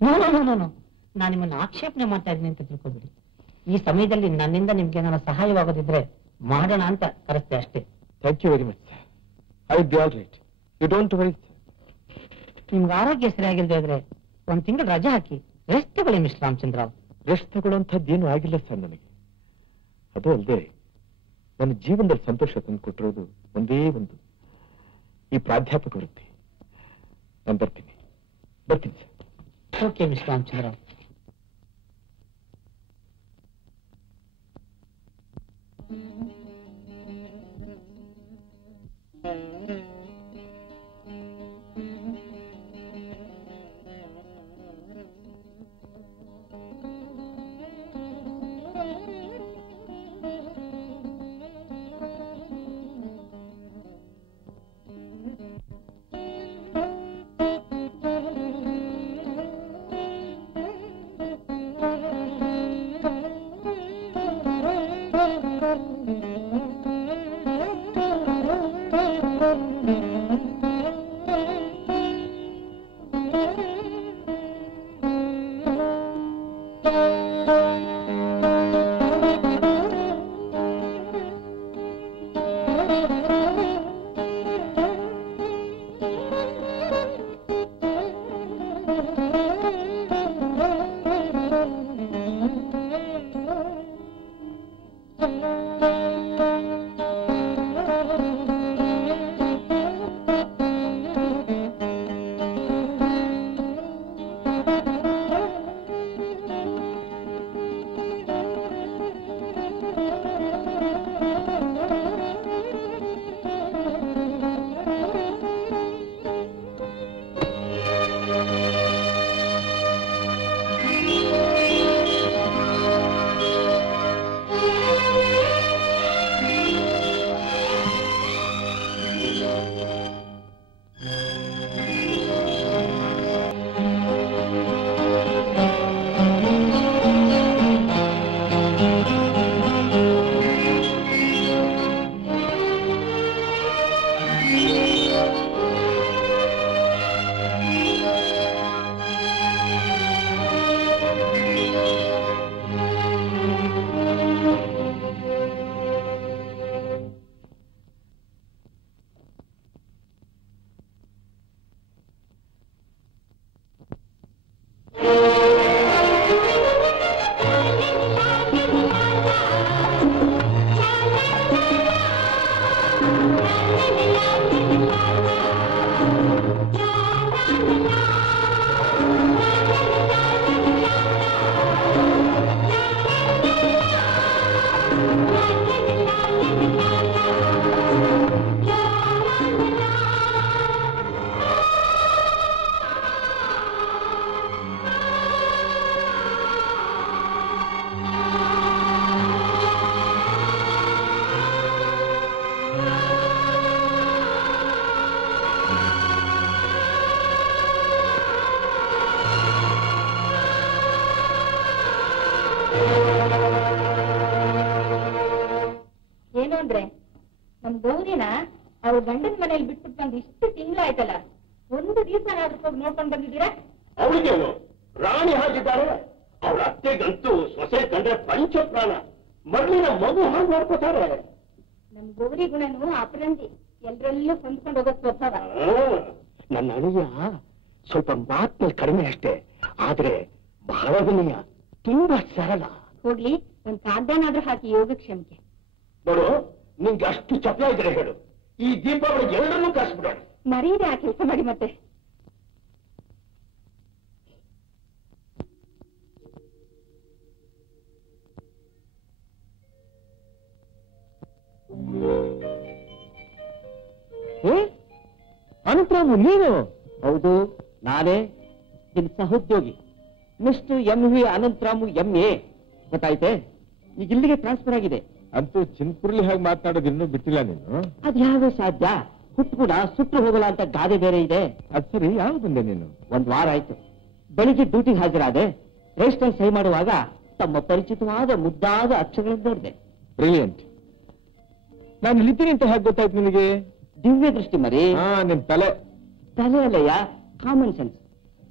No no no no, ನಾನು ನಿಮ್ಮನ್ನು ಆಕ್ಷೇಪಣೆ ಮಾಡ್ತಾ ಇದ್ದೀನಿ ಅಂತ ತಿಳ್ಕೊಬಿಡಿ. ಈ ಸಮಯದಲ್ಲಿ ನನ್ನಿಂದ ನಿಮ್ಗೆ ಏನಾರ ಸಹಾಯವಾಗೋದಿದ್ರೆ ಮಾಡೋಣ ಅಂತ ಕರೆಸ್ತೆ ಅಷ್ಟೇ. Thank you very much sir. I will be all right. You don't worry sir. ನಿಮ್ಗೆ ಆರೋಗ್ಯ ಸರಿಯಾಗಿಲ್ದೇ ಇದ್ರೆ ಒಂದ್ ತಿಂಗಳು ರಜೆ ಹಾಕಿ ರೆಸ್ಟ್ ತಗೊಳ್ಳಿ ಮಿಸ್ಟರ್ ರಾಮಚಂದ್ರ. ರೆಸ್ಟ್ ತಗೊಳ್ಳೋಂಥದ್ದೇನು ಆಗಿಲ್ಲ ಸರ್ ನನಗೆ. ಅದು ಅಲ್ಲದೆ ನನ್ನ ಜೀವನದಲ್ಲಿ ಸಂತೋಷ ತಂದು ಕೊಟ್ಟಿರೋದು ಒಂದೇ ಒಂದು, ಈ ಪ್ರಾಧ್ಯಾಪಕ ವೃತ್ತಿ. ನಾನು ಬರ್ತೀನಿ ಸರ್. Okay mister Ramachandra. ಸೌದೇನ ಅವ್ರ ಗಂಡನ ಮನೇಲಿ ಬಿಟ್ಬಿಟ್ಟು ಬಂದು ಇಷ್ಟು ತಿಂಗಳಾಯ್ತಲ್ಲ, ಒಂದು ದಿವಸ ಹೋಗಿ ನೋಡ್ಕೊಂಡು ಬಂದಿದ್ದೀರಾ? ಅವಳಿಗೆ ರಾಣಿ ಹಾಕಿದ್ದಾರೆ. ಅವ್ರ ಅತ್ತೆಗಂತೂ ಸೊಸೆ ಕಂಡ್ರೆ ಪಂಚ ಪ್ರಾಣ. ಮರಳಿನ ಮಗು ಹಾಗೆ ನೋಡ್ಕೋತಾರೆ. ನಮ್ ಗೌರಿ ಗುಣನು ಅಪರಂಜಿ, ಎಲ್ರಲ್ಲೂ ಹೊಂದ್ಕೊಂಡು ಹೋಗೋ ಸ್ವಭಾವ. ನನ್ನ ಅಳಿಯ ಸ್ವಲ್ಪ ಮಾತಿನಲ್ಲಿ ಕಡಿಮೆ ಅಷ್ಟೇ, ಆದ್ರೆ ಬಹಳ ವಿನಯ, ತುಂಬಾ ಸರಳ. ಹೋಗ್ಲಿ, ಒಂದ್ ಕಾಗ್ದಾನಾದ್ರೂ ಹಾಕಿ ಯೋಗಕ್ಷೇಮಕ್ಕೆ. ನೋಡು, ನಿಂಗೆ ಅಷ್ಟು ಚಪ್ಲ ಇದ್ರೆ ಹೇಳು, ಈ ದೀಪಾವಳಿ ಎಲ್ಲರನ್ನೂ ಕಳಿಸ್ಬಿಡೋಣ. ಮರೀದೆ ಆ ಕೆಲಸ ಮಾಡಿ ಮತ್ತೆ. ಅನಂತರಾಮು ನೀನು? ಹೌದು, ನಾನೇ ನಿನ್ ಸಹೋದ್ಯೋಗಿ ಮಿಸ್ಟರ್ MV ಅನಂತರಾಮು MA. ಗೊತ್ತಾಯ್ತೆ? ಈಗ ಇಲ್ಲಿಗೆ ಟ್ರಾನ್ಸ್ಫರ್ ಆಗಿದೆ. ಅಂತೂ ಚಿನ್ಪುರ್ಲಿ ಹಾಗೆ ಮಾತನಾಡೋದು ಇನ್ನೂ ಬಿಟ್ಟಿಲ್ಲ ನೀನು. ಅದ್ ಯಾವ ಸಾಧ್ಯ? ಹುಟ್ಟುಗುಣ ಸುಟ್ಟು ಹೋಗಲ್ಲ ಅಂತ ಗಾದೆ ಬೇರೆ ಇದೆ. ಅದ್ ಸರಿ, ಯಾವ ಬಂದೆ ನೀನು? ಒಂದ್ ವಾರ ಆಯ್ತು. ಬೆಳಿಗ್ಗೆ ಡ್ಯೂಟಿಗೆ ಹಾಜರಾದೆ. ರಿಜಿಸ್ಟರ್ ಸಹಿ ಮಾಡುವಾಗ ತಮ್ಮ ಪರಿಚಿತವಾದ ಮುದ್ದಾದ ಅಕ್ಷರಗಳನ್ನು ನೋಡಿದೆ. ಬ್ರಿಲಿಯಂಟ್. ನಾನು ಇಲ್ಲಿದ್ದೀನಿ ಅಂತ ಹೇಗೆ ಗೊತ್ತಾಯ್ತು ನಿನಗೆ? ದಿವ್ಯ ದೃಷ್ಟಿ ಮರಿ. ನಿನ್ ತಲೆ ಅಲ್ಲಯ್ಯ, ಕಾಮನ್ ಸೆನ್ಸ್.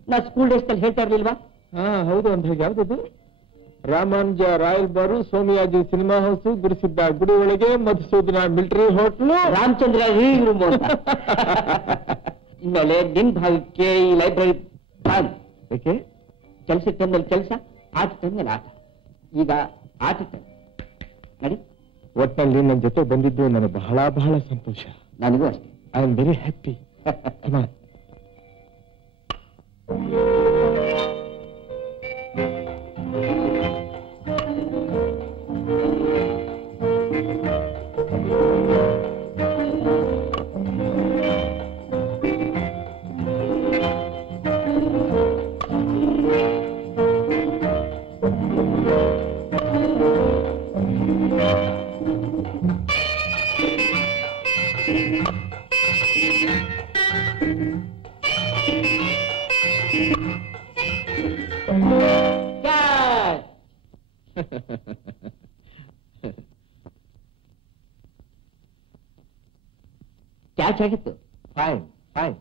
ನಾ ಸ್ಕೂಲ್ ಡೇಸ್ ಅಲ್ಲಿ ಹೇಳ್ತಾ ಇರ್ಲಿಲ್ವಾ? ಹೌದು. ಅಂತ ಹೇಗೆ ಯಾವ್ದದು? ರಾಮಾನುಜ ರಾಯಲ್ ಬಾರು, ಸೋಮಿಯಾಜಿ ಸಿನಿಮಾ ಹೌಸ್, ಗುರುಸಿದ್ದ ಗುಡಿ ಒಳಗೆ, Madhusudana military hotel, Ramachandra reading room ಅಂತ. ಇನ್ಮೇಲೆ ನಿನ್ ಭಾಗಕ್ಕೆ ಈ ಲೈಬ್ರರಿ ಪ್ಲಾನ್. ಯಾಕೆ? ಕೆಲಸ ಟೈಮ್ನಲ್ಲಿ ಕೆಲಸ, ಆಟ ಟೈಮ್ನಲ್ಲಿ ಆಟ. ಈಗ ಆಟ ಟೈಮ್ ನಡಿ. ಒಟ್ಟಿನಲ್ಲಿ ನನ್ನ ಜೊತೆ ಬಂದಿದ್ದು ನನಗೆ ಬಹಳ ಬಹಳ ಸಂತೋಷ. ನನಗೂ ಅಷ್ಟೇ. I am very happy. Catch ಆಗಿತ್ತು. Fine fine.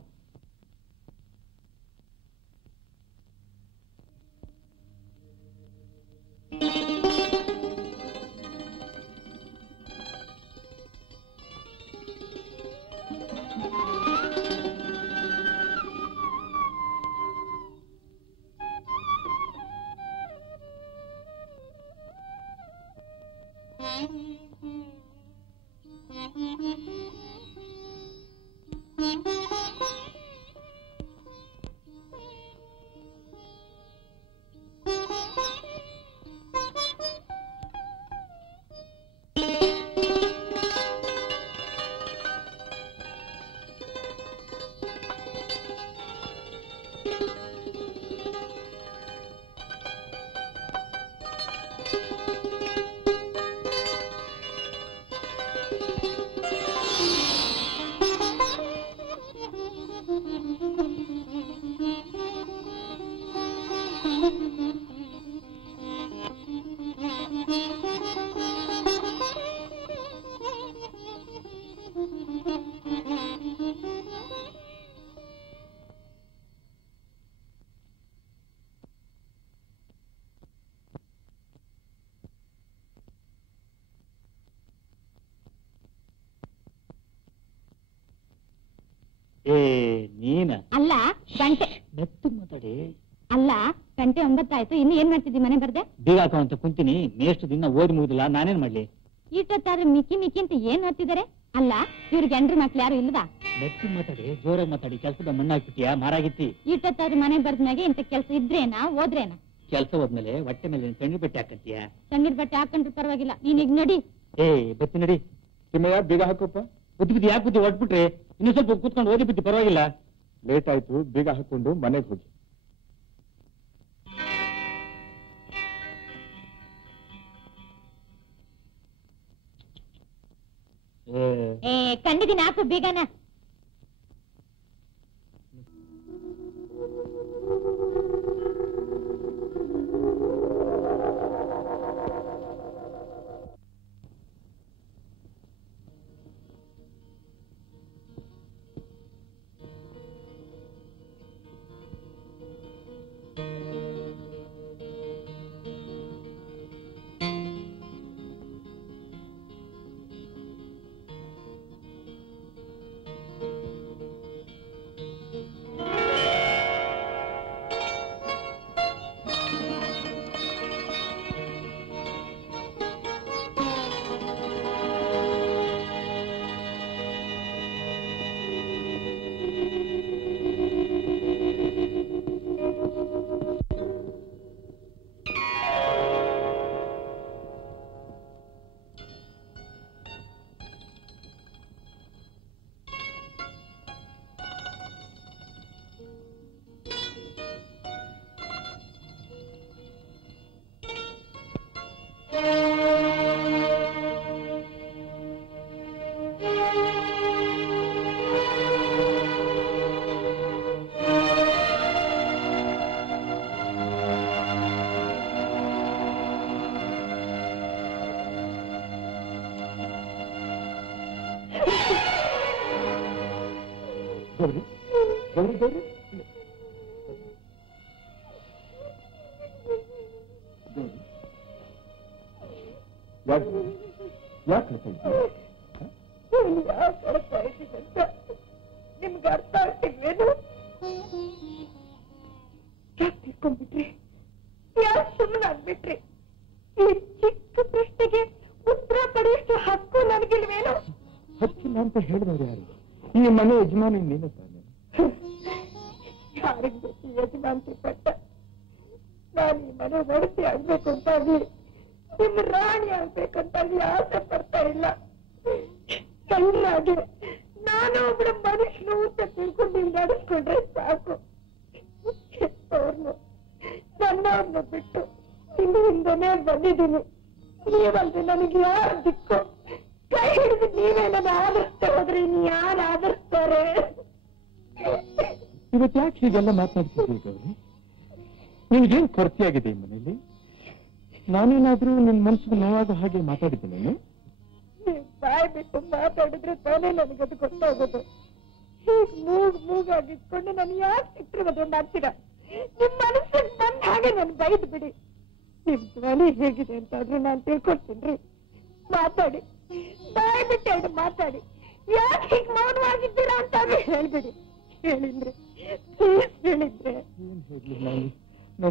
ನೀನ ಅಲ್ಲ ಗಂಟೆ ಮೆತ್ತು ಮಾತಾಡಿ. ಅಲ್ಲ ಗಂಟೆ 9 ಆಯ್ತು, ಇನ್ನು ಏನ್ ಮಾಡ್ತಿದ್ದಿ? ಮನೆ ಬರ್ದೆ? ಬೀಗ ಹಾಕೋಂತ ಕುಂತೀನಿ. ಮೇಷ್ಟು ದಿನ ಓದಿ ಮುಗುದಿಲ್ಲ, ನಾನೇನ್ ಮಾಡ್ಲಿ? ಇಷ್ಟೊತ್ತಾದ್ರೆ ಮಿಕ್ಕಿ ಮಿಕ್ಕಿ ಅಂತ ಏನ್ ಓದ್ತಿದಾರೆ? ಅಲ್ಲ ಇವ್ರಿಗೆ ಗಂಡ್ರ ಮಕ್ಳು ಯಾರು ಇಲ್ವಾ? ಮೆತ್ತು ಮಾತಾಡಿ, ಜೋರಾಗಿ ಮಾತಾಡಿ. ಕೆಲ್ಸದ ಮಣ್ಣಾಕ್ಬಿಟ್ಟಿಯಾ? ಮಾರಾಗಿತ್ತಿ. ಇಷ್ಟೊತ್ತಾದ್ರೆ ಮನೆ ಬರ್ದ್ಮ್ಯಾಗೆ ಇಂತ ಕೆಲ್ಸ ಇದ್ರೇನಾ ಓದ್ರೇನಾ? ಕೆಲಸ ಹೋದ್ಮೇಲೆ ಹೊಟ್ಟೆ ಮೇಲೆ ತಣ್ಣೀರ್ ಬಟ್ಟೆ ಹಾಕತ್ತೀಯ? ತಣ್ಣೀರ್ ಬಟ್ಟೆ ಹಾಕೊಂಡ್ರು ಪರವಾಗಿಲ್ಲ, ನೀನೀಗ ನಡಿ. ಬತ್ತಿ ನಡಿ. ತಿಮ್ಮಯ್ಯ, ಬೀಗ ಹಾಕೋಪ್ಪ. ಬುದ್ಧಿ ಬುದ್ಧಿ ಯಾಕೆ ಬುದ್ಧಿ ಹೊಟ್ಬಿಟ್ರೆ? ಇನ್ನು ಸ್ವಲ್ಪ ಕೂತ್ಕೊಂಡು ಓದಿ ಬುದ್ಧಿ ಪರವಾಗಿಲ್ಲ. ಲೇಟ್ ಆಯ್ತು, ಬೀಗ ಹಾಕೊಂಡು ಮನೆಗೆ ಹೋಗಿ. ಕಂಡಿದ್ದೀನಿ, ಹಾಕು ಬೀಗನ. ಗೌರಿ ಗೌರಿ ಗೌರಿ ಯಾಕೆ ಯಾಕೆ ನಿಮ್ಗೆ ಅರ್ಥ ಆಗ್ತಿಲ್ವೇನು? ಯಾಕೆ ತಿಳ್ಕೊಂಡ್ಬಿಟ್ರಿ? ಯಾಕೆ ಸುಮ್ಮನಾಗ್ಬಿಟ್ರಿ? ಈ ಚಿಕ್ಕ ಪ್ರಶ್ನೆಗೆ ಉತ್ತರ ಪಡೆಯಷ್ಟು ಹಕ್ಕು ನನಗಿಲ್ವೇನು? ಹಕ್ಕಿಲ್ಲ ಅಂತ ಹೇಳಿದವರು ಯಾರು? ಈ ಮನೆ ಯಜಮಾನಿ ನೀನು ತಾನೆ. ಯಾರಿಗೆ ಗೊತ್ತಿ ಯಜಮಾನ್ತಿ ಪಟ್ಟ? ನಾನು ಈ ಮನೆ ಒಡತಿ ಆಗ್ಬೇಕು ಅಂತಾಗಿ, ನಿಮ್ಮ ರಾಣಿ ಆಗ್ಬೇಕಂತಾಗಿ ಆಸೆ ಪಡ್ತಾ ಇಲ್ಲ. ಕಣ್ಣಾಗಿ ನಾನು ಒಬ್ಬರ ಮನುಷ್ಯನು ಅಂತ ತಿಳ್ಕೊಂಡು ನೀವು ನಡೆಸ್ಕೊಂಡ್ರೆ ಸಾಕು. ನನ್ನವ್ರನ್ನ ಬಿಟ್ಟು ಇನ್ನು ಹಿಂದೆನೇ ಬಂದಿದ್ದೀನಿ. ನೀವಲ್ದೆ ನನಗೆ ಯಾರು ದಿಕ್ಕು? ಕೈ ಹಿಡಿದು ನೀವೇ ನನ್ನ ಆದರಿಸ್ತಾ ಹೋದ್ರೆ ಇನ್ನು ಯಾರು ಆದರಿಸ್ತಾರೆ? ಇವತ್ತು ಯಾಕೆ ಹೀಗೆಲ್ಲ ಮಾತನಾಡ್ತಿದ್ದೀವಿ ಗೌರಿ? ನಿನ್ಗೇನ್ ಕೊರತೆಯಾಗಿದೆ ಈ ಮನೆಯಲ್ಲಿ? ನಾನೇನಾದ್ರೂ ನನ್ನ ಮನಸ್ಸಿಗೆ ನೋವಾಗ ಹಾಗೆ ಮಾತಾಡಿದ್ದೀನಿ? ನೀವು ಬಾಯ್ ಬಿಟ್ಟು ಮಾತಾಡಿದ್ರೆ ತಾನೇ ನನಗದು ಗೊತ್ತಾಗೋದು. ಹೀಗೆ ಮೂಗಾಗಿಟ್ಕೊಂಡು ನಾನು ಯಾಕೆ ಚಿತ್ರವದೆ ಮಾಡ್ತೀರಾ? ನಿಮ್ ಮನಸ್ಸಿಗೆ ಬಂದ ಹಾಗೆ ನಾನು ಬೈದು ಬಿಡಿ. ನಿಮ್ ಧ್ವನಿ ಹೇಗಿದೆ ಅಂತಾದ್ರೂ ನಾನು ತಿಳ್ಕೊಳ್ತೀನಿ. ಮಾತಾಡಿ, ಬಾಯ್ ಬಿಟ್ಟು ಎರಡು ಮಾತಾಡಿ. ಯಾಕೆ ಹೀಗೆ ಮೌನವಾಗಿದ್ದೀರಾ ಅಂತಾದ್ರೂ ಹೇಳ್ಬಿಡಿ. ಹೇಳಿದ್ರೆ ಹೇಳಿದ್ರೆ ಏನ್ ಹೇಳಿ ನಾನು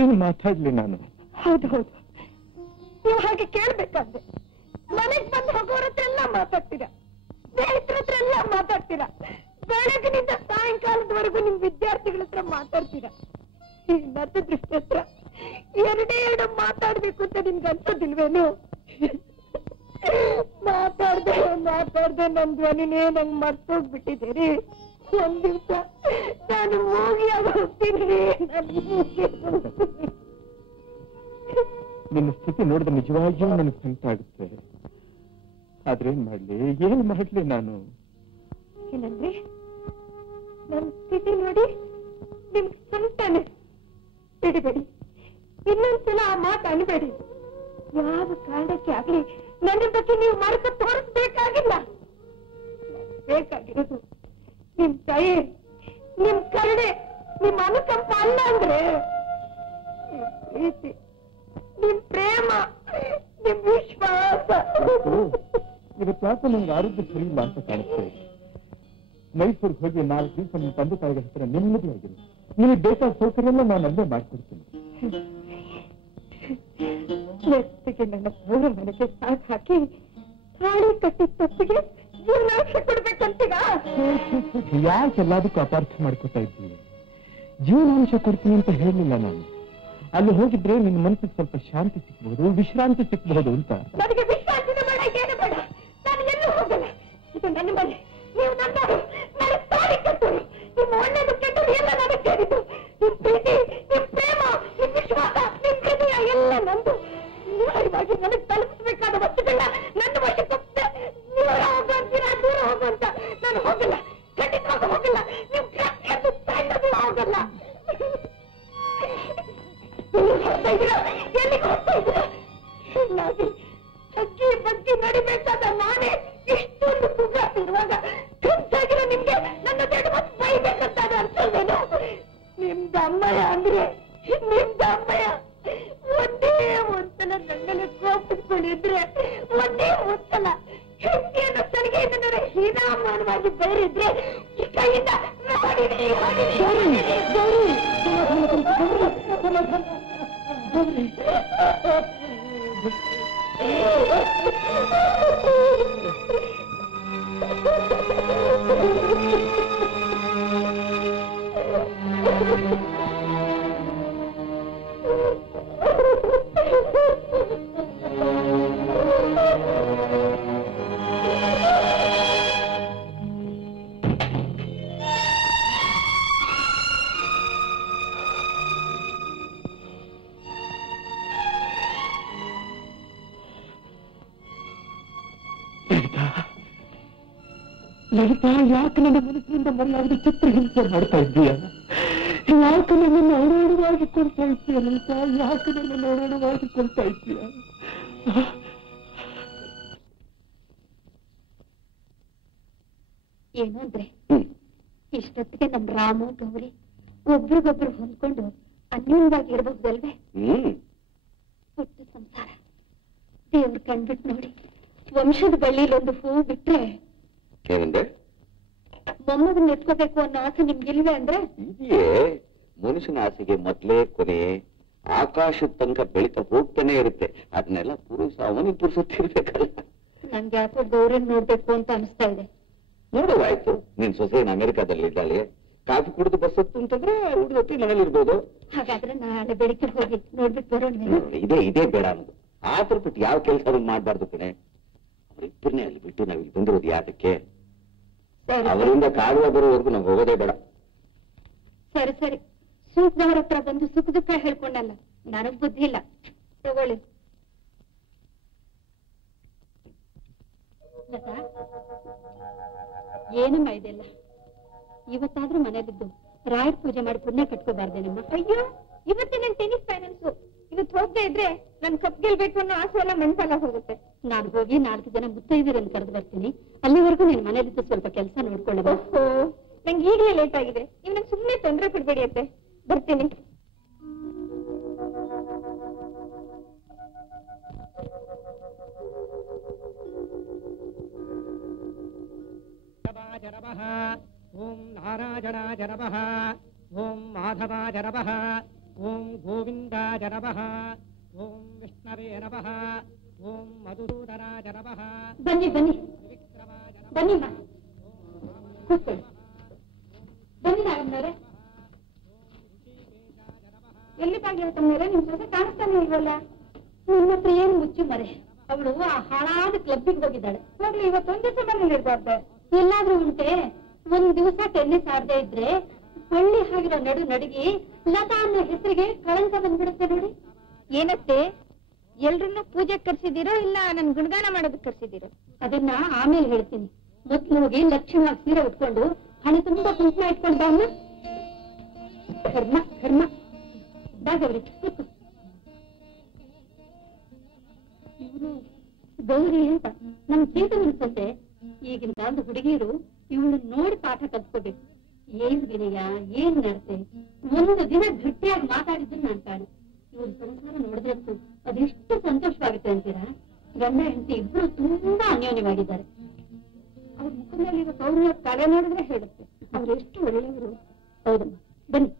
ಏನು ಮಾತಾಡ್ಲಿ ನಾನು? ಹೌದು ಹೌದು, ನೀವು ಹಾಗೆ ಕೇಳ್ಬೇಕಾದ್ರೆ ಮನೆಗ್ ಬಂದು ಹೋಗೋರ ಹತ್ರ ಎಲ್ಲ ಮಾತಾಡ್ತೀರಾ, ಸ್ನೇಹಿತರ ಹತ್ರ ಎಲ್ಲ ಮಾತಾಡ್ತೀರಾ, ಬೆಳಗಿನಿಂದ ಸಾಯಂಕಾಲದವರೆಗೂ ನಿಮ್ ವಿದ್ಯಾರ್ಥಿಗಳ ಹತ್ರ ಮಾತಾಡ್ತೀರಾ. ಈ ನನ್ನ ದೃಷ್ಟಿ ಹತ್ರ ಎರಡು ಮಾತಾಡ್ಬೇಕು ಅಂತ ನಿಮ್ಗೆ ಅನ್ಸೋದಿಲ್ವೇನು? ಮಾತಾಡ್ದೆ ನನ್ ಧ್ವನಿನೇ ನಂಗೆ ಮರ್ತೋಗ್ಬಿಟ್ಟಿದ್ದೀರಿ. ಒಂದ್ ದಿವ್ಸ ನಾನು ಮೂಗಿಯಾಗಿ ಹೋಗ್ತೀನಿ. ನಿನ್ನ ಸ್ಥಿತಿ ನೋಡಿದ್ರೆ ನಿಜವಾಗಿಯೂ ನನಗೆ ಸಂಕಟ ಆಗುತ್ತೆ. ಆದ್ರೆ ಏನ್ ಮಾಡ್ಲಿ ನಾನು? ಏನಂದ್ರೆ ನನ್ ಸ್ಥಿತಿ ನೋಡಿ ನಿಮ್ಗೆ ಸಂಕಟನೆ? ಬಿಡಿಬೇಡಿ, ಇನ್ನೊಂದ್ಸಲ ಆ ಮಾತು ಅನ್ಬೇಡಿ. ಯಾವ ಕಾರಣಕ್ಕೆ ಆಗ್ಲಿ ನನ್ನ ಬಗ್ಗೆ ನೀವು ಮರೆತು ತೋರಿಸ್ಬೇಕಾಗಿಲ್ಲ. ಬೇಕಾಗಿರೋದು ನಿಮ್ ದಯೆ, ನಿಮ್ ಕರುಣೆ, ನಿಮ್ ಅನುಕಂಪ ಅಲ್ಲ ಅಂದ್ರೆ ನಿಮ್ ಪ್ರೀತಿ, ನಿಮ್ ಪ್ರೇಮ, ನಿಮ್ ವಿಶ್ವಾಸ. ಇವತ್ತು ಯಾಕೆ ನಿಮ್ಗೆ ಆರೋಗ್ಯ ಸರಿ ಇಲ್ಲ ಅಂತ ಕಾಣಿಸ್ತೇವೆ. ಮೈಸೂರಿಗೆ ಹೋಗಿ 4 ದಿವಸ ನಿಮ್ಮ ತಂದೆ ತಾಯಿಗಳ ಹತ್ರ ನೆಮ್ಮದಿಯಾಗಿರಿ. ನಿಮಗೆ ಬೇಕಾದ ಸೌಕರ್ಯ ಎಲ್ಲ ನಾನು ಅಲ್ಲೇ ಮಾಡ್ಕೊಡ್ತೀನಿ. ನೆತ್ತಿಗೆ ನನ್ನ ಪೂರ ಮನೆಗೆ ಸಾಕು ಹಾಕಿ ತಾಳಿ ಕಟ್ಟಿದ ತಪ್ಪಿಗೆ ಜೀವನಾಂಶ ಕೊಡ್ಬೇಕಂತೀಗ? ಯಾಕೆ ಎಲ್ಲದಕ್ಕೂ ಅಪಾರ್ಥ ಮಾಡ್ಕೊತಾ ಇದ್ದೀವಿ? ಜೀವನಾಂಶ ಕೊಡ್ತೀನಿ ಅಂತ ಹೇಳಲಿಲ್ಲ ನಾನು. ಅಲ್ಲಿ ಹೋಗಿದ್ರೆ ನಿನ್ನ ಮನಸ್ಸಿಗೆ ಸ್ವಲ್ಪ ಶಾಂತಿ ಸಿಕ್ಬಹುದು, ವಿಶ್ರಾಂತಿ ಸಿಕ್ಬಹುದು ಅಂತ. ನನಗೆ ವಿಶ್ರಾಂತಿನ ಬೇಡ, ಏನು ಬೇಡ. ನಾನು ಎಲ್ಲೂ ಹೋಗಲ್ಲ. ಇದು ನನ್ನ ಮನೆ, ನೀವು ನನ್ನವರು, ನನಗೆ ತಾಳಿ ಕಟ್ಟೋರು. ನಿಮ್ಮ ಒಳ್ಳೆಯದು ಕೆಟ್ಟರು ಎಲ್ಲ ನನಗೆ ಸೇರಿದ್ದು. ನಿಮ್ ಪ್ರೀತಿ, ನಿಮ್ ಪ್ರೇಮ, ನಿಮ್ ವಿಶ್ವಾಸ, ನಿಮ್ ಹೃದಯ ಎಲ್ಲ ನಂದು. ನ್ಯಾಯವಾಗಿ ನನಗೆ ತಲುಪಿಸಬೇಕಾದ ವಸ್ತುಗಳನ್ನ ನನ್ನ ವಶಕ್ಕೆ ನೀವು ಹೋಗಂತೀರಾ? ದೂರ ಹೋಗುವಂತ ನಾನು ಹೋಗಲ್ಲ, ಖಂಡಿತವಾಗಿ ಹೋಗಲ್ಲ. ನೀವು ಪ್ರತಿಯೊಂದು ಸೈಡಲ್ಲೂ ಹೋಗಲ್ಲ. ಎಲ್ಲಿಗೆ ಹೋಗ್ತಾ ಇದ್ದೀರಾ? ಹೀಗಾಗಿ ಸಜ್ಜಿ ಬಜ್ಜಿ ನಡಿಬೇಕಾದ ನಾನೇ ಇಷ್ಟೊಂದು ಸುಖ ಇರುವಾಗ ನಿಮ್ಗೆ ನನ್ನ ದೊಡ್ಡ ಮತ್ತೆ ಬೈಬೇಕಂತ ಅನ್ಸಲ್ವೇನು? ನಿಮ್ದ ಅಮ್ಮಯ್ಯ ಅಂದ್ರೆ ನಿಮ್ದ ಅಮ್ಮಯ್ಯ ಒಂದೇ ಒಂದ್ಸಲ ನನ್ನಲ್ಲಿ ಕೋಪಿಸ್ಕೊಂಡಿದ್ರೆ ಒಂದೇ ಒಂದ್ಸಲ ಹೆಂಡತಿಯನ್ನು ಸಲಿಗೆಯಿಂದ ಹೀನಾಮಾನವಾಗಿ ಬೈರಿದ್ರೆ ಈ ಕೈಯಿಂದ ಲಲಿತಾ, ಯಾಕೆ ನನ್ನ ಮನಸ್ಸಿನಿಂದ ಮರೆಯಾಗದೆ ಚಿತ್ರಹಿಂಸೆ ಮಾಡ್ತಾ ಇದ್ದೀಯ? ಯಾಕೆ ನನ್ನನ್ನು ಓಡಾಡವಾಗಿ ಕೊಡ್ತಾ ಇದ್ದೀಯ ಲಲಿತಾ? ಯಾಕೆ ನನ್ನನ್ನು ಓಡಾಡವಾಗಿ ಕೊಡ್ತಾ ಇದ್ದೀಯ? ಏನು ಅಂದ್ರೆ ಇಷ್ಟೊತ್ತಿಗೆ ನಮ್ ರಾಮು ಗೌರಿ ಒಬ್ರಿಗೊಬ್ರು ಹೊಂದ್ಕೊಂಡು ಅನ್ಯೂನ್ಯವಾಗಿ ಇರಬಹುದಲ್ವೇ? ಪುಟ್ಟ ಸಂಸಾರ ದೇವ್ರು ಕಂಡ್ಬಿಟ್ಟು ನೋಡಿ, ವಂಶದ ಬಳ್ಳಿಲೊಂದು ಹೂವು ಬಿಟ್ರೆ ಮೊಮ್ಮಗನ್ ಎತ್ಕೋಬೇಕು ಅನ್ನೋ ಆಸೆ ನಿಮ್ಗಿಲ್ವೇ ಅಂದ್ರೆ? ಇದೆಯೇ ಮನುಷ್ಯನ ಆಸೆಗೆ ಮೊದ್ಲೇ ಕೊನೆ, ಆಕಾಶದ ತನಕ ಬೆಳಿತಾ ಹೋಗ್ತಾನೆ ಇರುತ್ತೆ. ಅದನ್ನೆಲ್ಲ ಅವನಿಗೆ ಪುರುಸತ್ತಿರ್ಬೇಕಲ್ಲ. ನನ್ಗೆ ಯಾಕೋ ಗೌರಿನ್ ನೋಡ್ಬೇಕು ಅಂತ ಅನಿಸ್ತಾ ಇದೆ. ನೋಡುವಾಯ್ತು, ನಿನ್ ಸೊಸೆನ ಅಮೆರಿಕಾದಲ್ಲಿ ಇದ್ದಾಳೆ, ಕಾಫಿ ಕುಡಿದು ಬಸ್ ಹತ್ತು ಅಂತಂದ್ರೆ ಹುಡುಗತ್ತಿ ಮನೇಲಿ ಇರ್ಬೋದು. ಹಾಗಾದ್ರೆ ನಾಳೆ ಬೆಳಿಗ್ಗೆ ಹೋಗಿ ನೋಡ್ಬಿಟ್ಟು ಬರೋಣ. ಇದೇ ಬೇಡ ಅನ್ನೋದು. ಆತರ ಬಿಟ್ಟು ಯಾವ ಕೆಲಸ ಮಾಡ್ಬಾರ್ದು ಕಣೆ. ಅವರಿಬ್ಬರನ್ನೇ ಅಲ್ಲಿ ಬಿಟ್ಟು ನಾವ್ ಇಲ್ಲಿ ಬಂದಿರೋದು ಯಾತಕ್ಕೆ? ಅವರಿಂದ ಕಾಡುವ ಬರೋವರೆಗೂ ನಾವು ಹೋಗೋದೇ ಬೇಡ. ಸರಿ ಸರಿ, ಸೂಕ್ದವ್ರ ಹತ್ರ ಬಂದು ಸುಖ ದುಃಖ ಹೇಳ್ಕೊಂಡಲ್ಲ, ನನಗ್ ಬುದ್ಧಿ ಇಲ್ಲ. ತಗೊಳ್ಳಿ. ಏನಮ್ಮ ಇದೆಲ್ಲ? ಇವತ್ತಾದ್ರೂ ಮನೇಲಿದ್ದು ರಾಯರ್ ಪೂಜೆ ಮಾಡಿ ಪುಣ್ಯ ಕಟ್ಕೋಬಾರ್ದೇನಮ್ಮ? ಅಯ್ಯೋ, ಇವತ್ತೇ ನನ್ ಟೆನ್ನಿಸ್ ಫೈನಲ್ಸು. ಇವತ್ತು ಹೋಗದೆ ಇದ್ರೆ ನನ್ ಕಪ್ ಗೆಲ್ಬೇಕು ಅನ್ನೋ ಆಸೆ ಎಲ್ಲ ಮನ್ಸಲ್ಲ ಹೋಗುತ್ತೆ. ನಾನು ಹೋಗಿ 4 ಜನ ಮುತ್ತೈದೆಯರನ್ನು ಕರೆದು ಬರ್ತೀನಿ. ಅಲ್ಲಿವರೆಗೂ ನೀನ್ ಮನೇಲಿದ್ದು ಸ್ವಲ್ಪ ಕೆಲಸ ನೋಡ್ಕೊಳ್ಳಬಹುದು. ನಂಗೆ ಈಗಲೇ ಲೇಟ್ ಆಗಿದೆ. ನೀವು ನಂಗೆ ಸುಮ್ಮನೆ ತೊಂದರೆ ಕೊಡ್ಬೇಡಿ ಅತ್ತೆ. ಬರ್ತೀನಿ. ಓಂ ನಾರಾಯಣಾಯ ನಮಃ, ಓಂ ಮಾಧವಾಯ ನಮಃ, ಓಂ ಗೋವಿಂದಾಯ ನಮಃ, ಓಂ ವಿಷ್ಣವೇ ನಮಃ, ಓಂ ಮಧುಸೂದನಾಯ ನಮಃ. ಬನ್ನಿ ಬನ್ನಿ ಬನ್ನಿ ಕೂತ್ಕೊಳ್ಳಿ. ಬನ್ನಿ ನಾಗಮ್ಮನವರೇ. ಎಲ್ಲಿ ತಮ್ಮನವರೇ? ನಿಮ್ ಜೊತೆ ಕಾಣಿಸ್ತಾನೆ ಇಲ್ವಲ್ಲ? ನಿಮ್ಮ ಹತ್ರ ಏನು ಮುಚ್ಚು ಮರೆ. ಅವಳು ಆ ಹಾಳಾದ ಕ್ಲಬ್ಬಿಗೆ ಹೋಗಿದ್ದಾಳೆ. ಹೋಗ್ಲಿ, ಇವತ್ತೊಂದ್ ದಿವಸ ಮನೇಲಿ ಇರ್ಬಾರ್ದು. ಎಲ್ಲಾದ್ರೂ ಉಂಟೆ? ಒಂದ್ ದಿವಸ ಟೆನ್ನಿಸ್ ಆಡದೆ ಇದ್ರೆ ಹಳ್ಳಿ ಆಗಿರೋ ನಡುಗಿ ಲತಾ ಅನ್ನೋ ಹೆಸರಿಗೆ ಕಳಂಕ ಬಂದ್ಬಿಡುತ್ತೆ ನೋಡಿ. ಏನತ್ತೆ, ಎಲ್ರನ್ನೂ ಪೂಜೆಗೆ ಕರ್ಸಿದ್ದೀರೋ ಇಲ್ಲ ನನ್ ಗುಣಗಾನ ಮಾಡೋದಕ್ಕೆ ಕರ್ಸಿದ್ದೀರೋ? ಅದನ್ನ ಆಮೇಲೆ ಹೇಳ್ತೀನಿ. ಮೊದ್ಲು ಹೋಗಿ ಲಕ್ಷಣವಾಗಿ ಸೀರೆ ಉಟ್ಕೊಂಡು ಹಣೆ ತುಂಬಾ ಕುಂಕುಮ ಇಟ್ಕೊಂಡ ಅಮ್ಮ. ಕರ್ಮ ಕರ್ಮ. ಬಾಗವ್ರಿ ಇವರು ಗೌರಿ ಅಂತ ನಮ್ ಚೇತನ ಅನ್ಸತ್ತೆ. ಈಗಿನ ಕಾಲದ ಹುಡುಗಿಯರು ಇವಳು ನೋಡಿ ಪಾಠ ಕಲ್ತ್ಕೋಬೇಕು. ಏನ್ ವಿನಯ, ಏನ್ ನಡತೆ. ಒಂದು ದಿನ ಗಟ್ಟಿಯಾಗಿ ಮಾತಾಡಿದ್ರು ನಾನ್ ಕಾಣೆ. ಇವ್ರ ಸಂಸಾರ ನೋಡಿದ್ರಂತೂ ಅದೆಷ್ಟು ಸಂತೋಷವಾಗುತ್ತೆ ಅಂತೀರಾ? ಗಂಡ ಹೆಂಡತಿ ಇಬ್ರು ತುಂಬಾ ಅನ್ಯೋನ್ಯವಾಗಿದ್ದಾರೆ. ಅವ್ರ ಮುಖದಲ್ಲಿ ಇರೋ ಸೌರ್ಯ ತಲೆ ನೋಡಿದ್ರೆ ಹೇಳುತ್ತೆ ಅವ್ರು ಎಷ್ಟು ಒಳ್ಳೆಯವರು. ಹೌದಮ್ಮ, ಬನ್ನಿ.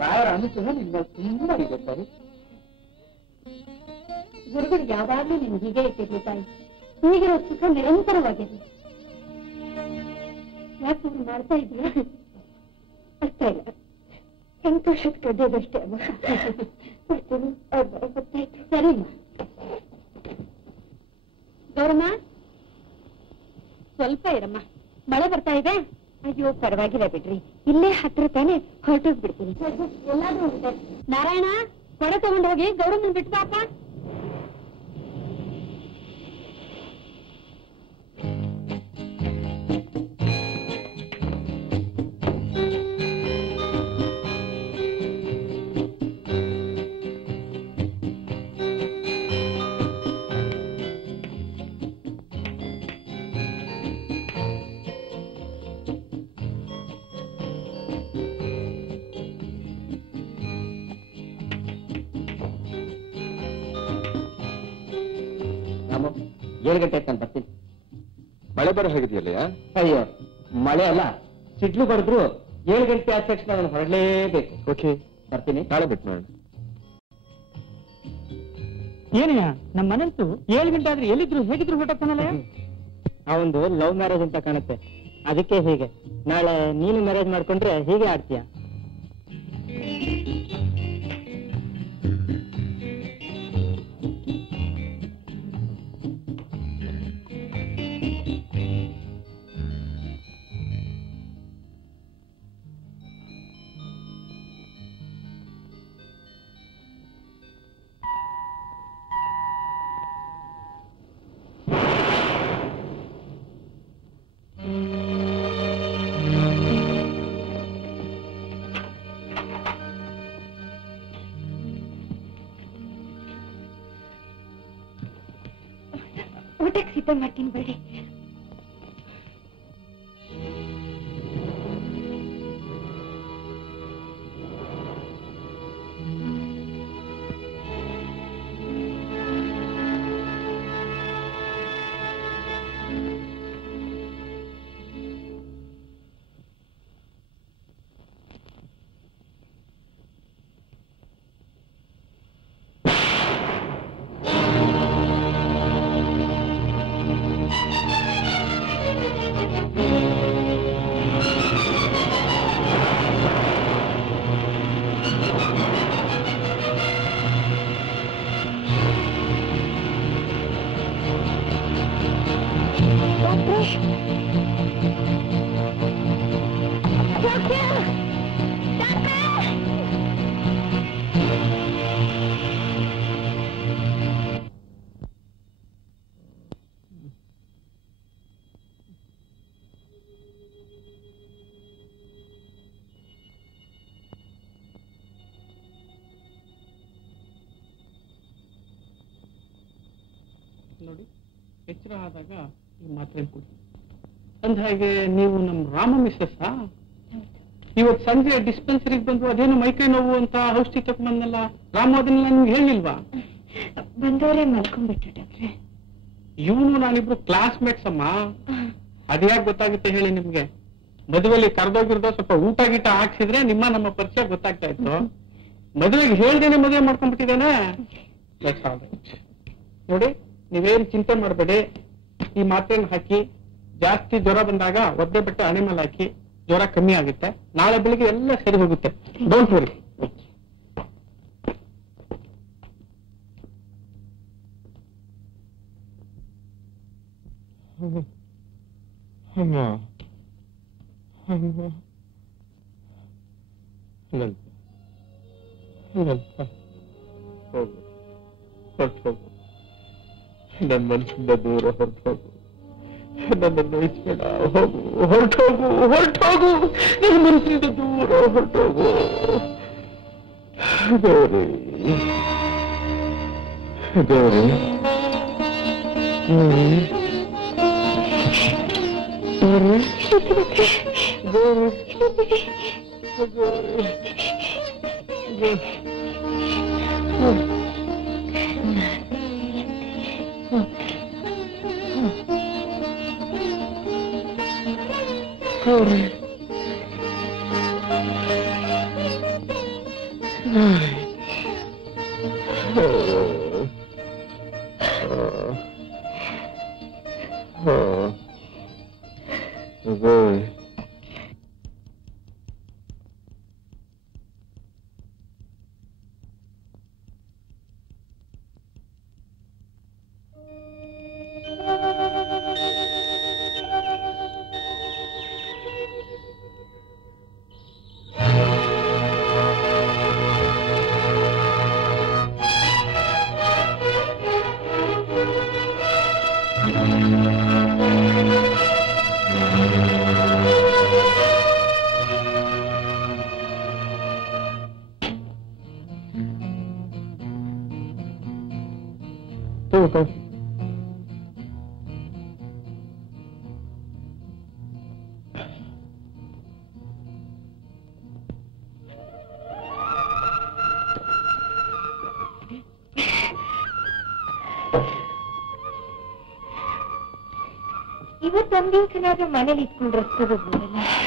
ರಾಯರ ಅನುಗ್ರಹ ನಿಮ್ಗೆ ತುಂಬಾ ಇದೆ ಸರಿ. ಗುರುಗಳು ಯಾವಾಗ್ಲೂ ನಿಮ್ಗೆ ಹೀಗೆ ಇಟ್ಟಿರ್ಲಿ ತಾಯಿ. ಈಗಿರೋ ಸುಖ ನಿರಂತರವಾಗಿದೆ. ಯಾಕೆ ನೀವು ಮಾಡ್ತಾ ಇದೀಯಾ? ಅರ್ಥ ಇಲ್ಲ. ಸಂತೋಷಕ್ಕೆ ಕಡ್ಡದಷ್ಟೇ ಅಮ್ಮ. ಗೊತ್ತಾಯ್ತು. ಸರಿಮ್ಮ. ಗೌರಮ್ಮ, ಸ್ವಲ್ಪ ಇರಮ್ಮ, ಮಳೆ ಬರ್ತಾ ಇದೆ. ಅಯ್ಯೋ ಪರವಾಗಿಲ್ಲ ಬಿಡ್ರಿ, ಇಲ್ಲೇ ಹತ್ರ ತಾನೆ ಹೊರಟೋಗ್ಬಿಡ್ತೀನಿ. ಎಲ್ಲಾದ್ರೂ ಉಂಟೆ? ನಾರಾಯಣ ಕೊಡೆ ತಗೊಂಡು ಹೋಗಿ ಗೌರಮ್ಮನ ಬಿಟ್ಟು ಬಾಪ. ರಾಮು 7 ಗಂಟೆ ನಾನು ಬರ್ತೀನಿ. ಮಳೆ ಬರೋ ಹಾಗಿದೆಯಲ್ಲಯ್ಯ? ಅಯ್ಯೋ ಮಳೆ ಅಲ್ಲ, ಸಿಡ್ಲು ಬಡಿದ್ರು 7 ಗಂಟೆ ಆದ ತಕ್ಷಣ ನಾನು ಹೊರಡಲೇಬೇಕು. ಓಕೆ, ಬರ್ತೀನಿ. ನಾಳೆ ಬಿಟ್ಟು ಮಾಡೋಣ. ಏನಯ್ಯ ನಮ್ಮ ಮನಂತೂ 7 ಗಂಟೆ ಆದ್ರೆ ಎಲ್ಲಿದ್ರು ಹೇಗಿದ್ರು ಹೊರಟಾಗ್ತಾನಲ್ಲ. ಅವಂದು ಲವ್ ಮ್ಯಾರೇಜ್ ಅಂತ ಕಾಣುತ್ತೆ, ಅದಕ್ಕೆ ಹೀಗೆ. ನಾಳೆ ನೀನು ಮ್ಯಾರೇಜ್ ಮಾಡ್ಕೊಂಡ್ರೆ ಹೀಗೆ ಆಡ್ತೀಯ. ಊಟಕ್ಕೆ ಸಿದ್ಧ ಮಾಡ್ತೀನಿ ಬಡಿ. ನೋಡಿ, ಎಚ್ಚರ ಆದಾಗ ಈ ಮಾತ್ರೆ ಕೊಡಿ. ಅಂದ ಹಾಗೆ ನೀವು ನಮ್ಮ ರಾಮ ಮಿಸ್ಸಸ್ ಇವತ್ತು ಸಂಜೆ ಡಿಸ್ಪೆನ್ಸರಿಗೆ ಬಂದು ಅದೇನು ಮೈಕೈ ನೋವು ಅಂತ ಔಷಧಿ ತಗೊಂಡ್ಬಂದಲ್ಲ, ರಾಮ ಅದನ್ನೆಲ್ಲ ನಿಮ್ಗೆ ಹೇಳಿಲ್ವಾ? ಬಂದವರೇ ಮಲ್ಕೊಂಡ್ಬಿಟ್ರೆ ಡಾಕ್ಟ್ರೆ. ಇವನು ನಾನಿಬ್ರು ಕ್ಲಾಸ್ಮೇಟ್ಸ್ ಅಮ್ಮ. ಅದ್ಯಾಕೆ ಗೊತ್ತಾಗುತ್ತೆ ಹೇಳಿ ನಿಮ್ಗೆ? ಮದುವೆಯಲ್ಲಿ ಕರೆದೋಗಿರ್ದೋ ಸ್ವಲ್ಪ ಊಟ ಗೀಟ ಹಾಕ್ಸಿದ್ರೆ ನಮ್ಮ ಪರಿಚಯ ಗೊತ್ತಾಗ್ತಾ ಇತ್ತು. ಮದುವೆಗೆ ಹೇಳ್ದೇನೆ ಮದುವೆ ಮಾಡ್ಕೊಂಡ್ಬಿಟ್ಟಿದ್ದೇನೆ. ನೋಡಿ, ನೀವೇನು ಚಿಂತೆ ಮಾಡಬೇಡಿ. ಈ ಮಾತ್ರೆಯನ್ನು ಹಾಕಿ, ಜಾಸ್ತಿ ಜ್ವರ ಬಂದಾಗ ಒದ್ದೆ ಬಟ್ಟೆ ಹಣೆ ಮೇಲೆ ಹಾಕಿ, ಜ್ವರ ಕಮ್ಮಿ ಆಗುತ್ತೆ. ನಾಳೆ ಬೆಳಿಗ್ಗೆ ಎಲ್ಲ ಸರಿ ಹೋಗುತ್ತೆ. Don't worry. ನನ್ನ ಮನಸ್ಸಿಂದ ದೂರ ಹೊರಟೋಗು, ನನ್ನನ್ನು ಇಸ್ಬೇಡ, ಹೋಗು, ಹೊರಟೋಗು, ಹೊರಟೋಗು, ನನ್ನ ಮನಸ್ಸಿಂದ ದೂರ ಹೊರಟೋಗು. ಗೌರಿ, ಗೌರಿ, ಇವತ್ತೊಂದಿವ್ಸನಾದ್ರೂ ಮನೇಲಿ ಇಟ್ಕೊಂಡು ರಸ್ತೆ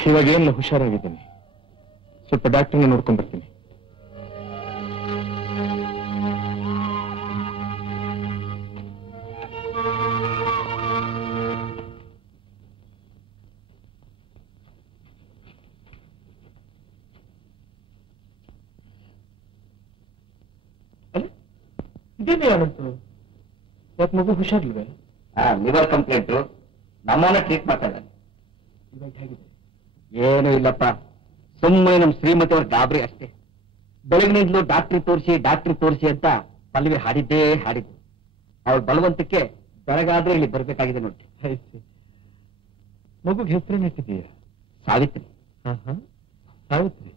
ಇವಾಗ ಏನಿಲ್ಲ, ಹುಷಾರಾಗಿದ್ದೀನಿ. ಸ್ವಲ್ಪ ಡಾಕ್ಟರ್ನ ನೋಡ್ಕೊಂಡ್ ಬರ್ತೀನಿ. ಇದೇನೇ ಆಗುತ್ತೆ? ಯಾಕೆ ಮಗು ಹುಷಾರಿಲ್ವೇ? ಲಿವರ್ ಕಂಪ್ಲೇಂಟು, ನಮ್ಮನ್ನ ಟ್ರೀಟ್ ಮಾಡ್ತಾ ಇದ್ದಾನೆ. ಇವಾಗ ಹೇಗಿದೆ? ಏನೂ ಇಲ್ಲಪ್ಪ, ಸುಮ್ಮನೆ ನಮ್ಮ ಶ್ರೀಮತಿ ಅವ್ರ ಗಾಬರಿ ಅಷ್ಟೇ. ಬೆಳಗಿನಿಂದಲೂ ಡಾಕ್ಟ್ರಿ ತೋರಿಸಿ ಅಂತ ಪಲ್ಲವಿ ಹಾಡಿದ್ದೇ ಹಾಡಿದ್ದು. ಅವ್ರ ಬಲವಂತಕ್ಕೆ ಬೆಳಗಾದ್ರೆ ಇಲ್ಲಿ ಬರ್ಬೇಕಾಗಿದೆ ನೋಡಿ. ಮಗುಗೆ ಹೆಸರೇನು ಇಟ್ಟಿದೀಯ? ಸಾವಿತ್ರಿ. ಸಾವಿತ್ರಿ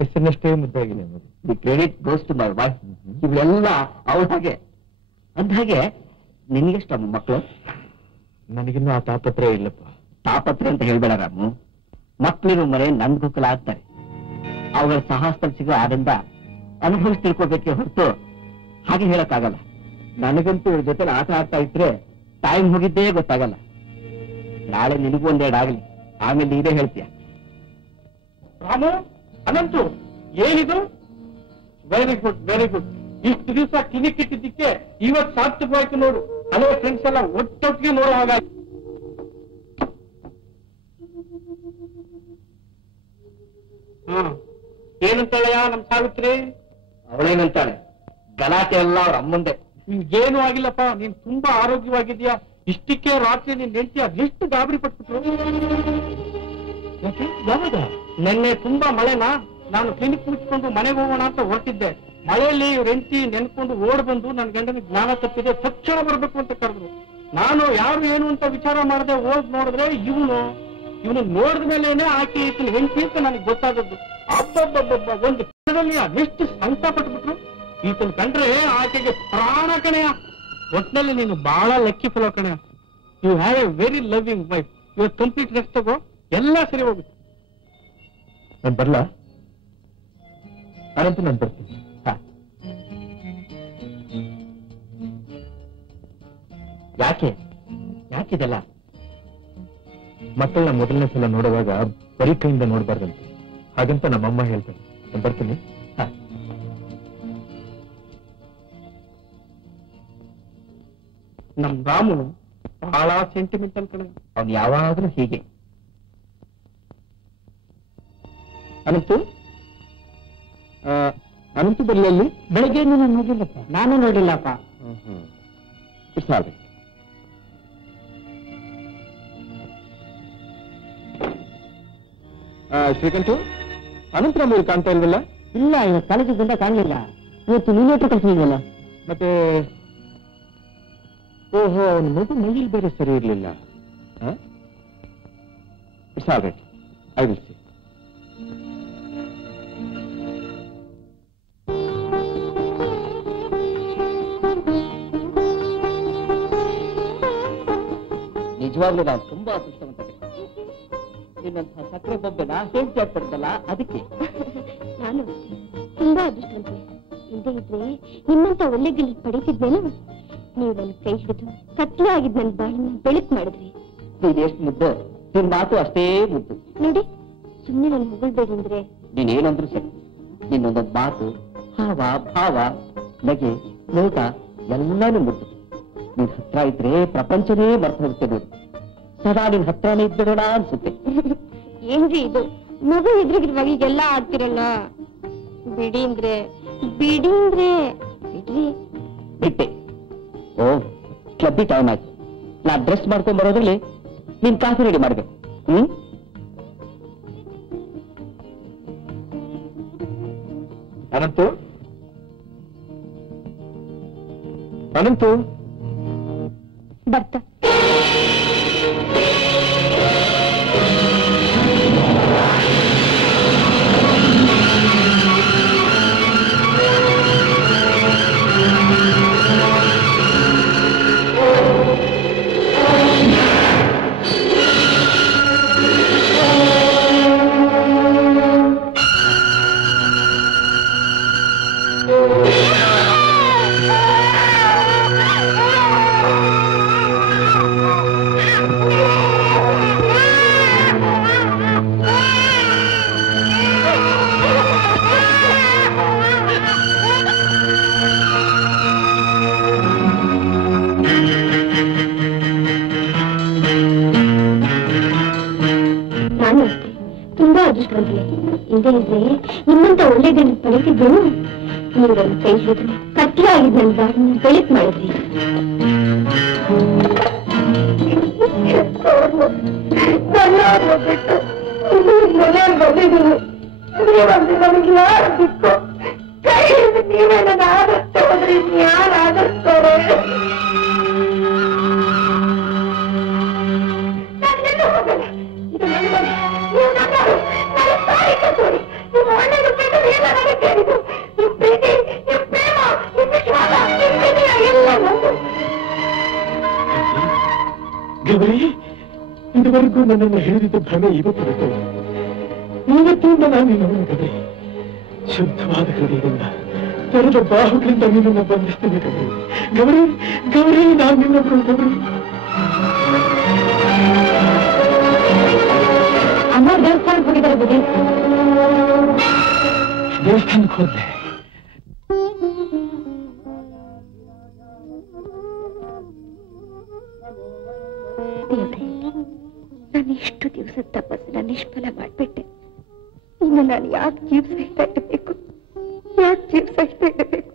ಹೆಸರಿನಷ್ಟೇ ಮುದ್ದಾಗಿದೆ ಮಗು. The credit goes to my wife. ಇವೆಲ್ಲ ಅವಳ ಹಾಗೆ. ಅಂದ್ಹಾಗೆ ನಿನಗೆಷ್ಟ ಮಕ್ಕಳು? ನನಗಿನ್ನೂ ಆ ತಾಪತ್ರ ಇಲ್ಲಪ್ಪ. ತಾಪತ್ರೆ ಅಂತ ಹೇಳ್ಬೇಡ ರಾಮು. ಮಕ್ಕಳಿರೋ ಮನೆ ನನ್ಗುಕ್ಕಲ ಆಗ್ತಾರೆ. ಅವುಗಳ ಸಾಹಸದಲ್ಲಿ ಸಿಗೋ ಆದಿಂದ ಅನುಭವಿಸಿ ತಿಳ್ಕೋಬೇಕೆ ಹೊರತು ಹಾಗೆ ಹೇಳಕ್ಕಾಗಲ್ಲ. ನನಗಂತೂ ಇವ್ರ ಜೊತೆ ಆಟ ಆಡ್ತಾ ಇದ್ರೆ ಟೈಮ್ ಹೋಗಿದ್ದೇ ಗೊತ್ತಾಗಲ್ಲ. ನಾಳೆ ನಿನಗೂ ಒಂದೆರಡಾಗಲಿ, ಆಮೇಲೆ ನೀವೇ ಹೇಳ್ತೀಯ. ರಾಮು, ಅನಂತು, ಏನಿದು? Very good, very good. ಇಷ್ಟು ದಿವಸ ಕ್ಲಿನಿಕ್ ಇಟ್ಟಿದ್ದಕ್ಕೆ ಇವತ್ತು ಸಾರ್ಥಕವಾಯ್ತು ನೋಡು. ಹಲವು ಫ್ರೆಂಡ್ಸ್ ಎಲ್ಲ ಒಟ್ಟೊಟ್ಟಿಗೆ ನೋಡೋ ಹಾಗಾಯ್ತು. ಏನಂತಾಳೆಯ ನಮ್ ಸಾವಿತ್ರಿ? ಅವಳೇನಂತಾಳೆ? ಗಲಾಟೆ ಎಲ್ಲ ಅವ್ರ ಅಮ್ಮಂದೆ. ನಿನ್ಗೇನು ಆಗಿಲ್ಲಪ್ಪ, ನೀನ್ ತುಂಬಾ ಆರೋಗ್ಯವಾಗಿದ್ಯಾ. ಇಷ್ಟಕ್ಕೆ ರಾತ್ರಿ ನೀನ್ ಹೆಂಡತಿ ಅದೆಷ್ಟು ಗಾಬರಿ ಪಟ್ಬಿಟ್ರು. ಯಾವಾಗ? ನಿನ್ನೆ ತುಂಬಾ ಮಳೆನಾ, ನಾನು ಕ್ಲಿನಿಕ್ ಮುಚ್ಕೊಂಡು ಮನೆಗೆ ಹೋಗೋಣ ಅಂತ ಹೊರಟಿದ್ದೆ. ಮಳೆಯಲ್ಲಿ ಇವ್ರ ಹೆಂಡತಿ ನೆನ್ಕೊಂಡು ಓಡ್ ಬಂದು ನನ್ನ ಗಂಡನಿಗೆ ಜ್ಞಾನ ತಪ್ಪಿದೆ, ತಕ್ಷಣ ಬರ್ಬೇಕು ಅಂತ ಕರೆದ್ರು. ನಾನು ಯಾರು ಏನು ಅಂತ ವಿಚಾರ ಮಾಡದೆ ಹೋಗ್ ನೋಡಿದ್ರೆ ಇವನು ನೋಡಿದ ಮೇಲೇನೆ ಆಕೆ ಈತನ ಹೆಂಡತಿ ಅಂತ ನನಗೆ ಗೊತ್ತಾದದ್ದು. ಅಬ್ಬಬ್ಬಬ್ಬ, ಒಂದು ಕ್ಷಣದಲ್ಲಿ ಅದೆಷ್ಟು ಸಂಕಟ ಪಟ್ಬಿಟ್ರು. ಈತನ ಕಂಡ್ರೆ ಆಕೆಗೆ ಪ್ರಾಣ ಕಣೆಯ. ಒಟ್ಟಿನಲ್ಲಿ ನೀನು ಬಹಳ ಲಕ್ಕಿ ಫಲೋ ಕಣೆಯ. You have a very loving wife. ಇವತ್ತು ಕಂಪ್ಲೀಟ್ ರೆಸ್ಟ್ ತಗೋ, ಎಲ್ಲ ಸರಿ ಹೋಗುತ್ತೆ. ನಾನು ಬರ್ಲಾ? ಅನಂತ ನಾನು ಬರ್ತೀನಿ. ಯಾಕಿದೆಲ್ಲ? ಮಕ್ಕಳನ್ನ ಮೊದಲನೇ ಸಲ ನೋಡುವಾಗ ಬರೀ ಕೈಯಿಂದ ನೋಡ್ಬಾರ್ದಂತೆ, ಹಾಗಂತ ನಮ್ಮಮ್ಮ ಹೇಳ್ತಾರೆ. ನಾನು ಬರ್ತೀನಿ. ನಮ್ ರಾಮು ಬಹಳ ಸೆಂಟಿಮೆಂಟಲ್ ಕಣೆ. ಅವ್ನು ಯಾವಾಗಲೂ ಹೀಗೆ. ಅನಂತು ಬರ್ಲಿ ಅಲ್ಲಿ? ಬೆಳಿಗ್ಗೆ ನಾನು ನೋಡಿಲ್ಲಪ್ಪ. ನಾನು ನೋಡಿಲ್ಲಪ್ಪ. ಸಾರಿ. ಶ್ರೀಕಂಠು, ಅನಂತರ ನೀವು ಕಾಣ್ತಾ ಇಲ್ವಲ್ಲ? ಇಲ್ಲ, ಇವತ್ತು ಕಾಲೇಜಿಂದ ಕಾಣಲಿಲ್ಲ. ಇವತ್ತು ನೀನೇ ಕಳಿಸಿಲ್ವಲ್ಲ. ಮತ್ತೆ ಓಹೋ, ಅವನ ಮಗು ಮೈಲಿ ಬೇರೆ ಸರಿ ಇರ್ಲಿಲ್ಲ. ಸಾರಿ, ಐ ವಿಲ್ ಸಿ. ನಿಜವಾಗ್ಲೂ ನಾನು ತುಂಬಾ ಅದೃಷ್ಟವಂತ. ನಿನ್ನಂತಹ ಸಕ್ಕರೆ ಬೊಬ್ಬೆನ ಹೆಂಡತಿ ಆಗ್ತಿರ್ತಲ್ಲ, ಅದಕ್ಕೆ. ನಾನು ತುಂಬಾ ಅದೃಷ್ಟವಂತೆ. ಇಲ್ಲದೆ ಇದ್ರೆ ನಿಮ್ಮಂತ ಒಳ್ಳೆ ಗಿಲ್ ಪಡೀತಿದ್ನೇನು? ನೀವು ನನ್ನ ಕೈ ಹಿಡಿದು ಕತ್ಲೆ ಆಗಿದ್ ನನ್ನ ಬಾಳನ್ನ ಬೆಳಕು ಮಾಡಿದ್ರಿ. ನೀನೆಷ್ಟು ಮುದ್ದು, ನಿನ್ ಮಾತು ಅಷ್ಟೇ ಮುದ್ದು. ನೋಡಿ, ಸುಮ್ಮನೆ ನನ್ನ ಹೊಗಳ್ಬೇಡಿ ಅಂದ್ರೆ. ನೀನೇನಂದ್ರು ಸರಿ, ನಿನ್ನೊಂದೊಂದು ಮಾತು, ಹಾವ ಭಾವ, ನಗೆ, ನೋಟ ಎಲ್ಲಾನು ಮುದ್ದು. ನಿನ್ ಹತ್ರ ಇದ್ರೆ ಪ್ರಪಂಚನೇ ಮರ್ತು ಹೋಗುತ್ತೆ ನೋಡಿ. ಸದಾ ನಿನ್ ಹತ್ರನೇ ಇದ್ಬಿಡೋಣ ಅನ್ಸುತ್ತೆ. ಏನ್ರಿ ಇದು, ಮಗು ಎದುರಿಗಿರುವಾಗ ಈಗೆಲ್ಲ ಆಡ್ತಿರಲ್ಲ. ಬಿಡಿ ಅಂದ್ರೆ ಬಿಡ್ರಿ. ಬಿಟ್ಟೆ. ಓ, ಕ್ಲಬ್ಬಿ ಟೈಮ್ ಆಯ್ತು. ನಾ ಡ್ರೆಸ್ ಮಾಡ್ಕೊಂಡ್ ಬರೋದ್ರಲ್ಲಿ ನೀನ್ ಕಾಫಿ ರೆಡಿ ಮಾಡ್ಬೇಕು. ಅನಂತು, ಅನಂತು ಬರ್ತಾ ನಿಮ್ಮಂತ ಒಳ್ಳೆ ಗಂಡ ಪಡೆದಿದ್ದು ನೀವೊಂದು ಕೈ ಹಿಡಿದು ಕತ್ಲೆ ಆಗಿದ್ ನನ್ನ ಬಾರಿನ ಬೆಳಕ್ ಮಾಡಿದ್ರಿ. ಮನೆಯಲ್ಲಿ ಬಂದಿದ್ದೀನಿ, ನಮಗೆ ಯಾರು ಸಿಕ್ಕು ಕೈ ಹಿಡಿದು ನೀವೇ ನನ್ನ ಆದಷ್ಟು ಹೋದ್ರಿ, ಯಾರು ಆದರ್ಸ್ತಾರೆ. ಗೌರಿ, ಇದುವರೆಗೂ ನನ್ನನ್ನು ಹೇಳಿದ್ದು ಭ್ರಮೆ ಇವತ್ತು ಇವತ್ತಿಂದ ನಾನು ನಿನ್ನನ್ನು ಗೌರಿ ಶುದ್ಧವಾದ ಹೃದಯದಿಂದ ತೆರೆದ ಬಾಹುಗಳಿಂದ ನಿನ್ನನ್ನು ಬಂಧಿಸ್ತೇನೆ ಗೌರಿ. ಗೌರಿ ಗೌರಿ, ನಾನು ನಿನ್ನೊಬ್ಬರು ಗೌರಿ. ಅಮ್ಮ ದೇವಸ್ಥಾನಕ್ಕೆ ಹೋಗಿದ್ದಾರೆ ಬುದ್ಧಿ. ದೇವಸ್ಥಾನಕ್ಕೆ ಹೋದ್ರೆ ನಾನು ಇಷ್ಟು ದಿವಸ ತಪಸ್ಸನ್ನ ನಿಷ್ಫಲ ಮಾಡ್ಬಿಟ್ಟೆ. ಇನ್ನು ನಾನು ಯಾಕೆ ಜೀವ ಸಹಿತ ಇರಬೇಕು, ಯಾಕೆ ಜೀವ ಸಹಿತ ಇರಬೇಕು?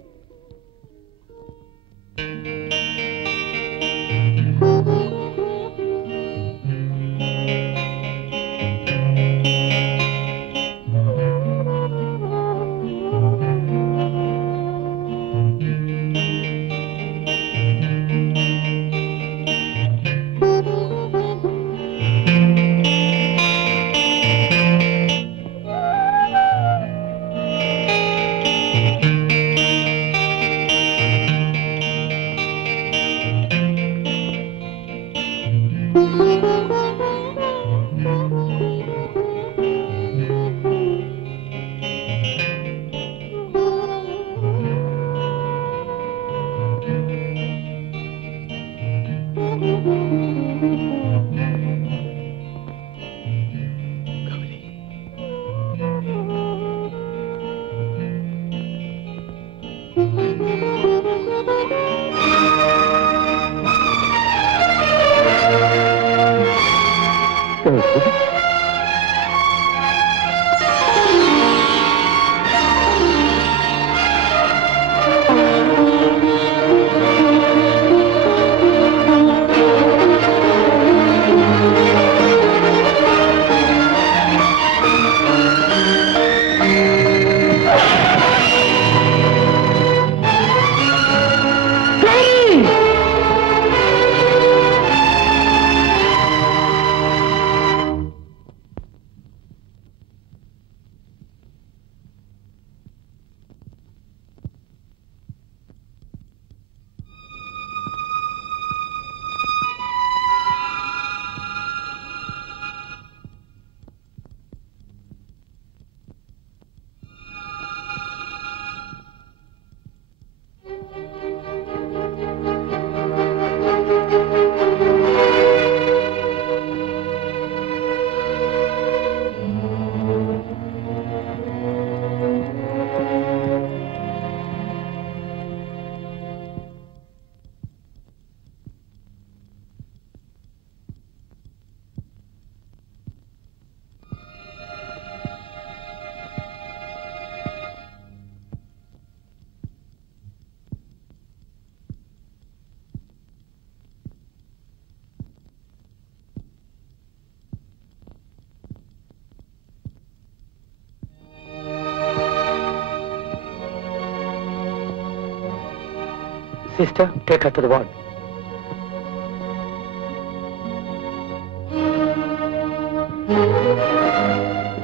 Sister, take her to the ward.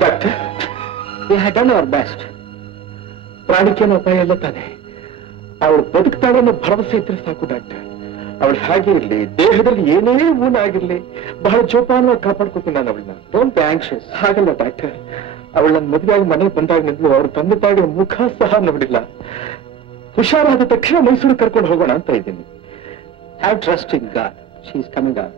Doctor, we had done our best. ಪ್ರಾಣಿಕೇನು ಅಪಾಯ ಇಲ್ಲ ತಾನೆ. ಅವಳು ಬದುಕ್ತಾಳೆ ಅನ್ನೋ ಭರವಸೆ ಇದ್ರೆ ಸಾಕು ಡಾಕ್ಟರ್. ಅವಳು ಹಾಗೆ ಇರಲಿ, ದೇಹದಲ್ಲಿ ಏನೇ ಊನ ಆಗಿರ್ಲಿ, ಬಹಳ ಜೋಪಾನವಾಗಿ ಕಾಪಾಡ್ಕೊತೀನಿ ನಾನು ಅವಳನ್ನ. Don't be anxious. ಹಾಗಲ್ಲ ಡಾಕ್ಟರ್, ಅವಳನ್ನ ಮದುವೆಯಾಗಿ ಮನೆಗೆ ಬಂದಾಗಿನಿಂದಲೂ ಅವ್ರ ತಂದೆ ತಾಯಿಗಳ ಮುಖ ಸಹ ನೋಡಿಲ್ಲ. ಹುಷಾರಾದ ತಕ್ಷಣ ಮೈಸೂರು ಕರ್ಕೊಂಡು ಹೋಗೋಣ ಅಂತ ಇದ್ದೀನಿ. Have trust in god. She is coming out.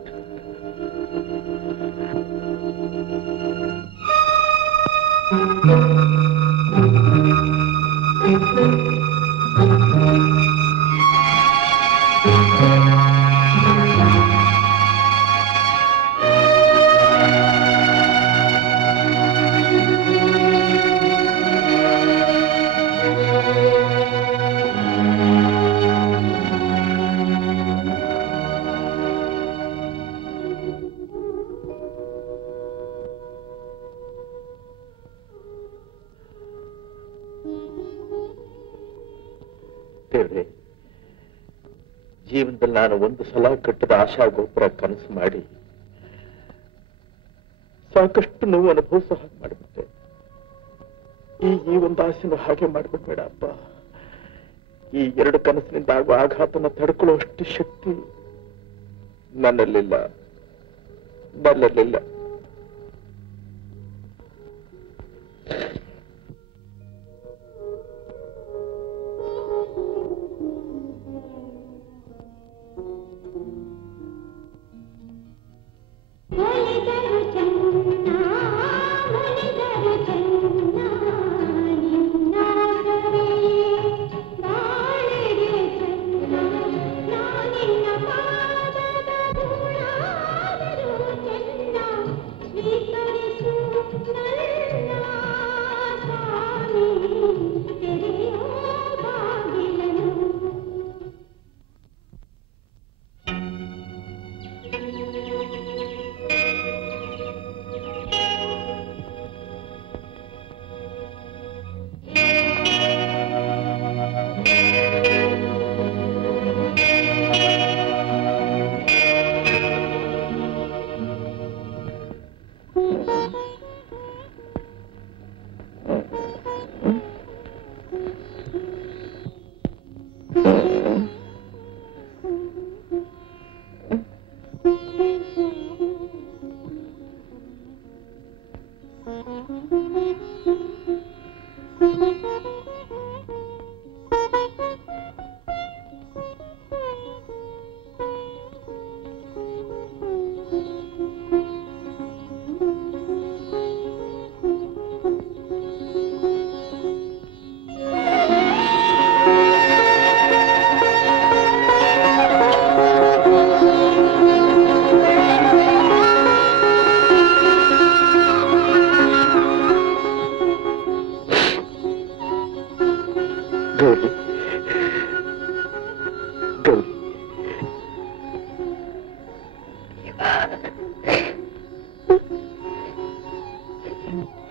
ದೇವ್ರೆ, ಜೀವನದಲ್ಲಿ ನಾನು ಒಂದು ಸಲ ಕಟ್ಟದ ಆಶಾ ಗೋಪುರ ಕನಸು ಮಾಡಿ ಸಾಕಷ್ಟು ನೋವು ಅನುಭವಿಸೋ ಹಾಗೆ ಮಾಡಿಬಿಟ್ಟೆ. ಈ ಒಂದು ಆಸೆನ ಹಾಗೆ ಮಾಡ್ಬಿಡ್ಬೇಡ ಅಪ್ಪ. ಈ ಎರಡು ಕನಸಿನಿಂದ ಆಗುವ ಆಘಾತನ ತಡ್ಕೊಳ್ಳುವಷ್ಟು ಶಕ್ತಿ ನನ್ನಲ್ಲಿಲ್ಲ.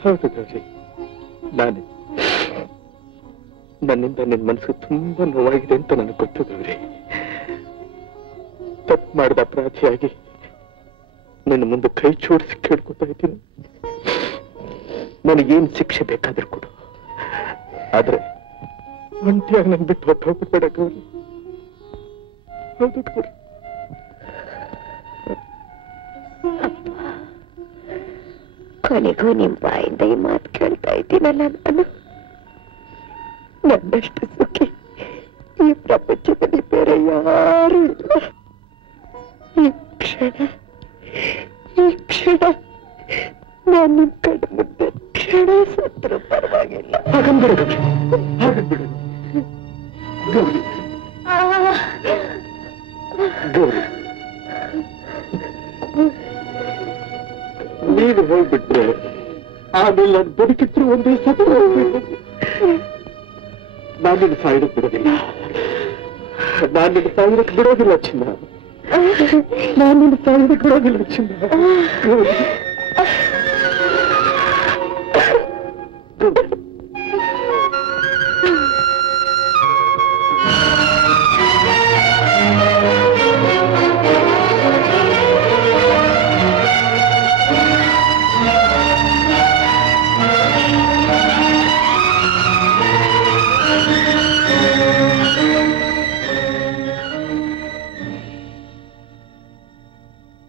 ಹೌದು ಗೌರಿ, ನಾನೇ. ನನ್ನಿಂದ ನಿನ್ನ ಮನಸ್ಸು ತುಂಬಾ ನೋವಾಗಿದೆ ಅಂತ ನನಗೆ ಗೊತ್ತು ಗೌರಿ. ತಪ್ಪು ಮಾಡಿದ ಅಪರಾಧಿಯಾಗಿ ನಿನ್ನ ಮುಂದೆ ಕೈ ಜೋಡಿಸಿ ಕೇಳ್ಕೊತಾ ಇದ್ದೀನಿ. ನನಗೇನು ಶಿಕ್ಷೆ ಬೇಕಾದ್ರೂ ಕೊಡು, ಆದ್ರೆ ಒಂಟಿಯಾಗಿ ನನ್ ಬಿಟ್ಟು ಹೊಟ್ಟು ಹೋಗ್ಬಿಡ್ಬೇಡ ಗೌರಿ. ಹೌದು ಗೌರಿ. ಕೊನೆಗೂ ನಿಮ್ ಬಾಯಿಂದ ಈ ಮಾತು ಕೇಳ್ತಾ ಇದ್ದೀನಲ್ಲ, ನಾನು ನನ್ನಷ್ಟು ಸುಖಿ ಈ ಪ್ರಪಂಚದಲ್ಲಿ ಬೇರೆ ಯಾರು ಇಲ್ಲ. ಈ ಕ್ಷಣ ನಾನು ನಿಮ್ ಕಡೆ ಮುಂದೆ ಕ್ಷಣ ಸತ್ರು ಪರವಾಗಿಲ್ಲ. ಹಾಗಂದ್ಬಿಡು ಗೌರಿ. ಗೌರಿ, ನೀನು ಹೋಗ್ಬಿಟ್ರೆ ಆಮೇಲೆ ನಾನು ಬದುಕಿದ್ರು ಒಂದೇ ಸತ್ತು ಹೋಗ್ಬೇಕು. ನಾನಿನ್ನು ಸಾಯೋದಕ್ಕೆ ಬಿಡೋದಿಲ್ಲ. ನಾನಿನ್ನು ಸಾಯೋದಕ್ಕೆ ಬಿಡೋದಿಲ್ಲ ಚಿನ್ನ. ನಾನಿನ್ನು ಸಾಯೋದಕ್ಕೆ ಬಿಡೋದಿಲ್ಲ ಚಿನ್ನ.